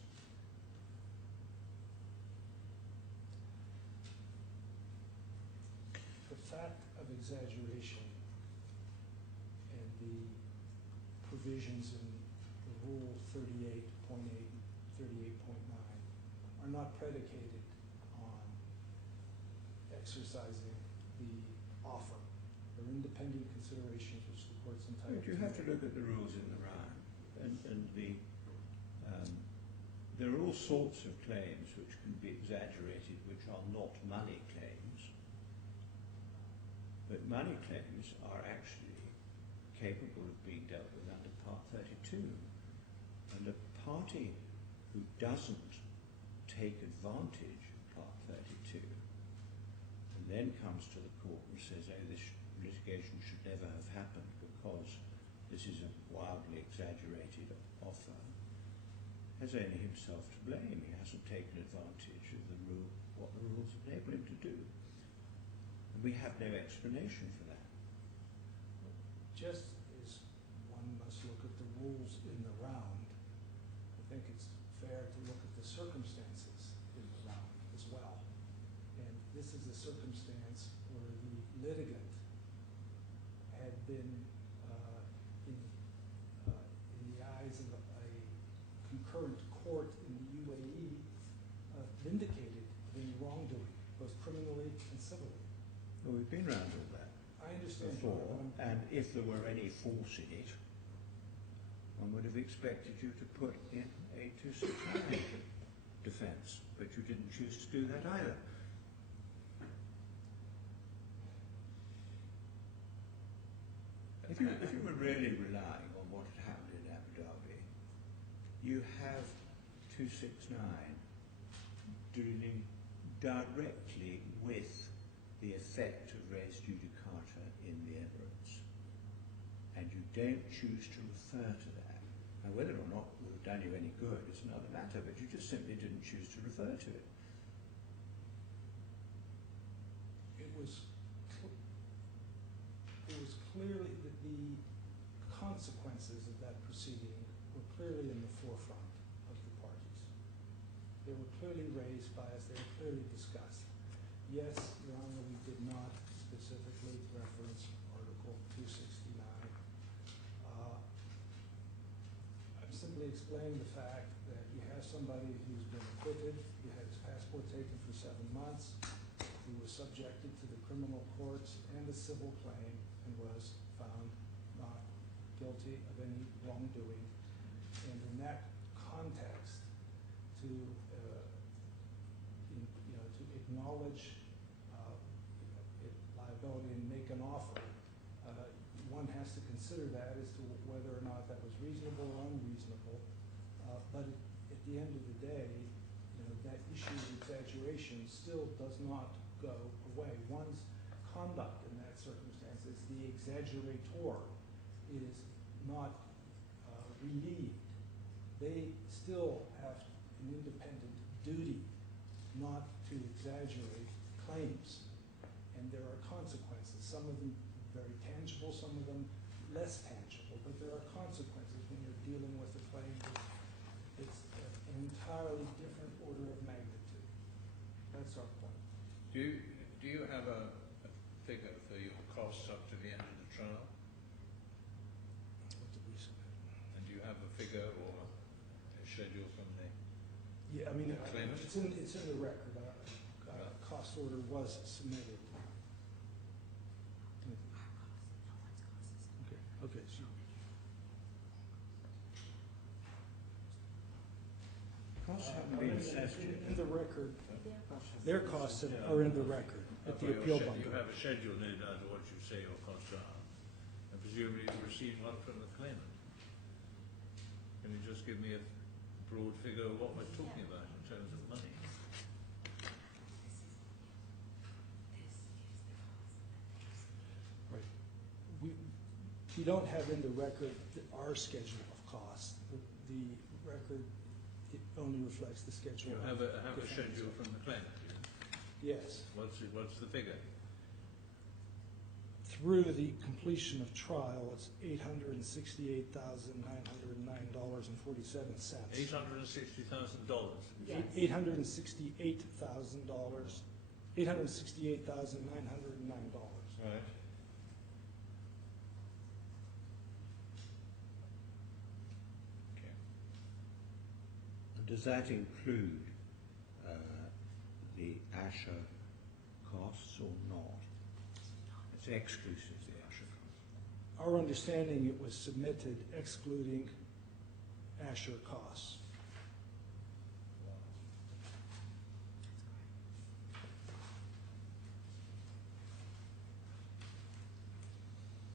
The fact of exaggeration and the provisions in the Rule 38.8 and 38.9 are not predicated on exercising the offer. They're independent considerations which the court's entitled to. You have to look at the rules in the round, and there are all sorts of claims which can be exaggerated which are not money claims. But money claims are actually capable of being dealt with under Part 32. And a party who doesn't take advantage of Part 32 and then comes to the court and says, oh, this litigation should never have happened because this is a wildly exaggerated offer, has only himself to blame. He hasn't taken advantage of the rule, what the rules enable him to do. And we have no explanation for that. Just as one must look at the rules in the round, I think it's fair to look at the circumstances in the round as well. And this is a circumstance where the litigant had been, in the eyes of a concurrent court in the UAE, vindicated of any wrongdoing, both criminally and civilly. Well, we've been round all that I understand before, Your Honor, and if there were any force in it, one would have expected you to put in a 269 defence, but you didn't choose to do that either. If you were really relying on what had happened in Abu Dhabi, you have 269 dealing directly with the effect of res judicata in the Emirates, and you don't choose to refer to that. Now, whether or not it would have done you any good is another matter, but you just simply didn't choose to refer to it. it was clearly that the consequences of that proceeding were clearly in the forefront of the parties. They were clearly raised by us, they were clearly discussed. Yes, Your Honor, we did not specifically reference Article 269. I'm simply explaining the fact that you have somebody who's been acquitted, he had his passport taken for 7 months, he was subjected to the criminal courts and the civil claim and was found not guilty of any wrongdoing. And in that context, to acknowledge liability and make an offer, one has to consider that as to whether or not that was reasonable or unreasonable. But at the end of the day, that issue of exaggeration still does not go away. One's conduct in that circumstance is the exaggerator is not relieved. They still have an independent duty not to exaggerate claims, and there are consequences. Some of them very tangible, some of them less tangible, but there are consequences when you're dealing with a claim that's an entirely different order of magnitude. That's our point. Do you have a figure for your costs up to the end of the trial? What did we say? And do you have a figure or a schedule from the... Yeah, I mean, claimant? it's in the record. Cost order was submitted. Okay, so Costs haven't been assessed yet. in the record, their costs are in the record at the appeal bundle. You have a schedule, no doubt, of what you say your costs are. And presumably you received one from the claimant. Can you just give me a broad figure of what we're talking about in terms of money? You don't have in the record our schedule of costs. The record, it only reflects the schedule. You have a schedule from the claimant. Yes. What's the figure? Through the completion of trial, it's $868,909.47. $860,000. Yes. $868,000. $868,909. Right. Okay. And does that include the Asher costs or not? It's exclusive of the Asher costs. Our understanding, it was submitted excluding Asher costs.